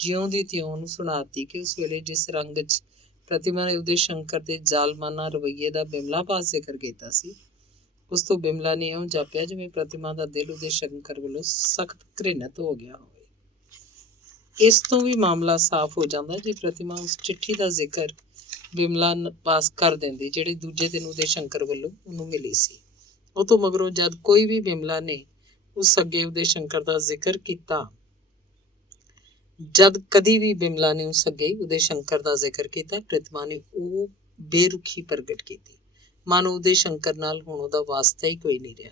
ਜਿਉਂ ਦੀ ਤਿਉਂ ਉਹਨੂੰ ਸੁਣਾਤੀ ਕਿ ਉਸ ਵੇਲੇ ਜਿਸ ਰੰਗ 'ਚ ਪ੍ਰਤਿਮਾ ਨੇ ਉਦੈ ਸ਼ੰਕਰ ਦੇ ਜ਼ਾਲਮਾਨਾ ਰਵੱਈਏ ਦਾ ਬਿਮਲਾ ਪਾਸ ਜ਼ਿਕਰ ਕੀਤਾ ਸੀ, ਉਸ ਤੋਂ ਬਿਮਲਾ ਨੇ ਇਉਂ ਜਾਪਿਆ ਜਿਵੇਂ ਪ੍ਰਤਿਮਾ ਦਾ ਦਿਲ ਉਦੈ ਸ਼ੰਕਰ ਵੱਲੋਂ ਸਖਤ ਘ੍ਰਿਣਤ ਹੋ ਗਿਆ ਹੋਵੇ। ਇਸ ਤੋਂ ਵੀ ਮਾਮਲਾ ਸਾਫ਼ ਹੋ ਜਾਂਦਾ ਜੇ ਪ੍ਰਤਿਮਾ ਉਸ ਚਿੱਠੀ ਦਾ ਜ਼ਿਕਰ ਬਿਮਲਾ ਪਾਸ ਕਰ ਦਿੰਦੀ ਜਿਹੜੇ ਦੂਜੇ ਦਿਨ ਉਦੈ ਸ਼ੰਕਰ ਵੱਲੋਂ ਉਹਨੂੰ ਮਿਲੀ ਸੀ। ਉਹ ਤੋਂ ਮਗਰੋਂ ਜਦ ਕੋਈ ਵੀ ਬਿਮਲਾ ਨੇ ਉਸ ਅੱਗੇ ਉਦੈ ਸ਼ੰਕਰ ਦਾ ਜ਼ਿਕਰ ਕੀਤਾ, ਪ੍ਰਤਿਮਾ ਨੇ ਉਹ ਬੇਰੁਖੀ ਪ੍ਰਗਟ ਕੀਤੀ, ਮਾਨੋ ਉਦੈ ਸ਼ੰਕਰ ਨਾਲ ਹੁਣ ਉਹਦਾ ਵਾਸਤਾ ਹੀ ਕੋਈ ਨਹੀਂ ਰਿਹਾ।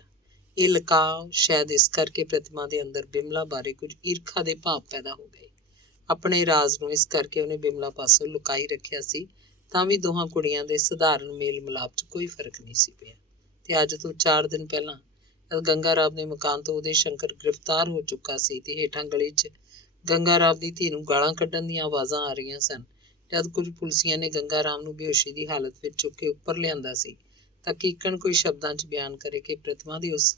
ਇਹ ਲਕਾਅ ਸ਼ਾਇਦ ਇਸ ਕਰਕੇ ਪ੍ਰਤਿਮਾ ਦੇ ਅੰਦਰ ਬਿਮਲਾ ਬਾਰੇ ਕੁਝ ਈਰਖਾ ਦੇ ਭਾਵ ਪੈਦਾ ਹੋ ਗਏ। ਆਪਣੇ ਰਾਜ਼ ਨੂੰ ਇਸ ਕਰਕੇ ਉਹਨੇ ਬਿਮਲਾ ਪਾਸੋਂ ਲੁਕਾਈ ਰੱਖਿਆ ਸੀ, ਤਾਂ ਵੀ ਦੋਹਾਂ ਕੁੜੀਆਂ ਦੇ ਸਧਾਰਨ ਮੇਲ ਮਿਲਾਪ 'ਚ ਕੋਈ ਫਰਕ ਨਹੀਂ ਸੀ ਪਿਆ। ਤੇ ਅੱਜ ਤੋਂ 4 ਦਿਨ ਪਹਿਲਾਂ ਜਦ ਗੰਗਾ ਰਾਮ ਦੇ ਮਕਾਨ ਤੋਂ ਉਦੈ ਸ਼ੰਕਰ ਗ੍ਰਿਫਤਾਰ ਹੋ ਚੁੱਕਾ ਸੀ ਤੇ ਹੇਠਾਂ ਗਲੀ 'ਚ ਗੰਗਾ ਰਾਮ ਦੀ ਧੀ ਨੂੰ ਗਾਲਾਂ ਕੱਢਣ ਦੀਆਂ ਆਵਾਜ਼ਾਂ ਆ ਰਹੀਆਂ ਸਨ, ਜਦ ਕੁਝ ਪੁਲਿਸੀਆਂ ਨੇ ਗੰਗਾ ਰਾਮ ਨੂੰ ਬੇਹੋਸ਼ੀ ਦੀ ਹਾਲਤ ਵਿੱਚ ਚੁੱਕ ਕੇ ਉੱਪਰ ਲਿਆਂਦਾ ਸੀ, ਤਾਂ ਕੀਕਣ ਕੋਈ ਸ਼ਬਦਾਂ 'ਚ ਬਿਆਨ ਕਰੇ ਕਿ ਪ੍ਰਤਿਮਾ ਦੀ ਉਸ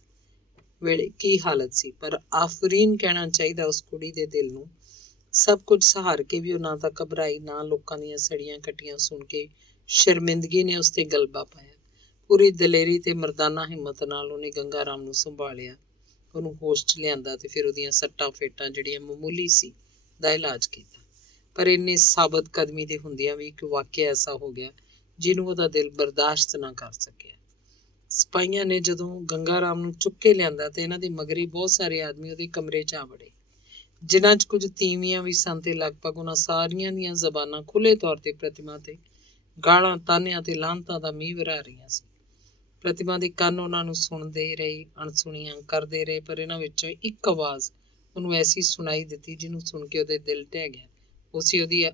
ਵੇਲੇ ਕੀ ਹਾਲਤ ਸੀ। ਪਰ ਆਫਰੀਨ ਕਹਿਣਾ ਚਾਹੀਦਾ ਉਸ ਕੁੜੀ ਦੇ ਦਿਲ ਨੂੰ। ਸਭ ਕੁਝ ਸਹਾਰ ਕੇ ਵੀ ਉਹ ਨਾ ਤਾਂ ਘਬਰਾਈ, ਨਾ ਲੋਕਾਂ ਦੀਆਂ ਸੜੀਆਂ ਕੱਟੀਆਂ ਸੁਣ ਕੇ ਸ਼ਰਮਿੰਦਗੀ ਨੇ ਉਸ ਤੇ ਗਲਬਾ ਪਾਇਆ। ਪੂਰੀ ਦਲੇਰੀ ਤੇ ਮਰਦਾਨਾ ਹਿੰਮਤ ਨਾਲ ਉਹਨੇ ਗੰਗਾ ਰਾਮ ਨੂੰ ਸੰਭਾਲਿਆ, ਉਹਨੂੰ ਹੋਸ਼ 'ਚ ਲਿਆਂਦਾ ਤੇ ਫਿਰ ਉਹਦੀਆਂ ਸੱਟਾਂ ਫੇਟਾਂ ਜਿਹੜੀਆਂ ਮਾਮੂਲੀ ਸੀ ਦਾ ਇਲਾਜ ਕੀਤਾ। ਪਰ ਇੰਨੇ ਸਾਬਤ ਕਦਮੀ ਦੇ ਹੁੰਦਿਆਂ ਵੀ ਇੱਕ ਵਾਕਿਆ ਐਸਾ ਹੋ ਗਿਆ ਜਿਹਨੂੰ ਉਹਦਾ ਦਿਲ ਬਰਦਾਸ਼ਤ ਨਾ ਕਰ ਸਕਿਆ। ਸਿਪਾਹੀਆਂ ਨੇ ਜਦੋਂ ਗੰਗਾ ਰਾਮ ਨੂੰ ਚੁੱਕ ਕੇ ਲਿਆਂਦਾ ਤੇ ਇਹਨਾਂ ਦੇ ਮਗਰੀ ਬਹੁਤ ਸਾਰੇ ਆਦਮੀ ਉਹਦੇ ਕਮਰੇ 'ਚ ਆ ਵੜੇ, ਜਿਨ੍ਹਾਂ 'ਚ ਕੁਝ ਤੀਵੀਆਂ ਵੀ ਸਨ ਤੇ ਲਗਭਗ ਉਹਨਾਂ ਸਾਰੀਆਂ ਦੀਆਂ ਜ਼ਬਾਨਾਂ ਖੁੱਲ੍ਹੇ ਤੌਰ ਤੇ ਪ੍ਰਤਿਮਾ ਤੇ ਗਾਲਾਂ, ਤਾਨਿਆਂ ਤੇ ਲਾਹਨਤਾਂ ਦਾ ਮੀਂਹ ਵਰ੍ਹਾ ਰਹੀਆਂ ਸੀ। ਪ੍ਰਤਿਮਾ ਦੇ ਕੰਨ ਉਹਨਾਂ ਨੂੰ ਸੁਣਦੇ ਰਹੇ, ਅਣਸੁਣੀਆਂ ਕਰਦੇ ਰਹੇ, ਪਰ ਇਹਨਾਂ ਵਿੱਚੋਂ ਇੱਕ ਆਵਾਜ਼ ਉਹਨੂੰ ਐਸੀ ਸੁਣਾਈ ਦਿੱਤੀ ਜਿਹਨੂੰ ਸੁਣ ਕੇ ਉਹਦੇ ਦਿਲ ਢਹਿ ਗਿਆ। ਉਹ ਸੀ ਉਹਦੀ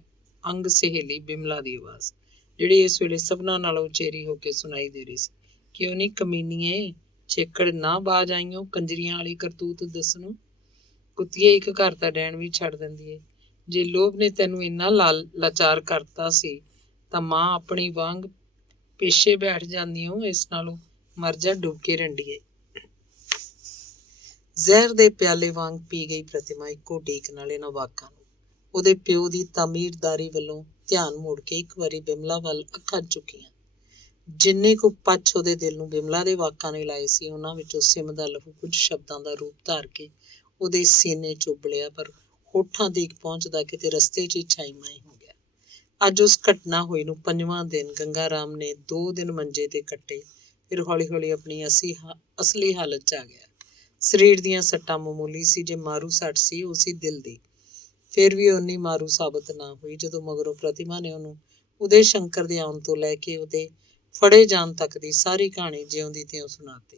ਅੰਗ ਸਹੇਲੀ ਬਿਮਲਾ ਦੀ ਆਵਾਜ਼, ਜਿਹੜੀ ਇਸ ਵੇਲੇ ਸਭਨਾਂ ਨਾਲੋਂ ਉਚੇਰੀ ਹੋ ਕੇ ਸੁਣਾਈ ਦੇ ਰਹੀ ਸੀ। ਕਿਉਂ ਨਹੀਂ ਕਮੀਨੀਏ, ਛੇਕੜ ਨਾ ਬਾਜ ਆਈਓ, ਕੰਜਰੀਆਂ ਵਾਲੀ ਕਰਤੂਤ ਦੱਸਣੋਂ। ਕੁੱਤੀਏ ਇੱਕ ਘਰ ਤਾਂ ਡੈਣ ਵੀ ਛੱਡ ਦਿੰਦੀ ਏ। ਜੇ ਲੋਭ ਨੇ ਤੈਨੂੰ ਇੰਨਾ ਲਾਚਾਰ ਕਰਤਾ ਸੀ ਤਾਂ ਮਾਂ ਆਪਣੀ ਵਾਂਗ ਪੇਸ਼ੇ ਬੈਠ ਜਾਂਦੀ ਹੋ, ਇਸ ਨਾਲੋਂ ਮਰ ਜਾ ਡੁੱਬ ਕੇ ਰੰਡੀਏ। ਜ਼ਹਿਰ ਦੇ ਪਿਆਲੇ ਵਾਂਗ ਪੀ ਗਈ ਪ੍ਰਤਿਮਾ ਇੱਕੋ ਢੀਕ ਨਾਲ ਇਹਨਾਂ ਵਾਕਾਂ ਨੂੰ। ਉਹਦੇ ਪਿਓ ਦੀ ਤਾਮੀਰਦਾਰੀ ਵੱਲੋਂ ਧਿਆਨ ਮੋੜ ਕੇ ਇੱਕ ਵਾਰੀ ਬਿਮਲਾ ਵੱਲ ਅੱਖਾਂ ਝੁਕੀਆਂ। ਜਿੰਨੇ ਕੁ ਪੱਛ ਉਹਦੇ ਦਿਲ ਨੂੰ ਬਿਮਲਾ ਦੇ ਵਾਕਾਂ ਨੇ ਲਾਏ ਸੀ, ਉਹਨਾਂ ਵਿੱਚੋਂ ਸਿਮਦਾ ਲਹੂ ਕੁਝ ਸ਼ਬਦਾਂ ਦਾ ਰੂਪ ਧਾਰ ਕੇ ਉਹਦੇ ਸੀਨੇ 'ਚ ਉਬਲਿਆ, ਪਰ ਹੋਠਾਂ ਤੀਕ ਪਹੁੰਚਦਾ ਕਿਤੇ ਰਸਤੇ 'ਚ ਹੀ ਛਾਈਮਾਈ ਹੋ ਗਿਆ। ਅੱਜ ਉਸ ਘਟਨਾ ਹੋਈ ਨੂੰ 5ਵਾਂ ਦਿਨ ਗੰਗਾ ਰਾਮ ਨੇ 2 ਦਿਨ ਮੰਜੇ ਤੇ ਕੱਟੇ, ਫਿਰ ਹੌਲੀ-ਹੌਲੀ ਆਪਣੀ ਅਸਲੀ ਹਾਲਤ 'ਚ ਆ ਗਿਆ। ਸਰੀਰ ਦੀਆਂ ਸੱਟਾਂ ਮਾਮੂਲੀ ਸੀ, ਜੇ ਮਾਰੂ ਸੱਟ ਸੀ ਉਹ ਸੀ ਦਿਲ ਦੀ। ਫਿਰ ਵੀ ਓਨੀ ਮਾਰੂ ਸਾਬਤ ਨਾ ਹੋਈ ਜਦੋਂ ਮਗਰੋਂ ਪ੍ਰਤਿਮਾ ਨੇ ਉਹਨੂੰ ਉਦੈ ਸ਼ੰਕਰ ਦੇ ਆਉਣ ਤੋਂ ਲੈ ਕੇ ਉਹਦੇ ਫੜੇ ਜਾਣ ਤੱਕ ਦੀ ਸਾਰੀ ਕਹਾਣੀ ਜਿਉਂਦੀ ਤਿਉਂ ਸੁਣਾਤੀ।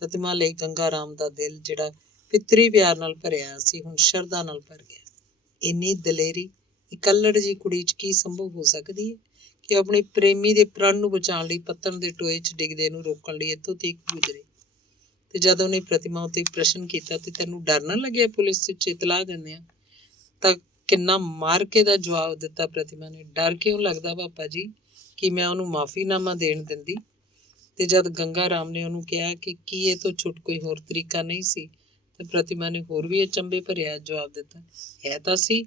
ਪ੍ਰਤਿਮਾ ਲਈ ਗੰਗਾ ਰਾਮ ਦਾ ਦਿਲ ਜਿਹੜਾ ਪਿਤਰੀ ਪਿਆਰ ਨਾਲ ਭਰਿਆ ਸੀ, ਹੁਣ ਸ਼ਰਧਾ ਨਾਲ ਭਰ ਗਿਆ। ਇੰਨੀ ਦਲੇਰੀ ਇਕੱਲੜ ਜਿਹੀ ਕੁੜੀ 'ਚ ਕੀ ਸੰਭਵ ਹੋ ਸਕਦੀ ਹੈ ਕਿ ਆਪਣੇ ਪ੍ਰੇਮੀ ਦੇ ਪ੍ਰਣ ਨੂੰ ਬਚਾਉਣ ਲਈ ਪੱਤਣ ਦੇ ਟੋਏ 'ਚ ਡਿੱਗਦੇ ਨੂੰ ਰੋਕਣ ਲਈ ਇੱਥੋਂ ਤੀਕ ਗੁਜ਼ਰੇ। ਤੇ ਜਦ ਉਹਨੇ ਪ੍ਰਤਿਮਾ ਉੱਤੇ ਪ੍ਰਸ਼ਨ ਕੀਤਾ ਤੇ ਤੈਨੂੰ ਡਰ ਨਾ ਲੱਗਿਆ ਪੁਲਿਸ 'ਚ ਇਤਲਾਹ ਦਿੰਦੇ ਆ, ਤਾਂ ਕਿੰਨਾ ਮਾਰ ਕੇ ਦਾ ਜਵਾਬ ਦਿੱਤਾ ਪ੍ਰਤਿਮਾ ਨੇ। ਡਰ ਕਿਉਂ ਲੱਗਦਾ ਪਾਪਾ ਜੀ, ਕਿ ਮੈਂ ਉਹਨੂੰ ਮਾਫੀਨਾਮਾ ਦੇਣ ਦਿੰਦੀ? ਤੇ ਜਦ ਗੰਗਾ ਰਾਮ ਨੇ ਉਹਨੂੰ ਕਿਹਾ ਕਿ ਕੀ ਇਹ ਤੋਂ ਛੁੱਟ ਕੋਈ ਹੋਰ ਤਰੀਕਾ ਨਹੀਂ ਸੀ, ਤੇ ਪ੍ਰਤਿਮਾ ਨੇ ਹੋਰ ਵੀ ਅਚੰਭੇ ਭਰਿਆ ਜਵਾਬ ਦਿੱਤਾ, ਹੈ ਤਾਂ ਸੀ,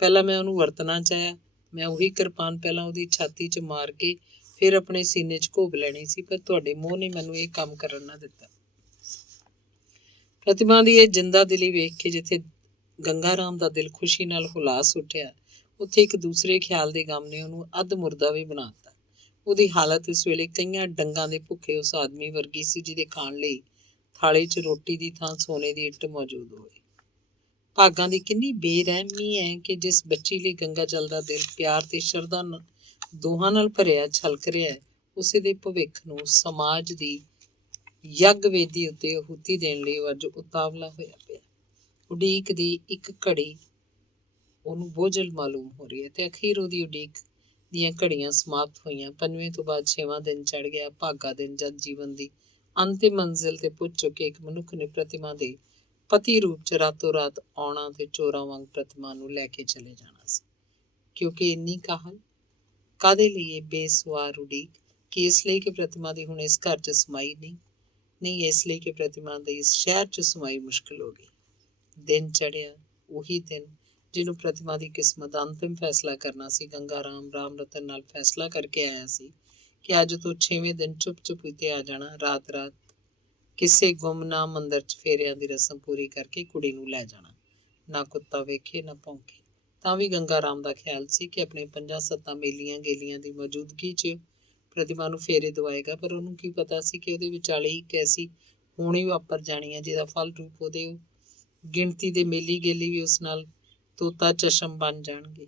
ਪਹਿਲਾਂ ਮੈਂ ਉਹਨੂੰ ਵਰਤਣਾ ਚਾਹਿਆ। ਮੈਂ ਉਹੀ ਕਿਰਪਾਨ ਪਹਿਲਾਂ ਉਹਦੀ ਛਾਤੀ 'ਚ ਮਾਰ ਕੇ ਫਿਰ ਆਪਣੇ ਸੀਨੇ 'ਚ ਘੋਬ ਲੈਣੀ ਸੀ, ਪਰ ਤੁਹਾਡੇ ਮੋਹ ਨੇ ਮੈਨੂੰ ਇਹ ਕੰਮ ਕਰਨ ਨਾ ਦਿੱਤਾ। ਪ੍ਰਤਿਮਾ ਦੀ ਇਹ ਜਿੰਦਾ ਦਿਲੀ ਵੇਖ ਕੇ ਜਿੱਥੇ ਗੰਗਾ ਰਾਮ ਦਾ ਦਿਲ ਖੁਸ਼ੀ ਨਾਲ ਹੁਲਾਸ ਉੱਠਿਆ, ਉੱਥੇ ਇੱਕ ਦੂਸਰੇ ਖਿਆਲ ਦੇ ਗਮ ਨੇ ਉਹਨੂੰ ਅੱਧ ਮੁਰਦਾ ਵੀ ਬਣਾ ਦਿੱਤਾ। ਉਹਦੀ ਹਾਲਤ ਇਸ ਵੇਲੇ ਕਈਆਂ ਡੰਗਾਂ ਦੇ ਭੁੱਖੇ ਉਸ ਆਦਮੀ ਵਰਗੀ ਸੀ ਜਿਹਦੇ ਖਾਣ ਲਈ ਥਾਲੀ 'ਚ ਰੋਟੀ ਦੀ ਥਾਂ ਸੋਨੇ ਦੀ ਇੱਟ ਮੌਜੂਦ ਹੋਵੇ। ਭਾਗਾਂ ਦੀ ਕਿੰਨੀ ਬੇਰਹਿਮੀ ਹੈ ਕਿ ਜਿਸ ਬੱਚੀ ਲਈ ਗੰਗਾ ਜਲ ਦਾ ਦਿਲ ਪਿਆਰ ਤੇ ਸ਼ਰਧਾ ਦੋਹਾਂ ਨਾਲ ਭਰਿਆ ਛਲਕ ਰਿਹਾ ਹੈ, ਉਸੇ ਦੇ ਭਵਿੱਖ ਨੂੰ ਸਮਾਜ ਦੀ ਯੱਗ ਵੇਦੀ ਉੱਤੇ ਆਹੂਤੀ ਦੇਣ ਲਈ ਅੱਜ ਉਤਾਵਲਾ ਹੋਇਆ ਪਿਆ। ਉਡੀਕ ਦੀ ਇੱਕ ਘੜੀ ਉਹਨੂੰ ਬੋਝਲ ਮਾਲੂਮ ਹੋ ਰਹੀ ਹੈ ਤੇ ਅਖੀਰ ਉਹਦੀ ਉਡੀਕ ਦੀਆਂ ਘੜੀਆਂ ਸਮਾਪਤ ਹੋਈਆਂ। 5ਵੇਂ ਤੋਂ ਬਾਅਦ 6ਵਾਂ ਦਿਨ ਚੜ੍ਹ ਗਿਆ। ਭਾਗਾ ਦਿਨ ਜਦ ਜੀਵਨ ਦੀ ਅੰਤਿਮ ਮੰਜ਼ਿਲ ਤੇ ਪੁੱਜ ਚੁੱਕੇ ਇੱਕ ਮਨੁੱਖ ਨੇ ਪ੍ਰਤਿਮਾ ਦੇ ਪਤੀ ਰੂਪ 'ਚ ਰਾਤੋਂ ਰਾਤ ਆਉਣਾ ਤੇ ਚੋਰਾਂ ਵਾਂਗ ਪ੍ਰਤਿਮਾ ਨੂੰ ਲੈ ਕੇ ਚਲੇ ਜਾਣਾ ਸੀ। ਕਿਉਂਕਿ ਇੰਨੀ ਕਾਹਲ ਕਾਹਦੇ ਲਈ ਇਹ ਬੇਸੁਆਰ ਉਡੀਕ? ਕਿ ਇਸ ਲਈ ਕਿ ਪ੍ਰਤਿਮਾ ਦੀ ਹੁਣ ਇਸ ਘਰ 'ਚ ਸਮਾਈ ਨਹੀਂ, ਇਸ ਲਈ ਕਿ ਪ੍ਰਤਿਮਾ ਦੀ ਇਸ ਸ਼ਹਿਰ 'ਚ ਸਮਾਈ ਮੁਸ਼ਕਿਲ ਹੋ ਗਈ। ਦਿਨ ਚੜ੍ਹਿਆ, ਉਹੀ ਦਿਨ ਜਿਹਨੂੰ ਪ੍ਰਤਿਮਾ ਦੀ ਕਿਸਮਤ ਦਾ ਅੰਤਿਮ ਫੈਸਲਾ ਕਰਨਾ ਸੀ। ਗੰਗਾ ਰਾਮ ਰਤਨ ਨਾਲ ਫੈਸਲਾ ਕਰਕੇ ਆਇਆ ਸੀ ਕਿ ਅੱਜ ਤੋਂ 6ਵੇਂ ਦਿਨ ਚੁੱਪ ਉੱਤੇ ਆ ਜਾਣਾ। ਰਾਤ ਕਿਸੇ ਗੁੰਮਨਾਮ ਮੰਦਰ 'ਚ ਫੇਰਿਆਂ ਦੀ ਰਸਮ ਪੂਰੀ ਕਰਕੇ ਕੁੜੀ ਨੂੰ ਲੈ ਜਾਣਾ। ਨਾ ਕੁੱਤਾ ਵੇਖੇ ਨਾ ਭੌਂਕੇ। ਤਾਂ ਵੀ ਗੰਗਾ ਰਾਮ ਦਾ ਖਿਆਲ ਸੀ ਕਿ ਆਪਣੇ 5-7 ਮੇਲੀਆਂ ਗੇਲੀਆਂ ਦੀ ਮੌਜੂਦਗੀ 'ਚ ਪ੍ਰਤਿਮਾ ਨੂੰ ਫੇਰੇ ਦਵਾਏਗਾ, ਪਰ ਉਹਨੂੰ ਕੀ ਪਤਾ ਸੀ ਕਿ ਉਹਦੇ ਵਿਚਾਲੇ ਇੱਕ ਐਸੀ ਹੋਣੀ ਵਾਪਰ ਜਾਣੀ ਹੈ ਜਿਹਦਾ ਫਲ ਰੂਪ ਉਹਦੇ ਗਿਣਤੀ ਦੇ ਮੇਲੀ ਗੇਲੀ ਵੀ ਉਸ ਨਾਲ ਤੋਤਾ ਚਸ਼ਮ ਬਣ ਜਾਣਗੇ।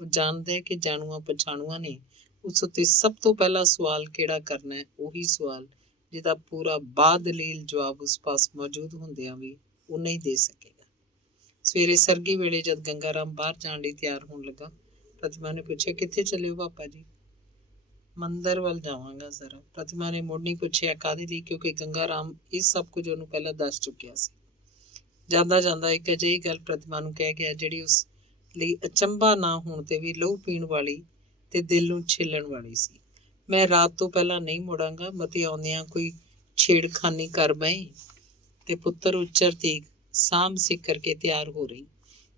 ਉਹ ਜਾਣਦਾ ਹੈ ਕਿ ਜਾਣੂਆਂ ਪਛਾਣੂਆਂ ਨੇ ਉਸ ਉੱਤੇ ਸਭ ਤੋਂ ਪਹਿਲਾ ਸਵਾਲ ਕਿਹੜਾ ਕਰਨਾ ਹੈ, ਉਹੀ ਸਵਾਲ ਜਿਹਦਾ ਪੂਰਾ ਬਾਦਲੀਲ ਜਵਾਬ ਉਸ ਪਾਸ ਮੌਜੂਦ ਹੁੰਦਿਆਂ ਵੀ ਉਹ ਨਹੀਂ ਦੇ ਸਕੇਗਾ। ਸਵੇਰੇ ਸਰਗੀ ਵੇਲੇ ਜਦ ਗੰਗਾ ਰਾਮ ਬਾਹਰ ਜਾਣ ਲਈ ਤਿਆਰ ਹੋਣ ਲੱਗਾ, ਪ੍ਰਤਿਮਾ ਨੇ ਪੁੱਛਿਆ, ਕਿੱਥੇ ਚੱਲੇ ਹੋ ਪਾਪਾ ਜੀ? ਮੰਦਰ ਵੱਲ ਜਾਵਾਂਗਾ ਜ਼ਰਾ। ਪ੍ਰਤਿਮਾ ਨੇ ਮੁੜ ਨਹੀਂ ਪੁੱਛਿਆ ਕਾਹਦੇ ਲਈ, ਕਿਉਂਕਿ ਗੰਗਾ ਰਾਮ ਇਹ ਸਭ ਕੁਝ ਉਹਨੂੰ ਪਹਿਲਾਂ ਦੱਸ ਚੁੱਕਿਆ ਸੀ। ਜਾਂਦਾ ਜਾਂਦਾ ਇੱਕ ਅਜਿਹੀ ਗੱਲ ਪ੍ਰਤਿਮਾ ਨੂੰ ਕਹਿ ਗਿਆ ਜਿਹੜੀ ਉਸ ਲਈ ਅਚੰਭਾ ਨਾ ਹੋਣ ਤੇ ਵੀ ਲਹੂ ਪੀਣ ਵਾਲੀ ਤੇ ਦਿਲ ਨੂੰ ਛਿੱਲਣ ਵਾਲੀ ਸੀ। ਮੈਂ ਰਾਤ ਤੋਂ ਪਹਿਲਾਂ ਨਹੀਂ ਮੁੜਾਂਗਾ। ਮਤੀ ਆਉਂਦਿਆਂ ਕੋਈ ਛੇੜਖਾਨੀ ਕਰ ਬਏ। ਤੇ ਪੁੱਤਰ ਉੱਚਰ ਤੀਕ ਸਾਂਭ ਸਿੱਖ ਕਰਕੇ ਤਿਆਰ ਹੋ ਰਹੀ।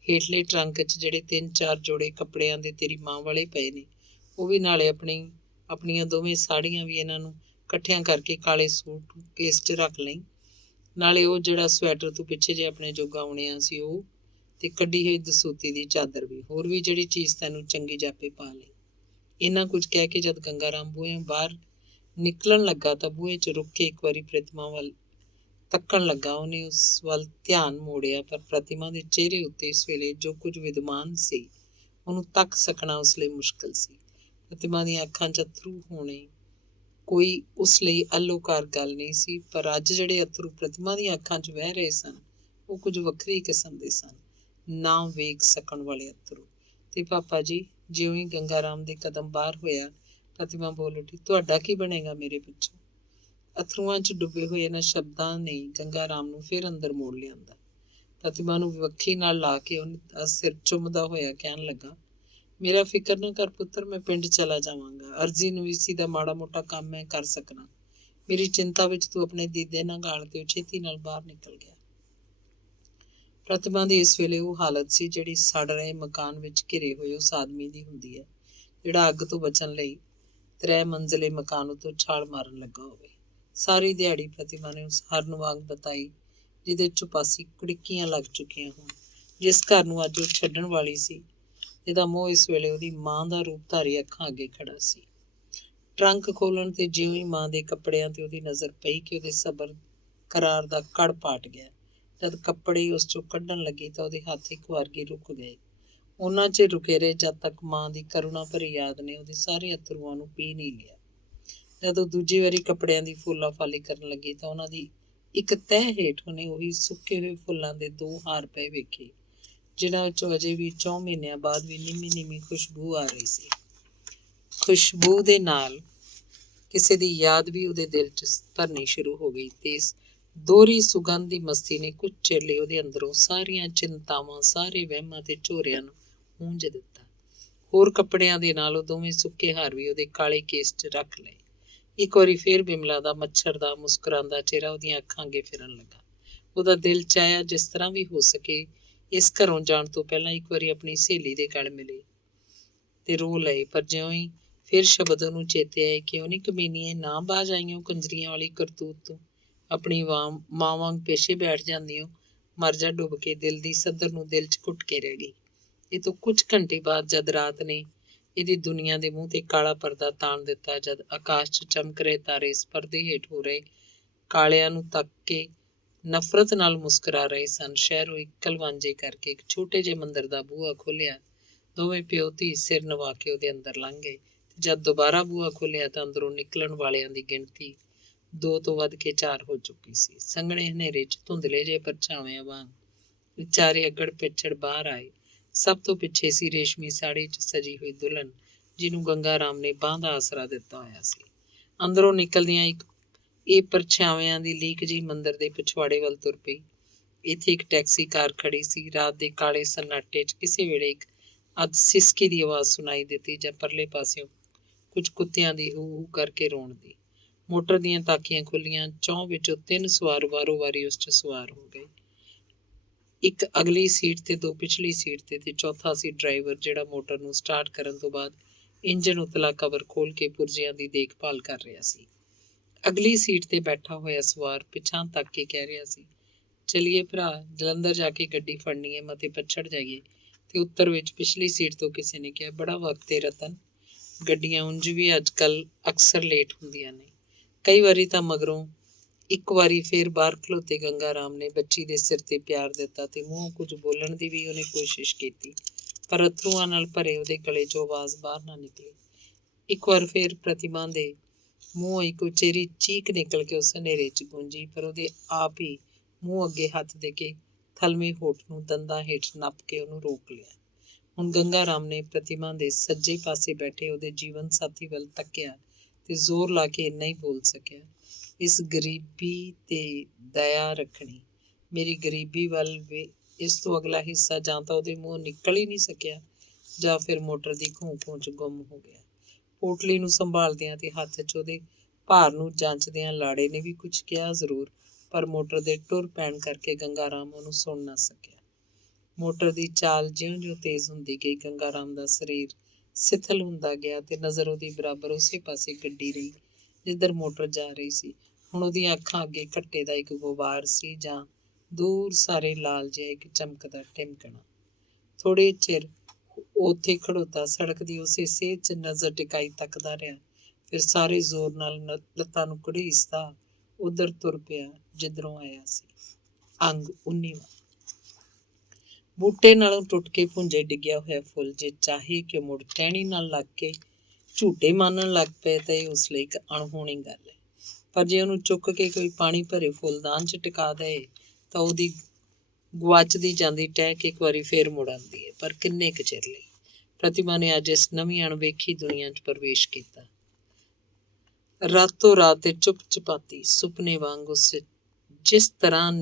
ਹੇਠਲੇ ਟਰੰਕ 'ਚ ਜਿਹੜੇ 3-4 ਜੋੜੇ ਕੱਪੜਿਆਂ ਦੇ ਤੇਰੀ ਮਾਂ ਵਾਲੇ ਪਏ ਨੇ, ਉਹ ਵੀ ਨਾਲੇ ਆਪਣੀਆਂ ਦੋਵੇਂ ਸਾੜੀਆਂ ਵੀ ਇਹਨਾਂ ਨੂੰ ਇਕੱਠਿਆਂ ਕਰਕੇ ਕਾਲੇ ਸੂਟ ਕੇਸ 'ਚ ਰੱਖ ਲਈ। ਨਾਲੇ ਉਹ ਜਿਹੜਾ ਸਵੈਟਰ ਤੂੰ ਪਿੱਛੇ ਜੇ ਆਪਣੇ ਜੋਗਾ ਉਣਿਆ ਸੀ ਉਹ, ਤੇ ਕੱਢੀ ਹੋਈ ਦਸੂਤੀ ਦੀ ਚਾਦਰ ਵੀ, ਹੋਰ ਵੀ ਜਿਹੜੀ ਚੀਜ਼ ਤੈਨੂੰ ਚੰਗੀ ਜਾਪੇ ਪਾ ਲਈ। ਇਹਨਾਂ ਕੁਝ ਕਹਿ ਕੇ ਜਦ ਗੰਗਾ ਰਾਮ ਬੂਹੇ ਬਾਹਰ ਨਿਕਲਣ ਲੱਗਾ ਤਾਂ ਬੂਹੇ 'ਚ ਰੁਕ ਕੇ ਇੱਕ ਵਾਰੀ ਪ੍ਰਤਿਮਾ ਵੱਲ ਤੱਕਣ ਲੱਗਾ। ਉਹਨੇ ਉਸ ਵੱਲ ਧਿਆਨ ਮੋੜਿਆ, ਪਰ ਪ੍ਰਤਿਮਾ ਦੇ ਚਿਹਰੇ ਉੱਤੇ ਇਸ ਵੇਲੇ ਜੋ ਕੁਝ ਵਿਦਮਾਨ ਸੀ ਉਹਨੂੰ ਤੱਕ ਸਕਣਾ ਉਸ ਲਈ ਮੁਸ਼ਕਿਲ ਸੀ। ਪ੍ਰਤਿਮਾ ਦੀਆਂ ਅੱਖਾਂ 'ਚ ਅਥਰੂ ਹੋਣੇ ਕੋਈ ਉਸ ਲਈ ਅਲੋਕਾਰ ਗੱਲ ਨਹੀਂ ਸੀ, ਪਰ ਅੱਜ ਜਿਹੜੇ ਅਥਰੂ ਪ੍ਰਤਿਮਾ ਦੀਆਂ ਅੱਖਾਂ 'ਚ ਵਹਿ ਰਹੇ ਸਨ ਉਹ ਕੁਝ ਵੱਖਰੀ ਕਿਸਮ ਦੇ ਸਨ, ਨਾ ਵੇਖ ਸਕਣ ਵਾਲੇ ਅਥਰੂ। ਤੇ ਪਾਪਾ ਜੀ, ਜਿਉਂ ਹੀ ਗੰਗਾ ਰਾਮ ਦੇ ਕਦਮ ਬਾਹਰ ਹੋਇਆ, ਪ੍ਰਤਿਮਾ ਬੋਲ ਉੱਠੀ, ਤੁਹਾਡਾ ਕੀ ਬਣੇਗਾ ਮੇਰੇ ਪਿੱਛੋਂ? ਅਥਰੂਆਂ 'ਚ ਡੁੱਬੇ ਹੋਏ ਇਹਨਾਂ ਸ਼ਬਦਾਂ ਨੇ ਗੰਗਾ ਰਾਮ ਨੂੰ ਫਿਰ ਅੰਦਰ ਮੋੜ ਲਿਆਂਦਾ। ਪ੍ਰਤਿਮਾ ਨੂੰ ਵੱਖੀ ਨਾਲ ਲਾ ਕੇ ਉਹਦਾ ਸਿਰ ਚੁੰਮਦਾ ਹੋਇਆ ਕਹਿਣ ਲੱਗਾ, ਮੇਰਾ ਫਿਕਰ ਨਾ ਕਰ ਪੁੱਤਰ, ਮੈਂ ਪਿੰਡ ਚਲਾ ਜਾਵਾਂਗਾ। ਅਰਜ਼ੀ ਨਵੀਸੀ ਦਾ ਮਾੜਾ ਮੋਟਾ ਕੰਮ ਮੈਂ ਕਰ ਸਕਣਾ। ਮੇਰੀ ਚਿੰਤਾ ਵਿੱਚ ਤੂੰ ਆਪਣੇ ਦੀਦੇ ਨਾਲ ਗਾਲ ਤੇ ਛੇਤੀ ਨਾਲ ਬਾਹਰ ਨਿਕਲ ਗਿਆ। ਪ੍ਰਤਿਮਾ ਦੀ ਇਸ ਵੇਲੇ ਉਹ ਹਾਲਤ ਸੀ ਜਿਹੜੀ ਸੜ ਰਹੇ ਮਕਾਨ ਵਿੱਚ ਘਿਰੇ ਹੋਏ ਉਸ ਆਦਮੀ ਦੀ ਹੁੰਦੀ ਹੈ ਜਿਹੜਾ ਅੱਗ ਤੋਂ ਬਚਣ ਲਈ 3 ਮੰਜ਼ਲੇ ਮਕਾਨ ਉੱਤੋਂ ਛਾਲ ਮਾਰਨ ਲੱਗਾ ਹੋਵੇ। ਸਾਰੀ ਦਿਹਾੜੀ ਪ੍ਰਤਿਮਾ ਨੇ ਉਸ ਹਰਨ ਵਾਂਗ ਬਤਾਈ ਜਿਹਦੇ ਚੁਪਾਸੀ ਕੁੜਕੀਆਂ ਲੱਗ ਚੁੱਕੀਆਂ ਹੋਣ, ਜਿਸ ਘਰ ਨੂੰ ਅੱਜ ਉਹ ਛੱਡਣ ਵਾਲੀ ਸੀ, ਜਿਹਦਾ ਮੋਹ ਇਸ ਵੇਲੇ ਉਹਦੀ ਮਾਂ ਦਾ ਰੂਪ ਧਾਰੀ ਅੱਖਾਂ ਅੱਗੇ ਖੜਾ ਸੀ। ਟਰੰਕ ਖੋਲਣ ਤੇ ਜਿਉਂ ਹੀ ਮਾਂ ਦੇ ਕੱਪੜਿਆਂ ਤੇ ਉਹਦੀ ਨਜ਼ਰ ਪਈ ਕਿ ਉਹਦੇ ਸਬਰ ਕਰਾਰ ਦਾ ਕੜ ਪਾਟ ਗਿਆ। ਜਦ ਕੱਪੜੇ ਉਸ ਚੋਂ ਕੱਢਣ ਲੱਗੀ ਤਾਂ ਉਹਦੇ ਹੱਥ ਇੱਕ ਵਾਰਗੀ ਰੁਕ ਗਏ। ਉਹਨਾਂ 'ਚ ਰੁਕੇ ਰਹੇ ਜਦ ਤੱਕ ਮਾਂ ਦੀ ਕਰੁਣਾ ਭਰੀ ਯਾਦ ਨੇ ਉਹਦੇ ਸਾਰੇ ਅਥਰੂਆਂ ਨੂੰ ਪੀ ਨਹੀਂ ਲਿਆ। ਜਦੋਂ ਦੂਜੀ ਵਾਰੀ ਕੱਪੜਿਆਂ ਦੀ ਫੋਲਾ ਫਾਲੀ ਕਰਨ ਲੱਗੀ ਤਾਂ ਉਹਨਾਂ ਦੀ ਇੱਕ ਤਹਿ ਹੇਠ ਉਹਨੇ ਉਹੀ ਸੁੱਕੇ ਹੋਏ ਫੁੱਲਾਂ ਦੇ 2 ਹਾਰ ਪਏ ਵੇਖੇ, ਜਿਨ੍ਹਾਂ ਵਿੱਚੋਂ ਅਜੇ ਵੀ 4 ਮਹੀਨਿਆਂ ਬਾਅਦ ਵੀ ਨਿੰਮੀ ਖੁਸ਼ਬੂ ਆ ਰਹੀ ਸੀ। ਖੁਸ਼ਬੂ ਦੇ ਨਾਲ ਕਿਸੇ ਦੀ ਯਾਦ ਵੀ ਉਹਦੇ ਦਿਲ 'ਚ ਭਰਨੀ ਸ਼ੁਰੂ ਹੋ ਗਈ ਤੇ ਇਸ ਦੋਹਰੀ ਸੁਗੰਧ ਦੀ ਮਸਤੀ ਨੇ ਕੁਝ ਚਿਰ ਲਈ ਉਹਦੇ ਅੰਦਰੋਂ ਸਾਰੀਆਂ ਚਿੰਤਾਵਾਂ, ਸਾਰੇ ਵਹਿਮਾਂ ਤੇ ਝੋਰਿਆਂ ਨੂੰ ਪੂੰਝ ਦਿੱਤਾ। ਹੋਰ ਕੱਪੜਿਆਂ ਦੇ ਨਾਲ ਉਹ ਦੋਵੇਂ ਸੁੱਕੇ ਹਾਰ ਵੀ ਉਹਦੇ ਕਾਲੇ ਕੇਸ 'ਚ ਰੱਖ ਲਏ। ਇੱਕ ਵਾਰੀ ਫੇਰ ਬਿਮਲਾ ਦਾ ਮੱਛਰ ਦਾ ਮੁਸਕਰਾਉਂਦਾ ਚਿਹਰਾ ਉਹਦੀਆਂ ਅੱਖਾਂ ਅੱਗੇ ਫਿਰਨ ਲੱਗਾ। ਉਹਦਾ ਦਿਲ ਚਾਹਿਆ ਜਿਸ ਤਰ੍ਹਾਂ ਵੀ ਹੋ ਸਕੇ ਇਸ ਘਰੋਂ ਜਾਣ ਤੋਂ ਪਹਿਲਾਂ ਇੱਕ ਵਾਰੀ ਆਪਣੀ ਸਹੇਲੀ ਦੇ ਗਲ ਮਿਲੇ ਤੇ ਰੋ ਲਏ। ਪਰ ਜਿਉਂ ਹੀ ਫਿਰ ਸ਼ਬਦ ਉਹਨੂੰ ਚੇਤੇ ਆਏ, ਕਿਉਂ ਨਹੀਂ ਕਮੀਨੀਏ ਨਾ ਬਾਜ ਆਈਓ ਕੰਜਰੀਆਂ ਵਾਲੀ ਕਰਤੂਤ ਤੋਂ, ਆਪਣੀ ਮਾਂ ਵਾਂਗ ਪੇਸ਼ੇ ਬੈਠ ਜਾਂਦੀ ਹੋ, ਮਰ ਜਾ ਡੁੱਬ ਕੇ। ਦਿਲ ਦੀ ਸੱਧਰ ਨੂੰ ਦਿਲ 'ਚ ਘੁੱਟ ਕੇ ਰਹਿ ਗਈ। ਇਹ ਤੋਂ ਕੁਝ ਘੰਟੇ ਬਾਅਦ ਜਦ ਰਾਤ ਨੇ ਇਹਦੀ ਦੁਨੀਆ ਦੇ ਮੂੰਹ ਤੇ ਕਾਲਾ ਪਰਦਾ ਤਾਣ ਦਿੱਤਾ, ਜਦ ਆਕਾਸ਼ 'ਚ ਚਮਕ ਰਹੇ ਤਾਰੇ ਇਸ ਪਰਦੇ ਹੇਠ ਹੋ ਰਹੇ ਕਾਲਿਆਂ ਨੂੰ ਤੱਕ ਕੇ ਨਫ਼ਰਤ ਨਾਲ ਮੁਸਕਰਾ ਰਹੇ ਸਨ, ਸ਼ਹਿਰੋਂ ਇੱਕ ਕਲਵਾਂਜੇ ਕਰਕੇ ਇੱਕ ਛੋਟੇ ਜਿਹੇ ਮੰਦਰ ਦਾ ਬੂਹਾ ਖੋਲ੍ਹਿਆ। ਦੋਵੇਂ ਪਿਓ ਧੀ ਸਿਰ ਨਵਾ ਕੇ ਉਹਦੇ ਅੰਦਰ ਲੰਘ ਗਏ। ਜਦ ਦੁਬਾਰਾ ਬੂਹਾ ਖੋਲ੍ਹਿਆ ਤਾਂ ਅੰਦਰੋਂ ਨਿਕਲਣ ਵਾਲਿਆਂ ਦੀ ਗਿਣਤੀ 2 ਤੋਂ ਵੱਧ ਕੇ 4 ਹੋ ਚੁੱਕੀ ਸੀ। ਸੰਘਣੇ ਹਨੇਰੇ 'ਚ ਧੁੰਦਲੇ ਜਿਹੇ ਪਰਛਾਵਿਆਂ ਵਾਂਗ ਵਿਚਾਰੇ ਅੱਗੜ ਪਿੱਛੜ ਬਾਹਰ ਆਏ। ਸਭ ਤੋਂ ਪਿੱਛੇ ਸੀ ਰੇਸ਼ਮੀ ਸਾੜੀ 'ਚ ਸਜੀ ਹੋਈ ਦੁਲਹਨ, ਜਿਹਨੂੰ ਗੰਗਾ ਰਾਮ ਨੇ ਬਾਂਹ ਦਾ ਆਸਰਾ ਦਿੱਤਾ ਹੋਇਆ ਸੀ। ਅੰਦਰੋਂ ਨਿਕਲਦਿਆਂ ਇਹ ਪਰਛਾਵਿਆਂ ਦੀ ਲੀਕ ਜਿਹੀ ਮੰਦਰ ਦੇ ਪਿਛਵਾੜੇ ਵੱਲ ਤੁਰ ਪਈ। ਇੱਥੇ ਇੱਕ ਟੈਕਸੀ ਕਾਰ ਖੜੀ ਸੀ। ਰਾਤ ਦੇ ਕਾਲੇ ਸੰਨਾਟੇ 'ਚ ਕਿਸੇ ਵੇਲੇ ਇੱਕ ਅੱਧ ਸਿਸਕੀ ਦੀ ਆਵਾਜ਼ ਸੁਣਾਈ ਦਿੱਤੀ ਜਾਂ ਪਰਲੇ ਪਾਸਿਓਂ ਕੁਝ ਕੁੱਤਿਆਂ ਦੀ ਹੂ ਕਰਕੇ ਰੋਣ ਦੀ। ਮੋਟਰ ਦੀਆਂ ਤਾਕੀਆਂ ਖੁੱਲੀਆਂ। 4 ਵਿੱਚੋਂ 3 ਸਵਾਰ ਵਾਰੋ-ਵਾਰੀ ਉਸ 'ਚ ਸਵਾਰ ਹੋ ਗਏ। ਇੱਕ ਅਗਲੀ ਸੀਟ ਤੇ 2 ਪਿਛਲੀ ਸੀਟ ਤੇ ਚੌਥਾ ਸੀ ਡਰਾਈਵਰ, ਜਿਹੜਾ ਮੋਟਰ ਨੂੰ ਸਟਾਰਟ ਕਰਨ ਤੋਂ ਬਾਅਦ ਇੰਜਣ ਉਤਲਾ ਕਵਰ ਖੋਲ੍ਹ ਕੇ ਪੁਰਜ਼ਿਆਂ ਦੀ ਦੇਖਭਾਲ ਕਰ ਰਿਹਾ ਸੀ। ਅਗਲੀ ਸੀਟ ਤੇ ਬੈਠਾ ਹੋਇਆ ਸਵਾਰ ਪਿਛਾਂਹ ਤੱਕ ਕੇ ਕਹਿ ਰਿਹਾ ਸੀ, ਚਲੀਏ ਭਰਾ, ਜਲੰਧਰ ਜਾ ਕੇ ਗੱਡੀ ਫੜਨੀ ਹੈ, ਮਤੇ ਪਛੜ ਜਾਈਏ। ਤੇ ਉੱਤਰ ਵਿੱਚ ਪਿਛਲੀ ਸੀਟ ਤੋਂ ਕਿਸੇ ਨੇ ਕਿਹਾ, ਬੜਾ ਵਕਤ ਹੈ ਰਤਨ, ਗੱਡੀਆਂ ਉਂਝ ਵੀ ਅੱਜ ਕੱਲ੍ਹ ਅਕਸਰ ਲੇਟ ਹੁੰਦੀਆਂ ਨੇ। ਕਈ ਵਾਰੀ ਤਾਂ ਮਗਰੋਂ ਇੱਕ ਵਾਰੀ ਫੇਰ ਬਾਹਰ ਖਲੋਤੇ ਗੰਗਾ ਰਾਮ ਨੇ ਬੱਚੀ ਦੇ ਸਿਰ ਤੇ ਪਿਆਰ ਦਿੱਤਾ ਤੇ ਮੂੰਹੋਂ ਕੁਝ ਬੋਲਣ ਦੀ ਵੀ ਉਹਨੇ ਕੋਸ਼ਿਸ਼ ਕੀਤੀ, ਪਰ ਅਥਰੂਆਂ ਨਾਲ ਭਰੇ ਉਹਦੇ ਗਲੇ 'ਚੋਂ ਆਵਾਜ਼ ਬਾਹਰ ਨਾ ਨਿਕਲੀ। ਇੱਕ ਵਾਰ ਫੇਰ ਪ੍ਰਤਿਮਾ ਦੇ ਮੂੰਹੋਂ ਇੱਕ ਉਚੇਰੀ ਚੀਕ ਨਿਕਲ ਕੇ ਉਸ ਹਨੇਰੇ 'ਚ ਗੂੰਜੀ, ਪਰ ਉਹਦੇ ਆਪ ਹੀ ਮੂੰਹ ਅੱਗੇ ਹੱਥ ਦੇ ਕੇ ਥਲਮੇ ਹੋਠ ਨੂੰ ਦੰਦਾਂ ਹੇਠ ਨੱਪ ਕੇ ਉਹਨੂੰ ਰੋਕ ਲਿਆ। ਹੁਣ ਗੰਗਾ ਰਾਮ ਨੇ ਪ੍ਰਤਿਮਾ ਦੇ ਸੱਜੇ ਪਾਸੇ ਬੈਠੇ ਉਹਦੇ ਜੀਵਨ ਸਾਥੀ ਵੱਲ ਤੱਕਿਆ ਤੇ ਜ਼ੋਰ ਲਾ ਕੇ ਇੰਨਾ ਹੀ ਬੋਲ ਸਕਿਆ, ਇਸ ਗਰੀਬੀ ਤੇ ਦਇਆ ਰੱਖਣੀ। ਮੇਰੀ ਗਰੀਬੀ ਵੱਲ ਵੇ। ਇਸ ਤੋਂ ਅਗਲਾ ਹਿੱਸਾ ਜਾਂ ਤਾਂ ਉਹਦੇ ਮੂੰਹੋਂ ਨਿਕਲ ਹੀ ਨਹੀਂ ਸਕਿਆ ਜਾਂ ਫਿਰ ਮੋਟਰ ਦੀ ਘੂੰ-ਘੂੰ 'ਚ ਗੁੰਮ ਹੋ ਗਿਆ। ਪੋਟਲੀ ਨੂੰ ਸੰਭਾਲਦਿਆਂ ਤੇ ਹੱਥ 'ਚ ਉਹਦੇ ਭਾਰ ਨੂੰ ਜਾਂਚਦਿਆਂ ਲਾੜੇ ਨੇ ਵੀ ਕੁਝ ਕਿਹਾ ਜ਼ਰੂਰ, ਪਰ ਮੋਟਰ ਦੇ ਟੁਰ ਪੈਣ ਕਰਕੇ ਗੰਗਾ ਰਾਮ ਉਹਨੂੰ ਸੁਣ ਨਾ ਸਕਿਆ। ਮੋਟਰ ਦੀ ਚਾਲ ਜਿਉਂ-ਜਿਉਂ ਤੇਜ਼ ਹੁੰਦੀ ਗਈ, ਗੰਗਾ ਰਾਮ ਦਾ ਸਰੀਰ ਸਿਥਲ ਹੁੰਦਾ ਗਿਆ ਤੇ ਨਜ਼ਰ ਉਹਦੀ ਬਰਾਬਰ ਉਸੇ ਪਾਸੇ ਗੱਡੀ ਰਹੀ ਜਿੱਧਰ ਮੋਟਰ ਜਾ ਰਹੀ ਸੀ। ਹੁਣ ਉਹਦੀਆਂ ਅੱਖਾਂ ਅੱਗੇ ਘੱਟੇ ਦਾ ਇੱਕ ਗੁਬਾਰ ਸੀ ਜਾਂ ਦੂਰ ਸਾਰੇ ਲਾਲ ਜਿਹਾ ਇੱਕ ਚਮਕਦਾ ਟਿਮਕਣਾ। ਥੋੜ੍ਹੇ ਚਿਰ ਉੱਥੇ ਖੜੋਤਾ ਸੜਕ ਦੀ ਉਸੇ ਸੇਧ 'ਚ ਨਜ਼ਰ ਟਿਕਾਈ ਤੱਕਦਾ ਰਿਹਾ, ਫਿਰ ਸਾਰੇ ਜ਼ੋਰ ਨਾਲ ਲੱਤਾਂ ਨੂੰ ਘੜੀਸਦਾ ਉੱਧਰ ਤੁਰ ਪਿਆ ਜਿੱਧਰੋਂ ਆਇਆ ਸੀ। ਅੰਗ 19ਵਾਂ। ਬੂਟੇ ਨਾਲੋਂ ਟੁੱਟ ਕੇ ਭੁੰਜੇ ਡਿੱਗਿਆ ਹੋਇਆ ਫੁੱਲ ਜੇ ਚਾਹੇ ਕਿ ਮੁੜ ਟਹਿਣੀ ਨਾਲ ਲੱਗ ਕੇ ਝੂਟੇ ਮਾਨਣ ਲੱਗ ਪਏ ਤਾਂ ਇਹ ਉਸ ਲਈ ਇੱਕ ਅਣਹੋਣੀ ਗੱਲ ਹੈ, ਪਰ ਜੇ ਉਹਨੂੰ ਚੁੱਕ ਕੇ ਕੋਈ ਪਾਣੀ ਭਰੇ ਫੁੱਲਦਾਨ 'ਚ ਟਿਕਾ ਦੇ ਤਾਂ ਉਹਦੀ ਗੁਆਚਦੀ ਜਾਂਦੀ ਟਹਿਕ ਇੱਕ ਵਾਰੀ ਫੇਰ ਮੁੜ ਆਉਂਦੀ ਹੈ, ਪਰ ਕਿੰਨੇ ਕੁ ਚਿਰ ਲਈ। ਪ੍ਰਤਿਮਾ ਨੇ ਅੱਜ ਇਸ ਨਵੀਂ ਅਣਵੇਖੀ ਦੁਨੀਆ 'ਚ ਪ੍ਰਵੇਸ਼ ਕੀਤਾ। ਰਾਤੋਂ ਰਾਤ ਤੇ ਚੁੱਪ ਚਪਾਤੀ ਸੁਪਨੇ ਵਾਂਗ ਉਸ ਜਿਸ ਤਰ੍ਹਾਂ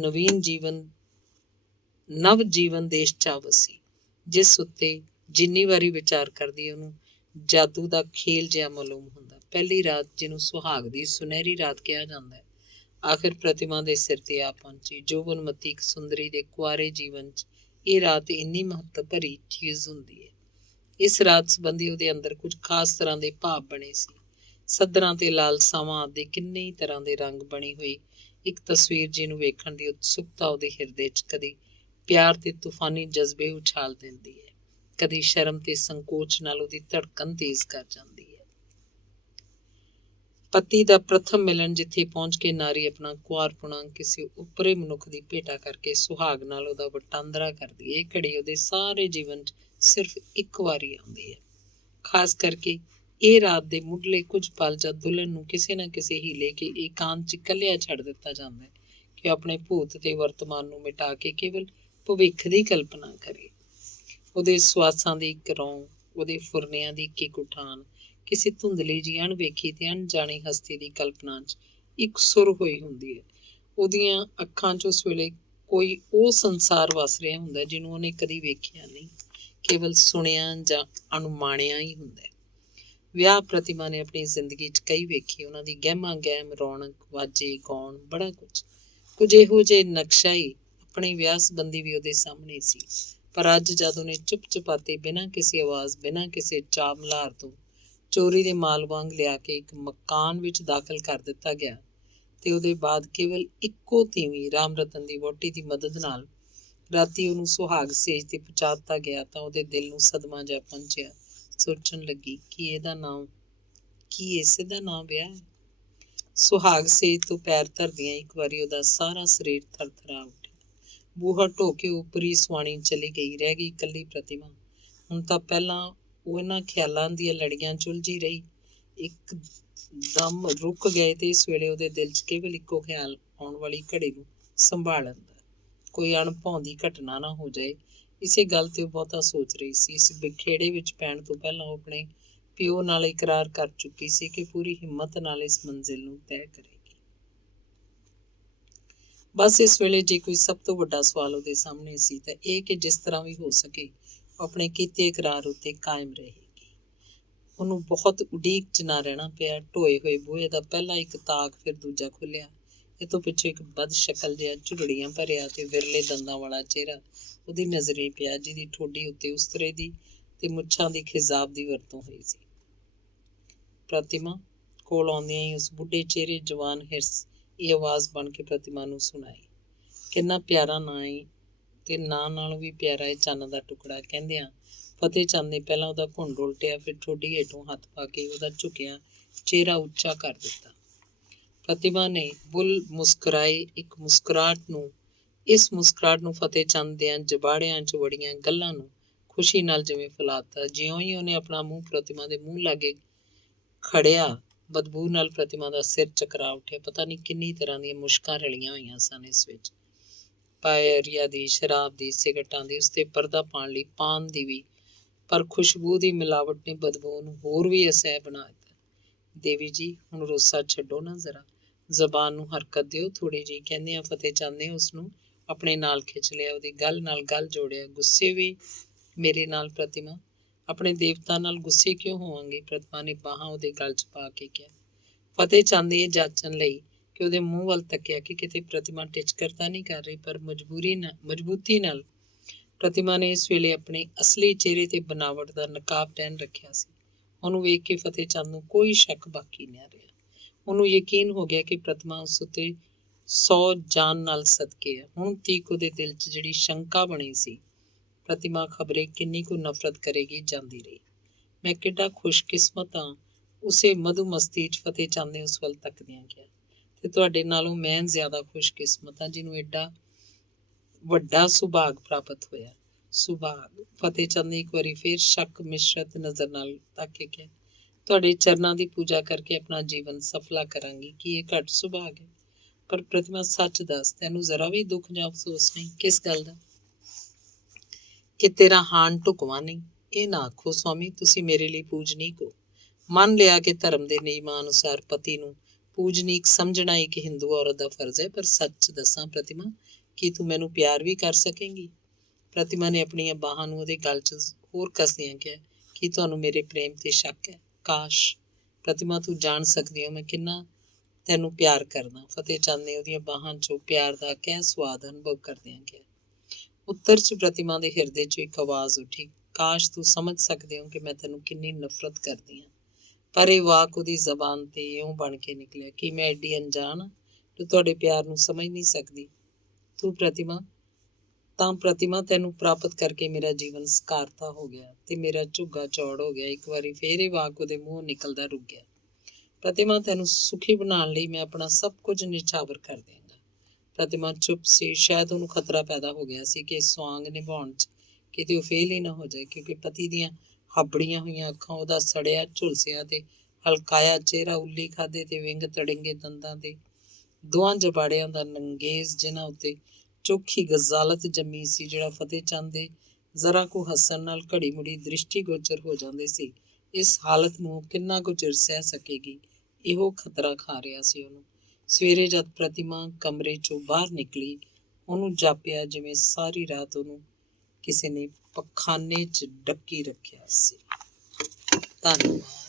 ਨਵ ਜੀਵਨ ਦੇਸ਼ 'ਚ ਵਸੀ, ਜਿਸ ਉੱਤੇ ਜਿੰਨੀ ਵਾਰੀ ਵਿਚਾਰ ਕਰਦੀ ਉਹਨੂੰ ਜਾਦੂ ਦਾ ਖੇਲ ਜਿਹਾ ਮਾਲੂਮ ਹੁੰਦਾ। ਪਹਿਲੀ ਰਾਤ, ਜਿਹਨੂੰ ਸੁਹਾਗ ਦੀ ਸੁਨਹਿਰੀ ਰਾਤ ਕਿਹਾ ਜਾਂਦਾ ਹੈ, ਆਖਿਰ ਪ੍ਰਤਿਮਾ ਦੇ ਸਿਰ ਤੇ ਆ ਪਹੁੰਚੀ। ਜੋਬਨਮਤੀ ਇੱਕ ਸੁੰਦਰੀ ਦੇ ਕੁਆਰੇ ਜੀਵਨ 'ਚ ਇਹ ਰਾਤ ਇੰਨੀ ਮਹੱਤਵ ਭਰੀ ਚੀਜ਼ ਹੁੰਦੀ ਹੈ। ਇਸ ਰਾਤ ਸੰਬੰਧੀ ਉਹਦੇ ਅੰਦਰ ਕੁਝ ਖਾਸ ਤਰ੍ਹਾਂ ਦੇ ਭਾਵ ਬਣੇ ਸੀ। ਸੱਧਰਾਂ ਤੇ ਲਾਲਸਾਵਾਂ ਆਦਿ ਕਿੰਨੇ ਹੀ ਤਰ੍ਹਾਂ ਦੇ ਰੰਗ ਬਣੀ ਹੋਈ ਇੱਕ ਤਸਵੀਰ, ਜਿਹਨੂੰ ਵੇਖਣ ਦੀ ਉਤਸੁਕਤਾ ਉਹਦੇ ਹਿਰਦੇ 'ਚ ਕਦੀ ਪਿਆਰ ਤੇ ਤੂਫਾਨੀ ਜਜ਼ਬੇ ਉਛਾਲ ਦਿੰਦੀ ਹੈ, ਕਦੀ ਸ਼ਰਮ ਤੇ ਸੰਕੋਚ ਨਾਲ ਉਹਦੀ ਧੜਕਣ ਤੇਜ਼ ਕਰ ਜਾਂਦੀ ਹੈ। ਪਤੀ ਦਾ ਪ੍ਰਥਮ ਮਿਲਣ, ਜਿੱਥੇ ਪਹੁੰਚ ਕੇ ਨਾਰੀ ਆਪਣਾ ਕੁਆਰਪੁਣਾ ਕਿਸੇ ਉੱਪਰੇ ਮਨੁੱਖ ਦੀ ਭੇਟਾ ਕਰਕੇ ਸੁਹਾਗ ਨਾਲ ਉਹਦਾ ਵਟਾਂਦਰਾ ਕਰਦੀ ਹੈ। ਇਹ ਘੜੀ ਉਹਦੇ ਸਾਰੇ ਜੀਵਨ 'ਚ ਸਿਰਫ ਇੱਕ ਵਾਰੀ ਆਉਂਦੀ ਹੈ। ਖਾਸ ਕਰਕੇ ਇਹ ਰਾਤ ਦੇ ਮੁੱਢਲੇ ਕੁਝ ਪਲ ਜਦ ਦੁਲਹਨ ਨੂੰ ਕਿਸੇ ਨਾ ਕਿਸੇ ਹੀਲੇ ਕੇ ਏਕਾਂਤ 'ਚ ਇਕੱਲਿਆ ਛੱਡ ਦਿੱਤਾ ਜਾਂਦਾ ਹੈ ਕਿ ਆਪਣੇ ਭੂਤ ਤੇ ਵਰਤਮਾਨ ਨੂੰ ਮਿਟਾ ਕੇ ਕੇਵਲ ਭਵਿੱਖ ਦੀ ਕਲਪਨਾ ਕਰੇ। ਉਹਦੇ ਸਵਾਸਾਂ ਦੀ ਇੱਕ ਰੌਂ, ਉਹਦੇ ਫੁਰਨਿਆਂ ਦੀ ਇੱਕ ਉਠਾਨ ਕਿਸੇ ਧੁੰਦਲੀ ਜਿਹੀ ਅਣਵੇਖੀ ਤੇ ਅਣਜਾਣੀ ਹਸਤੀ ਦੀ ਕਲਪਨਾ 'ਚ ਇੱਕ ਸੁਰ ਹੋਈ ਹੁੰਦੀ ਹੈ। ਉਹਦੀਆਂ ਅੱਖਾਂ 'ਚ ਉਸ ਵੇਲੇ ਕੋਈ ਉਹ ਸੰਸਾਰ ਵਸ ਰਿਹਾ ਹੁੰਦਾ ਜਿਹਨੂੰ ਉਹਨੇ ਕਦੀ ਵੇਖਿਆ ਨਹੀਂ, ਕੇਵਲ ਸੁਣਿਆ ਜਾਂ ਅਣਮਾਣਿਆ ਹੀ ਹੁੰਦਾ। ਵਿਆਹ ਪ੍ਰਤਿਮਾ ਨੇ ਆਪਣੀ ਜ਼ਿੰਦਗੀ 'ਚ ਕਈ ਵੇਖੇ, ਉਹਨਾਂ ਦੀ ਗਹਿਮਾ ਗਹਿਮ, ਰੌਣਕ, ਵਾਜੇ, ਗਾਉਣ, ਬੜਾ ਕੁਝ। ਕੁਝ ਇਹੋ ਜਿਹੇ ਨਕਸ਼ਾ ਹੀ ਆਪਣੀ ਵਿਆਹ ਸੰਬੰਧੀ ਵੀ ਉਹਦੇ ਸਾਹਮਣੇ ਸੀ। ਪਰ ਅੱਜ ਜਦ ਉਹਨੇ ਚੁੱਪ-ਚੁਪਾਤੇ ਬਿਨਾਂ ਕਿਸੇ ਆਵਾਜ਼, ਬਿਨਾਂ ਕਿਸੇ ਚਾਅ-ਮਲ੍ਹਾਰ ਤੋਂ ਚੋਰੀ ਦੇ ਮਾਲ ਵਾਂਗ ਲਿਆ ਕੇ ਇੱਕ ਮਕਾਨ ਵਿੱਚ ਦਾਖਲ ਕਰ ਦਿੱਤਾ ਗਿਆ ਤੇ ਉਹਦੇ ਬਾਅਦ ਕੇਵਲ ਇੱਕੋ ਤੀਵੀਂ ਰਾਮ ਰਤਨ ਦੀ ਵਹੁਟੀ ਦੀ ਮਦਦ ਨਾਲ ਰਾਤੀ ਉਹਨੂੰ ਸੁਹਾਗ ਸੇਜ ਤੇ ਪਹੁੰਚਾ ਦਿੱਤਾ ਗਿਆ ਤਾਂ ਉਹਦੇ ਦਿਲ ਨੂੰ ਸਦਮਾ ਜਿਹਾ ਪਹੁੰਚਿਆ। ਸੋਚਣ ਲੱਗੀ ਕਿ ਇਸੇ ਦਾ ਨਾਮ ਵਿਆਹ ਹੈ। ਸੁਹਾਗ ਸੇਜ ਤੋਂ ਪੈਰ ਧਰਦਿਆਂ ਇੱਕ ਵਾਰੀ ਉਹਦਾ ਸਾਰਾ ਸਰੀਰ ਥਰਥਰਾ ਉੱਠਿਆ। ਬੂਹਾ ਢੋ ਕੇ ਉੱਪਰੀ ਸੁਆਣੀ ਚਲੀ ਗਈ, ਰਹਿ ਗਈ ਇਕੱਲੀ ਪ੍ਰਤਿਮਾ। ਹੁਣ ਤਾਂ ਪਹਿਲਾਂ ਉਹ ਇਹਨਾਂ ਖਿਆਲਾਂ ਦੀਆਂ ਲੜੀਆਂ 'ਚ ਉਲਝੀ ਰਹੀ, ਇੱਕ ਦਮ ਰੁਕ ਗਏ ਤੇ ਇਸ ਵੇਲੇ ਉਹਦੇ ਦਿਲ 'ਚ ਕੇਵਲ ਇੱਕੋ ਖਿਆਲ, ਆਉਣ ਵਾਲੀ ਘੜੀ ਨੂੰ ਸੰਭਾਲਣ ਦਾ। ਕੋਈ ਅਣਭਾਉਂਦੀ ਘਟਨਾ ਨਾ ਹੋ ਜਾਏ, ਇਸੇ ਗੱਲ ਤੇ ਉਹ ਬਹੁਤਾ ਸੋਚ ਰਹੀ ਸੀ। ਇਸ ਬਿਖੇੜੇ ਵਿੱਚ ਪੈਣ ਤੋਂ ਪਹਿਲਾਂ ਉਹ ਆਪਣੇ ਪਿਓ ਨਾਲ ਇਕਰਾਰ ਕਰ ਚੁੱਕੀ ਸੀ ਕਿ ਪੂਰੀ ਹਿੰਮਤ ਨਾਲ ਇਸ ਮੰਜ਼ਿਲ ਨੂੰ ਤੈਅ ਕਰੇਗੀ। ਬਸ ਇਸ ਵੇਲੇ ਜੇ ਕੋਈ ਸਭ ਤੋਂ ਵੱਡਾ ਸਵਾਲ ਉਹਦੇ ਸਾਹਮਣੇ ਸੀ ਤਾਂ ਇਹ ਕਿ ਜਿਸ ਤਰ੍ਹਾਂ ਵੀ ਹੋ ਸਕੇ ਉਹ ਆਪਣੇ ਕੀਤੇ ਇਕਰਾਰ ਉੱਤੇ ਕਾਇਮ ਰਹੇਗੀ। ਉਹਨੂੰ ਬਹੁਤ ਉਡੀਕ 'ਚ ਨਾ ਰਹਿਣਾ ਪਿਆ। ਢੋਏ ਹੋਏ ਬੂਹੇ ਦਾ ਪਹਿਲਾਂ ਇੱਕ ਤਾਕ, ਫਿਰ ਦੂਜਾ ਖੁੱਲਿਆ। ਇਹ ਤੋਂ ਪਿੱਛੇ ਇੱਕ ਬਦਸ਼ਕਲ ਜਿਹਾ, ਝੁਰੜੀਆਂ ਭਰਿਆ ਤੇ ਵਿਰਲੇ ਦੰਦਾਂ ਵਾਲਾ ਚਿਹਰਾ ਉਹਦੀ ਨਜ਼ਰੇ ਪਿਆ, ਜਿਹਦੀ ਠੋਡੀ ਉੱਤੇ ਉਸਤਰੇ ਦੀ ਤੇ ਮੁੱਛਾਂ ਦੀ ਖਿਜ਼ਾਬ ਦੀ ਵਰਤੋਂ ਹੋਈ ਸੀ। ਪ੍ਰਤਿਮਾ ਕੋਲ ਆਉਂਦਿਆਂ ਹੀ ਉਸ ਬੁੱਢੇ ਚਿਹਰੇ ਜਵਾਨ ਹਿਰਸ ਇਹ ਆਵਾਜ਼ ਬਣ ਕੇ ਪ੍ਰਤਿਮਾ ਨੂੰ ਸੁਣਾਈ। ਕਿੰਨਾ ਪਿਆਰਾ ਨਾਂ ਏ, ਤੇ ਨਾਂ ਨਾਲੋਂ ਵੀ ਪਿਆਰਾ ਏ ਚੰਨ ਦਾ ਟੁਕੜਾ। ਕਹਿੰਦਿਆਂ ਫਤਿਹ ਚੰਦ ਨੇ ਪਹਿਲਾਂ ਉਹਦਾ ਘੁੰਡ ਉਲਟਿਆ, ਫਿਰ ਠੋਡੀ ਹੇਠੋਂ ਹੱਥ ਪਾ ਕੇ ਉਹਦਾ ਝੁਕਿਆ ਚਿਹਰਾ ਉੱਚਾ ਕਰ ਦਿੱਤਾ। ਪ੍ਰਤਿਮਾ ਨੇ ਬੁੱਲ ਮੁਸਕਰਾਏ ਇਸ ਮੁਸਕਰਾਹਟ ਨੂੰ ਫਤਿਹ ਚੰਦ ਦਿਆਂ ਜਬਾੜਿਆਂ 'ਚ ਵੜੀਆਂ ਗੱਲਾਂ ਨੂੰ ਖੁਸ਼ੀ ਨਾਲ ਜਿਵੇਂ ਫੈਲਾਤਾ। ਜਿਉਂ ਹੀ ਉਹਨੇ ਆਪਣਾ ਮੂੰਹ ਪ੍ਰਤਿਮਾ ਦੇ ਮੂੰਹ ਲਾਗੇ ਖੜਿਆ, ਬਦਬੂ ਨਾਲ ਪ੍ਰਤਿਮਾ ਦਾ ਸਿਰ ਚਕਰਾ ਉੱਠਿਆ। ਪਤਾ ਨਹੀਂ ਕਿੰਨੀ ਤਰ੍ਹਾਂ ਦੀਆਂ ਮੁਸ਼ਕਾਂ ਰਲੀਆਂ ਹੋਈਆਂ ਸਨ ਇਸ ਵਿੱਚ, ਪਾਇਰੀਆ ਦੀ, ਸ਼ਰਾਬ ਦੀ, ਸਿਗਰਟਾਂ ਦੀ, ਉਸ ਤੇ ਪਰਦਾ ਪਾਉਣ ਲਈ ਪਾਨ ਦੀ ਵੀ। ਪਰ ਖੁਸ਼ਬੂ ਦੀ ਮਿਲਾਵਟ ਨੇ ਬਦਬੂ ਨੂੰ ਹੋਰ ਵੀ ਅਸਹਿ ਬਣਾ ਦਿੱਤਾ। ਦੇਵੀ ਜੀ, ਹੁਣ ਰੋਸਾ ਛੱਡੋ ਨਾ, ਜ਼ਰਾ ਜ਼ਬਾਨ ਨੂੰ ਹਰਕਤ ਦਿਓ ਥੋੜ੍ਹੀ ਜਿਹੀ। ਕਹਿੰਦਿਆਂ ਫਤਿਹ ਚੰਦ ਨੇ ਉਸ ਨੂੰ ਆਪਣੇ ਨਾਲ ਖਿੱਚ ਲਿਆ, ਉਹਦੀ ਗੱਲ ਨਾਲ ਗੱਲ ਜੋੜਿਆ। ਗੁੱਸੇ ਵੀ ਮੇਰੇ ਨਾਲ ਪ੍ਰਤਿਮਾ? ਆਪਣੇ ਦੇਵਤਾ ਨਾਲ ਗੁੱਸੇ ਕਿਉਂ ਹੋਵਾਂਗੀ? ਪ੍ਰਤਿਮਾ ਨੇ ਬਾਹਾਂ ਉਹਦੇ ਗਲ 'ਚ ਪਾ ਕੇ ਕਿਹਾ। ਫਤਿਹ ਚੰਦ ਇਹ ਜਾਚਣ ਲਈ ਕਿ ਉਹਦੇ ਮੂੰਹ ਵੱਲ ਤੱਕਿਆ ਕਿ ਕਿਤੇ ਪ੍ਰਤਿਮਾ ਟਿਚਕਰ ਤਾਂ ਨਹੀਂ ਕਰ ਰਹੀ, ਪਰ ਮਜ਼ਬੂਤੀ ਨਾਲ ਪ੍ਰਤਿਮਾ ਨੇ ਇਸ ਵੇਲੇ ਆਪਣੇ ਅਸਲੀ ਚਿਹਰੇ ਤੇ ਬਨਾਵਟ ਦਾ ਨਕਾਬ ਪਹਿਨ ਰੱਖਿਆ ਸੀ। ਉਹਨੂੰ ਵੇਖ ਕੇ ਫਤਿਹ ਚੰਦ ਨੂੰ ਕੋਈ ਸ਼ੱਕ ਬਾਕੀ ਨਾ ਰਿਹਾ। ਉਹਨੂੰ ਯਕੀਨ ਹੋ ਗਿਆ ਕਿ ਪ੍ਰਤਿਮਾ ਉਸ ਉੱਤੇ 100 ਜਾਨ ਨਾਲ ਸਦਕੇ ਹੈ। ਹੁਣ ਤੀਕ ਉਹਦੇ ਦਿਲ 'ਚ ਜਿਹੜੀ ਸ਼ੰਕਾ ਬਣੀ ਸੀ, ਪ੍ਰਤਿਮਾ ਖਬਰੇ ਕਿੰਨੀ ਕੁ ਨਫ਼ਰਤ ਕਰੇਗੀ, ਜਾਂਦੀ ਰਹੀ। ਮੈਂ ਕਿੱਡਾ ਖੁਸ਼ਕਿਸਮਤ ਹਾਂ, ਉਸੇ ਮਧੂਮਸਤੀ 'ਚ ਫਤਿਹ ਚੰਦ ਨੇ ਉਸ ਵੱਲ ਤੱਕਦਿਆਂ ਕਿਹਾ। ਤੇ ਤੁਹਾਡੇ ਨਾਲੋਂ ਮੈਂ ਜ਼ਿਆਦਾ ਖੁਸ਼ਕਿਸਮਤ ਹਾਂ ਜਿਹਨੂੰ ਐਡਾ ਵੱਡਾ ਸੁਭਾਗ ਪ੍ਰਾਪਤ ਹੋਇਆ। ਸੁਭਾਗ? ਫਤਿਹ ਚੰਦ ਨੇ ਇੱਕ ਵਾਰੀ ਫੇਰ ਸ਼ੱਕ ਮਿਸ਼ਰਤ ਨਜ਼ਰ ਨਾਲ ਤੱਕ ਕੇ ਕਿਹਾ। ਤੁਹਾਡੇ ਚਰਨਾਂ ਦੀ ਪੂਜਾ ਕਰਕੇ ਆਪਣਾ ਜੀਵਨ ਸਫਲਾ ਕਰਾਂਗੀ, ਕੀ ਇਹ ਘੱਟ ਸੁਭਾਗ ਹੈ? ਪਰ ਪ੍ਰਤਿਮਾ ਸੱਚ ਦੱਸ, ਤੈਨੂੰ ਜ਼ਰਾ ਵੀ ਦੁੱਖ ਜਾਂ ਅਫਸੋਸ ਨਹੀਂ? ਕਿਸ ਗੱਲ ਦਾ? ਕਿ ਤੇਰਾ ਹਾਣ ਢੁਕਵਾਂ ਨਹੀਂ? ਇਹ ਨਾ ਆਖੋ ਸਵਾਮੀ, ਤੁਸੀਂ ਮੇਰੇ ਲਈ ਪੂਜਨੀਕ ਹੋ। ਮੰਨ ਲਿਆ ਕਿ ਧਰਮ ਦੇ ਨਿਯਮਾਂ ਅਨੁਸਾਰ ਪਤੀ ਨੂੰ ਪੂਜਨੀਕ ਸਮਝਣਾ ਇੱਕ ਹਿੰਦੂ ਔਰਤ ਦਾ ਫਰਜ਼ ਹੈ, ਪਰ ਸੱਚ ਦੱਸਾਂ ਪ੍ਰਤਿਮਾ, ਕੀ ਤੂੰ ਮੈਨੂੰ ਪਿਆਰ ਵੀ ਕਰ ਸਕੇਂਗੀ? ਪ੍ਰਤਿਮਾ ਨੇ ਆਪਣੀਆਂ ਬਾਹਾਂ ਨੂੰ ਉਹਦੇ ਗਲ 'ਚ ਹੋਰ ਕੱਸਦਿਆਂ ਕਿਹਾ। ਕੀ ਤੁਹਾਨੂੰ ਮੇਰੇ ਪ੍ਰੇਮ ਤੇ ਸ਼ੱਕ ਹੈ? ਕਾਸ਼ ਪ੍ਰਤਿਮਾ, ਤੂੰ ਜਾਣ ਸਕਦੀ ਹੋ ਮੈਂ ਕਿੰਨਾ ਤੈਨੂੰ ਪਿਆਰ ਕਰਦਾ। ਫਤਿਹ ਚੰਦ ਨੇ ਉਹਦੀਆਂ ਬਾਹਾਂ 'ਚੋਂ ਪਿਆਰ ਦਾ ਕਹਿ ਸਵਾਦ ਅਨੁਭਵ ਕਰਦਿਆਂ ਕਿਹਾ। ਉੱਤਰ 'ਚ ਪ੍ਰਤਿਮਾ ਦੇ ਹਿਰਦੇ 'ਚੋਂ ਇੱਕ ਆਵਾਜ਼ ਉੱਠੀ। ਕਾਸ਼ ਤੂੰ ਸਮਝ ਸਕਦੇ ਹੋ ਕਿ ਮੈਂ ਤੈਨੂੰ ਕਿੰਨੀ ਨਫ਼ਰਤ ਕਰਦੀ ਹਾਂ। ਪਰ ਇਹ ਵਾਕ ਉਹਦੀ ਜ਼ਬਾਨ ਤੇ ਇਉਂ ਬਣ ਕੇ ਨਿਕਲਿਆ ਕਿ ਮੈਂ ਐਡੀ ਅਣਜਾਣ ਜੋ ਤੁਹਾਡੇ ਪਿਆਰ ਨੂੰ ਸਮਝ ਨਹੀਂ ਸਕਦੀ। ਪ੍ਰਤਿਮਾ ਤੈਨੂੰ ਪ੍ਰਾਪਤ ਕਰਕੇ ਮੇਰਾ ਜੀਵਨ ਸਕਾਰਤਾ ਹੋ ਗਿਆ ਤੇ ਮੇਰਾ ਝੁੱਗਾ ਚੌੜ ਹੋ ਗਿਆ। ਇੱਕ ਵਾਰੀ ਫੇਰ ਇਹ ਵਾਕ ਉਹਦੇ ਮੂੰਹੋਂ ਨਿਕਲਦਾ ਰੁਕ ਗਿਆ। ਪ੍ਰਤਿਮਾ, ਤੈਨੂੰ ਸੁਖੀ ਬਣਾਉਣ ਲਈ ਮੈਂ ਆਪਣਾ ਸਭ ਕੁਝ ਨਿਛਾਵਰ ਕਰ ਦਿਆਂਗਾ। ਪ੍ਰਤਿਮਾ ਚੁੱਪ ਸੀ। ਸ਼ਾਇਦ ਉਹਨੂੰ ਖਤਰਾ ਪੈਦਾ ਹੋ ਗਿਆ ਸੀ ਕਿ ਸੁਆਂਗ ਨਿਭਾਉਣ 'ਚ ਕਿਤੇ ਉਹ ਫੇਲ ਹੀ ਨਾ ਹੋ ਜਾਏ, ਕਿਉਂਕਿ ਪਤੀ ਦੀਆਂ ਹਾਬੜੀਆਂ ਹੋਈਆਂ ਅੱਖਾਂ, ਉਹਦਾ ਸੜਿਆ ਝੁਲਸਿਆ ਤੇ ਹਲਕਾਇਆ ਚਿਹਰਾ, ਉੱਲੀ ਖਾਧੇ ਤੇ ਵਿੰਗ ਤੜਿੰਗੇ ਦੰਦਾਂ ਦੇ ਦੋਹਾਂ ਜਬਾੜਿਆਂ ਦਾ ਨੰਗੇਜ਼, ਜਿਨ੍ਹਾਂ ਉੱਤੇ ਚੋਖੀ ਗਜ਼ਾਲਤ ਜੰਮੀ ਸੀ, ਜਿਹੜਾ ਫਤਿਹ ਚੰਦ ਦੇ ਜ਼ਰਾ ਕੁ ਹੱਸਣ ਨਾਲ ਘੜੀ ਮੁੜੀ ਦ੍ਰਿਸ਼ਟੀਗੋਚਰ ਹੋ ਜਾਂਦੇ ਸੀ। ਇਸ ਹਾਲਤ ਨੂੰ ਕਿੰਨਾ ਕੁ ਚਿਰ ਸਹਿ ਸਕੇਗੀ, ਇਹੋ ਖਤਰਾ ਖਾ ਰਿਹਾ ਸੀ ਉਹਨੂੰ। ਸਵੇਰੇ ਜਦ ਪ੍ਰਤਿਮਾ ਕਮਰੇ 'ਚੋਂ ਬਾਹਰ ਨਿਕਲੀ, ਉਹਨੂੰ ਜਾਪਿਆ ਜਿਵੇਂ ਸਾਰੀ ਰਾਤ ਉਹਨੂੰ ਕਿਸੇ ਨੇ ਪਖਾਨੇ 'ਚ ਡੱਕੀ ਰੱਖਿਆ ਸੀ। ਧੰਨਵਾਦ।